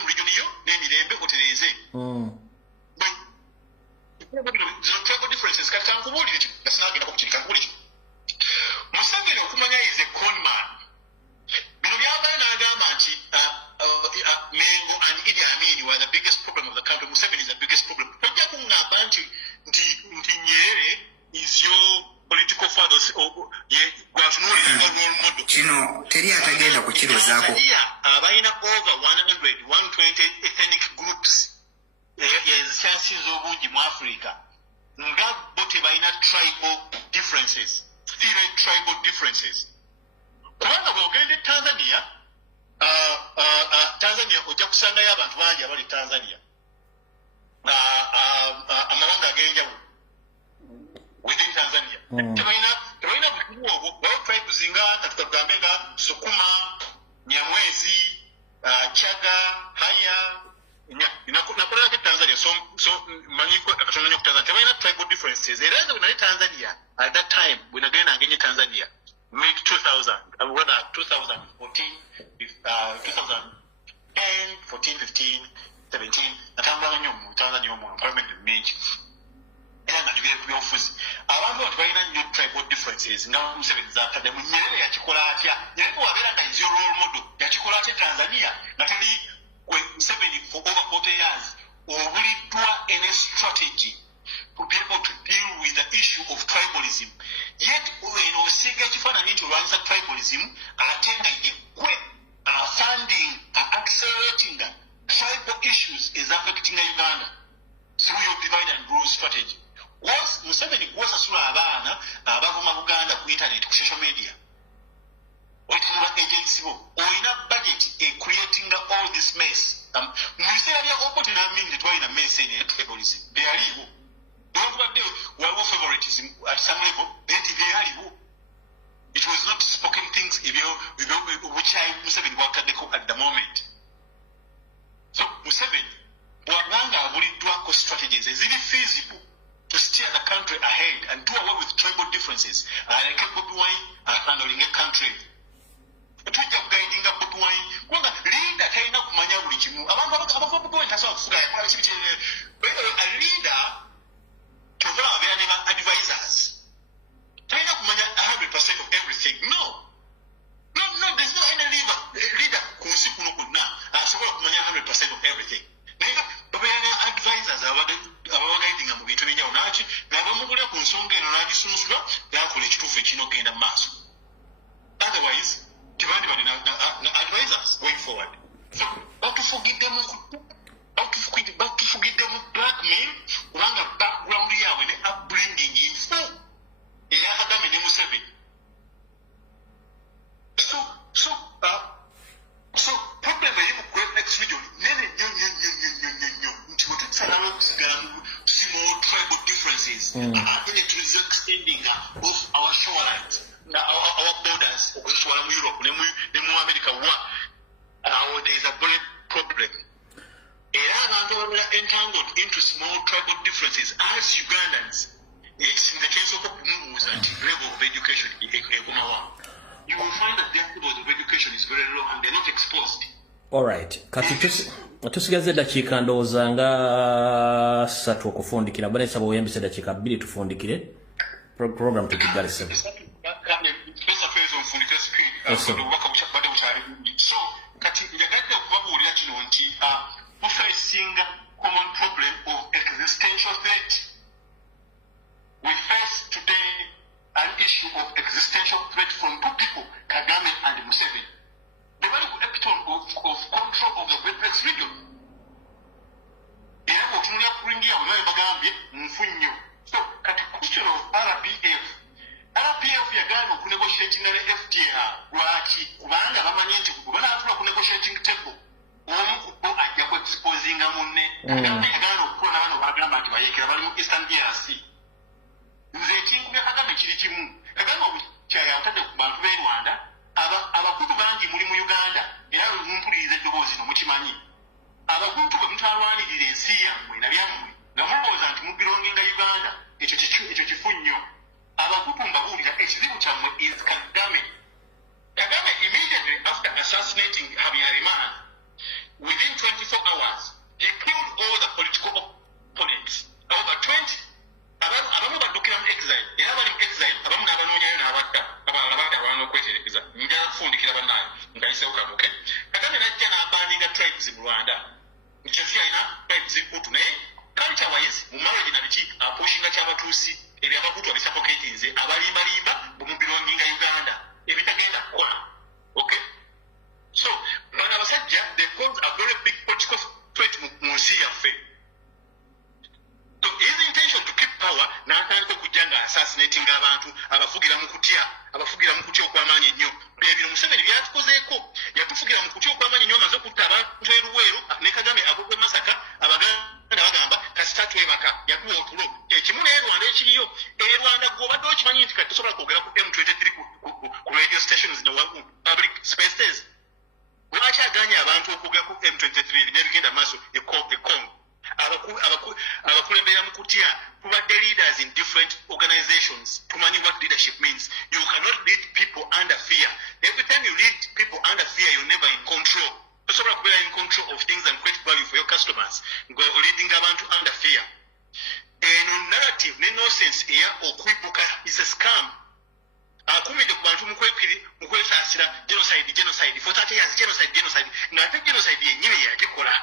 mu region yo n'emirembe otereeze tribal differences. Kati kankubuulire kino nga sinaagenda kukiri kankubuulire kino Museveni okumanya is a conman. Bino byavayo n'agamba nti Mengo and Idi Amin were the biggest problem of the country. Museveni is the biggest problem. Ojja kuŋŋamba nti Nyerere is your political father gwatunuulira nga role model. Kino teri atagenda kukirozaako. Abalina over 100 abasinze obungi mu Africa nga bo tebalina tribal differences, still tribal differences. Kubanga bw'ogenda Tanzania, Tanzania ojja kusangayo abantu bangi abali Tanzania, amawanga ag'enjawulo within Tanzania. Tebalina bukubu obwo, bawo tribes nga katugambe nga Sukuma, Nyamwezi, Chaga, Haya, nakolera ke Tanzania, so manyiko akatonda nnyo ku Tanzania. Tebalina tribal differences. Era nga bwe Tanzania at that time bwe nagenda nangenye Tanzania mid 2000, rather 2014, 2010, 14, 15, 17, natambulanga nnyo mu Tanzania mu employment mingi. Era nga tugere ku byobufuzi. Abantu bano tebalina nnyo tribal differences nga Museveni zaakadde mu Nyerere yakikola atya. Nyerere wabeera nga is your role model. Yakikola atya Tanzania nga tali Museveni for over 40 years obuliddwa any strategy to be able to deal with the issue of tribalism. Yet eno osiga ekifaananyi nti olwanyisa tribalism ate nga ekwe funding accelerating tribal issues is affecting Uganda through your divide and rule strategy. Was Museveni gw'osasula abaana abavuma Buganda ku internet ku social media, oyitinula agency bo olina budget creating all this mess. Mu biseera bya Obote n'Amin tetwalina mess eno tribalism byaliwo. Don't badde waliwo favoritism at some level, byaliwo. It was not spoken things which Museveni bw'ataddeko at the moment. So Museveni bw'abanga abuliddwako strategies eziri feasible to steer the country ahead and do away with tribal differences. Like Bobi Wine handling a country. Tujja kugaidinga Bobi Wine kubanga leader talina kumanya buli kimu. Abantu abava Bobi Wine tasobola kufuga yakola kibi kyerere. A leader tovala abeera ne ba advisors. Talina kumanya 100% of everything. No, there's no any leader ku nsi kuno kwonna asobola kumanya 100% of everything. Naye babeera ne advisors ababagaidinga mu bintu ebyenjawulo naki n'abamugulira ku nsonga eno n'agisunsula n'akola ekituufu ekinogenda mu maaso. Otherwise tebandi bali na advisors going forward. So batufugiddemu blackmail kubanga background yaabwe ne upbringing nfu eya Kagame ne Museveni. So problem eri mu Great Lakes region nene nnyo nti bwe tutusalawo okusigala mu small tribal differences it is extending off our shorelines, our borders okuzitwala mu Europe ne mu America there is a very problem. Era abantu ababeera entangled into small tribal differences as Ugandans, it's in the case of okumubuuza nti level of education ekomawa. You will find that their level of education is very low and they're not exposed. Alright, kati tusigaze dakiika ndowooza nga 3 okufundikira. Bane saba oyambise dakiika 2 tufundikire program tukigalise. So kati njagadde okubabuulira kino nti facing common problem of existential threat. We face today an issue of existential threat from two people, Kagame and Museveni. The very good epitome of control of the Great Lakes region. Era otunulira kuringia bwe bagambye nfunyo. So kati question of RPF yagaana okunegotiatinga ne FDR lwaki kubanga bamanyi nti banaatula kunegotiating table omu ku bo ajja ku exposinga munne. Kagame yagaana okukola n'abano bagamba nti bayekera bali mu Eastern DRC. Nze ekingumya Kagame kiri kimu. Kagame obukyali atadde ku bantu b'e Rwanda abakutu bangi muli mu Uganda era mumpuliriza eddoboozi no mukimanyi. Abakutu bwe mutalwanirira ensi yammwe na byammwe nga mulowooza nti mubirongenga Uganda, ekyo kifu nnyo. Abakutu mbabuulira ekizibu kyammwe is Kagame. Kagame immediately after assassinating Habyarimana, within 24 hours, he killed all the political opponents. Over 20. Abamu baddukira mu exile. Era bali mu exile, abamu n'abanoonyayo n'abadda, abalala badda abalala okweterekeza. Njala kufundikira bannaye, ngalisewo kabuke. Kagame n'ajja n'abandinga tribes mu Rwanda. Nkyesi alina tribes Hutu naye culture wise mu marriage na biki apushinga ky'abatuusi ebyabakutu abisaffocatinze abalimbalimba bumubironginga Uganda ebitagenda kukola. Okay? So, bano abasajja they pose a very big political threat mu nsi yaffe. intimidating abantu abafugira mu kutya okw'amaanyi ennyo bino Museveni byatukozeeko yatufugira mu kutya okw'amaanyi ennyo amaze okutta abantu eruweero ne Kagame agogwe Masaka abaganda bagamba kasita twebaka yakuwa otulo ekimu naye Rwanda ekiriyo Rwanda gw'obadde okimanyi nti kati tosobola kwogera ku M23 ku radio stations ne public spaces lwaki aganya abantu okwogera ku M23 nebigenda maaso ekongo abakulembera mu kutya tubadde leaders in different organizations tumanyi what leadership means. You cannot lead people under fear. Every time you lead people under fear, you're never in control. Tosobola kubeera in control of things and create value for your customers leading abantu under fear. Eno narrative ne nonsense eya okwibuka is a scam. Akumide ku bantu mu kwesaasira genocide for 30 years genocide ng'ate genocide yennyini yagikola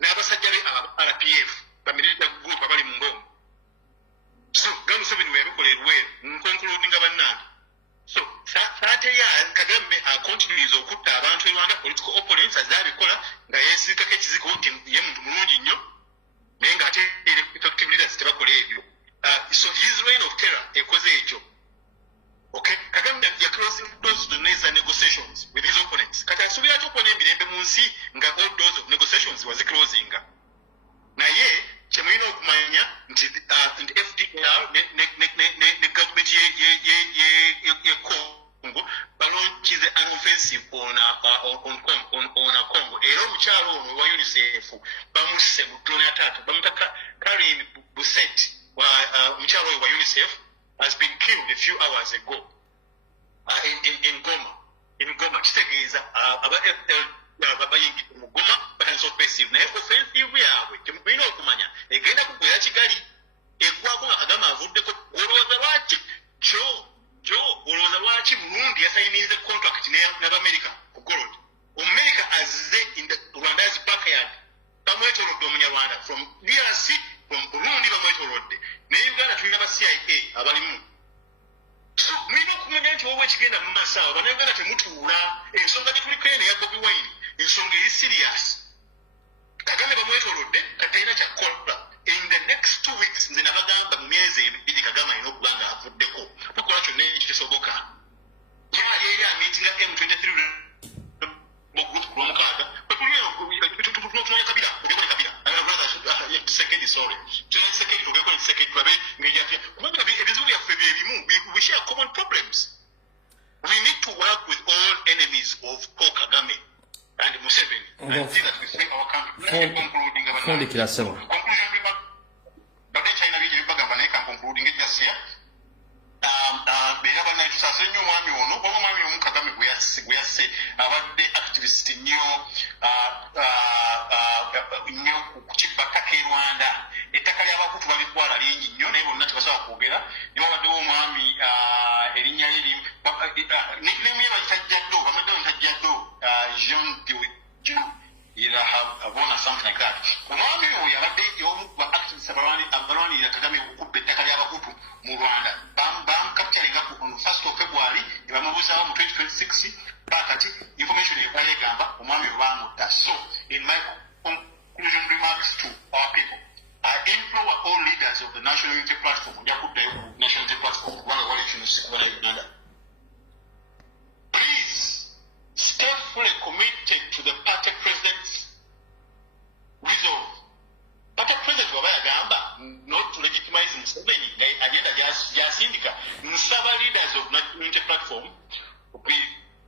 n'abasajja be RPF bamilita group abali mu ngoma. So Museveni we yabikola eruweero nkoncludinga bannange. So 30 years Kagame continues okutta abantu e Rwanda political opponents azabikola nga yeesiikako ekiziko nti ye muntu mulungi nnyo naye ng'ate effective leaders tebakola ebyo. So his reign of terror ekoze ekyo. Okay, Kagame ya closing doors to negotiations with his opponents. Kati asubira kyokubona emirembe mu nsi nga all doors of negotiations was closing. Naye kyemulina okumanya nti FDR ne government ye Congo balonchize an offensive on Congo. Era omukyalo ono wa UNICEF bamusse mu drone attack bamutaka Karin Busset omukyalo wa UNICEF has been killed a few hours ago in Goma. Kitegeeza abayingidde mu Goma batandise offensive naye offensive yaabwe temulina okumanya egenda kugwera Kigali eggwako nga Kagame avuddeko. Olowooza lwaki olowooza lwaki Burundi yasayinize contract n'Amerika ku gold? America azze in the Rwanda's backyard bamwetoolodde omunyarwanda from DRC from Burundi bamwetoolodde ne Uganda tulina ba CIA abalimu. So mulina okumanya nti wowe ekigenda mu maaso awo bannayuganda temutuula. Ensonga gyetuliko eno eya Bobi Wine ensonga eri serious. Kagame bamwetoolodde katalina kyakkola. In the next 2 weeks nze nabagamba mu myezi ebiri Kagame alina okuba nga avuddeko tukola kyonna ekitesoboka. Yali eri amiitinga M23 mu group lw'omukaaga tutunonya Kabila ogekole Kabila second sorry second ogekole second babe ngejafya kubanga ebizibu byaffe byebimu we share common problems. We need to work with all enemies of Paul Kagame and Museveni and see that we save our country. Concluding but China biji bagamba naye concluding just here beera bana tusase nnyo omwami ono omwami omu Kagame gwe yasse abadde activist nnyo ku ttaka e Rwanda. Ettaka ly'abakutu babitwala lingi nnyo naye bonna tebasobola kwogera. Ne wabaddewo omwami erinnya liri nickname ye bayitajjaddo bamaddewo ntajjaddo Jean Dieu Avona something like that. Omwami oyo yabadde y'omu ku ba-activists abalwanirira Kagame okukubba ettaka ly'abakutu mu Rwanda. Bamukapitalinga ku 1st of February ne bamubuzaawo mu 2026 bakati information evayo egamba omwami oyo baamutta. So in my conclusion remarks to our people, I implore all leaders of the National Unity Platform, National Unity Platform, please stay fully committed to the party president's resolve. Party president wabayagamba not to legitimize Museveni, agenda jasindika. Nsaba leaders of National Unity Platform be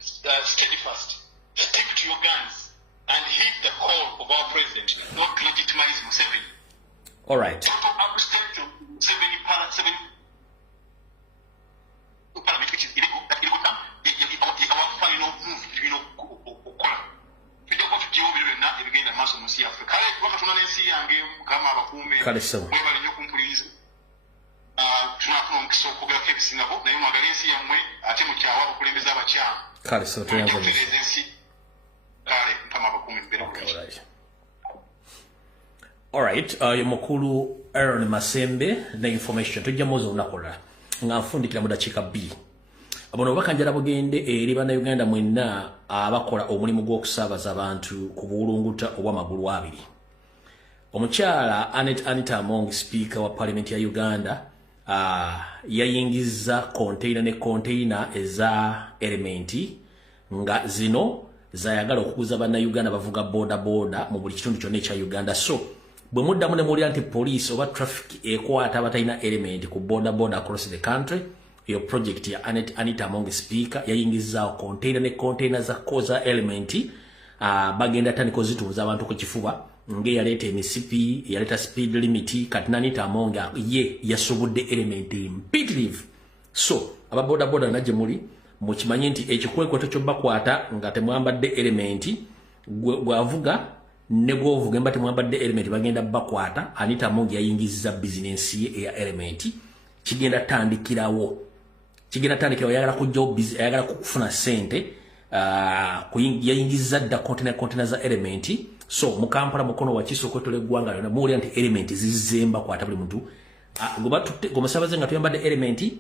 steadfast, stick to your guns, and heed the call of our president, not to legitimize Museveni. All right. Alright, mukulu Aaron Masembe na information tujja mozo unakola nga nfundikira mu dakiika 2 abono bakanjala bugende eri bana Uganda mwenna abakola omulimu gw'okusaabaza abantu ku bulunguta obw'amagulu abiri. Omukyala Anita Among speaker wa parliament ya Uganda yayingiza container eza elementi nga zino zayagala okuguza banna Uganda bavuga boda mu buli kitundu kyonna ekya Uganda. So bwe muddamu ne muli anti police oba traffic ekwata abatalina element ku boda across the country, your project ya Anita Among speaker yayingiza container za koza elementi bagenda tandika zituuza abantu ku kifuba nge yaleta emisipi yaleta speed limit kati Anita Among ye yasobodde element imperative. So aba boda naje muli mukimanyi nti ekikwekweto kyo bakwata nga temwambadde elementi gwavuga ne gwovuga mba temwambadde elementi bagenda bakwata. Anita Among yayingiza business ye ya elementi kigenda tandikirawo yagala kujja busy yagala kufuna sente yayingiza dda container za elementi. So mukampala mukono wa Kisoko tole gwanga na muri anti elementi zizemba kwata buli muntu gomusabaze nga tuyambadde elementi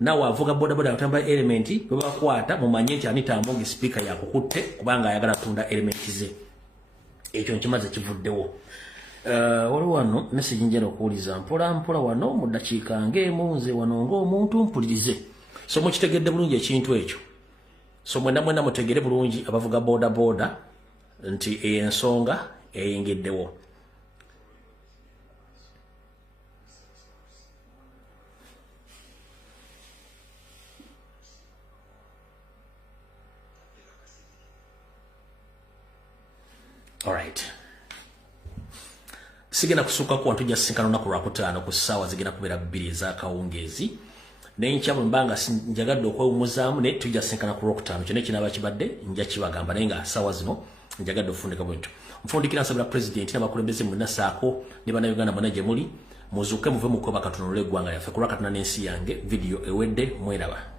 nawe avuga boda atamba elementi bwe bakwata mumanye nti Anita Among speaker yakukutte kubanga ayagala tunda elementi ze. Ekyo nkimaze kivuddewo. Waliwo wano message njeno okuwuliza mpola wano mu dakiika ng'emu nze wano ng'omuntu mpulirize. So mukitegedde bulungi ekintu ekyo. So mwena mutegere bulungi abavuga boda nti ensonga eyingiddewo. Alright. Sigena kusuka ku antujja sinkana na ku rakutano ku sawa zigena kubera 2 za kawungezi. Nencha mbanga njagadde okwewumuzamu ne tujja sinkana ku rakutano kyone kinaba kibadde nja kibagamba naye nga sawa zino njagadde ofundika bwento. Mfundikira nsabira president n'abakulembeze mu nasaako ne bana Uganda banaje muli muzuke muve mukoba katunule gwanga yafe kulaka tunanensi yange video ewedde mweraba.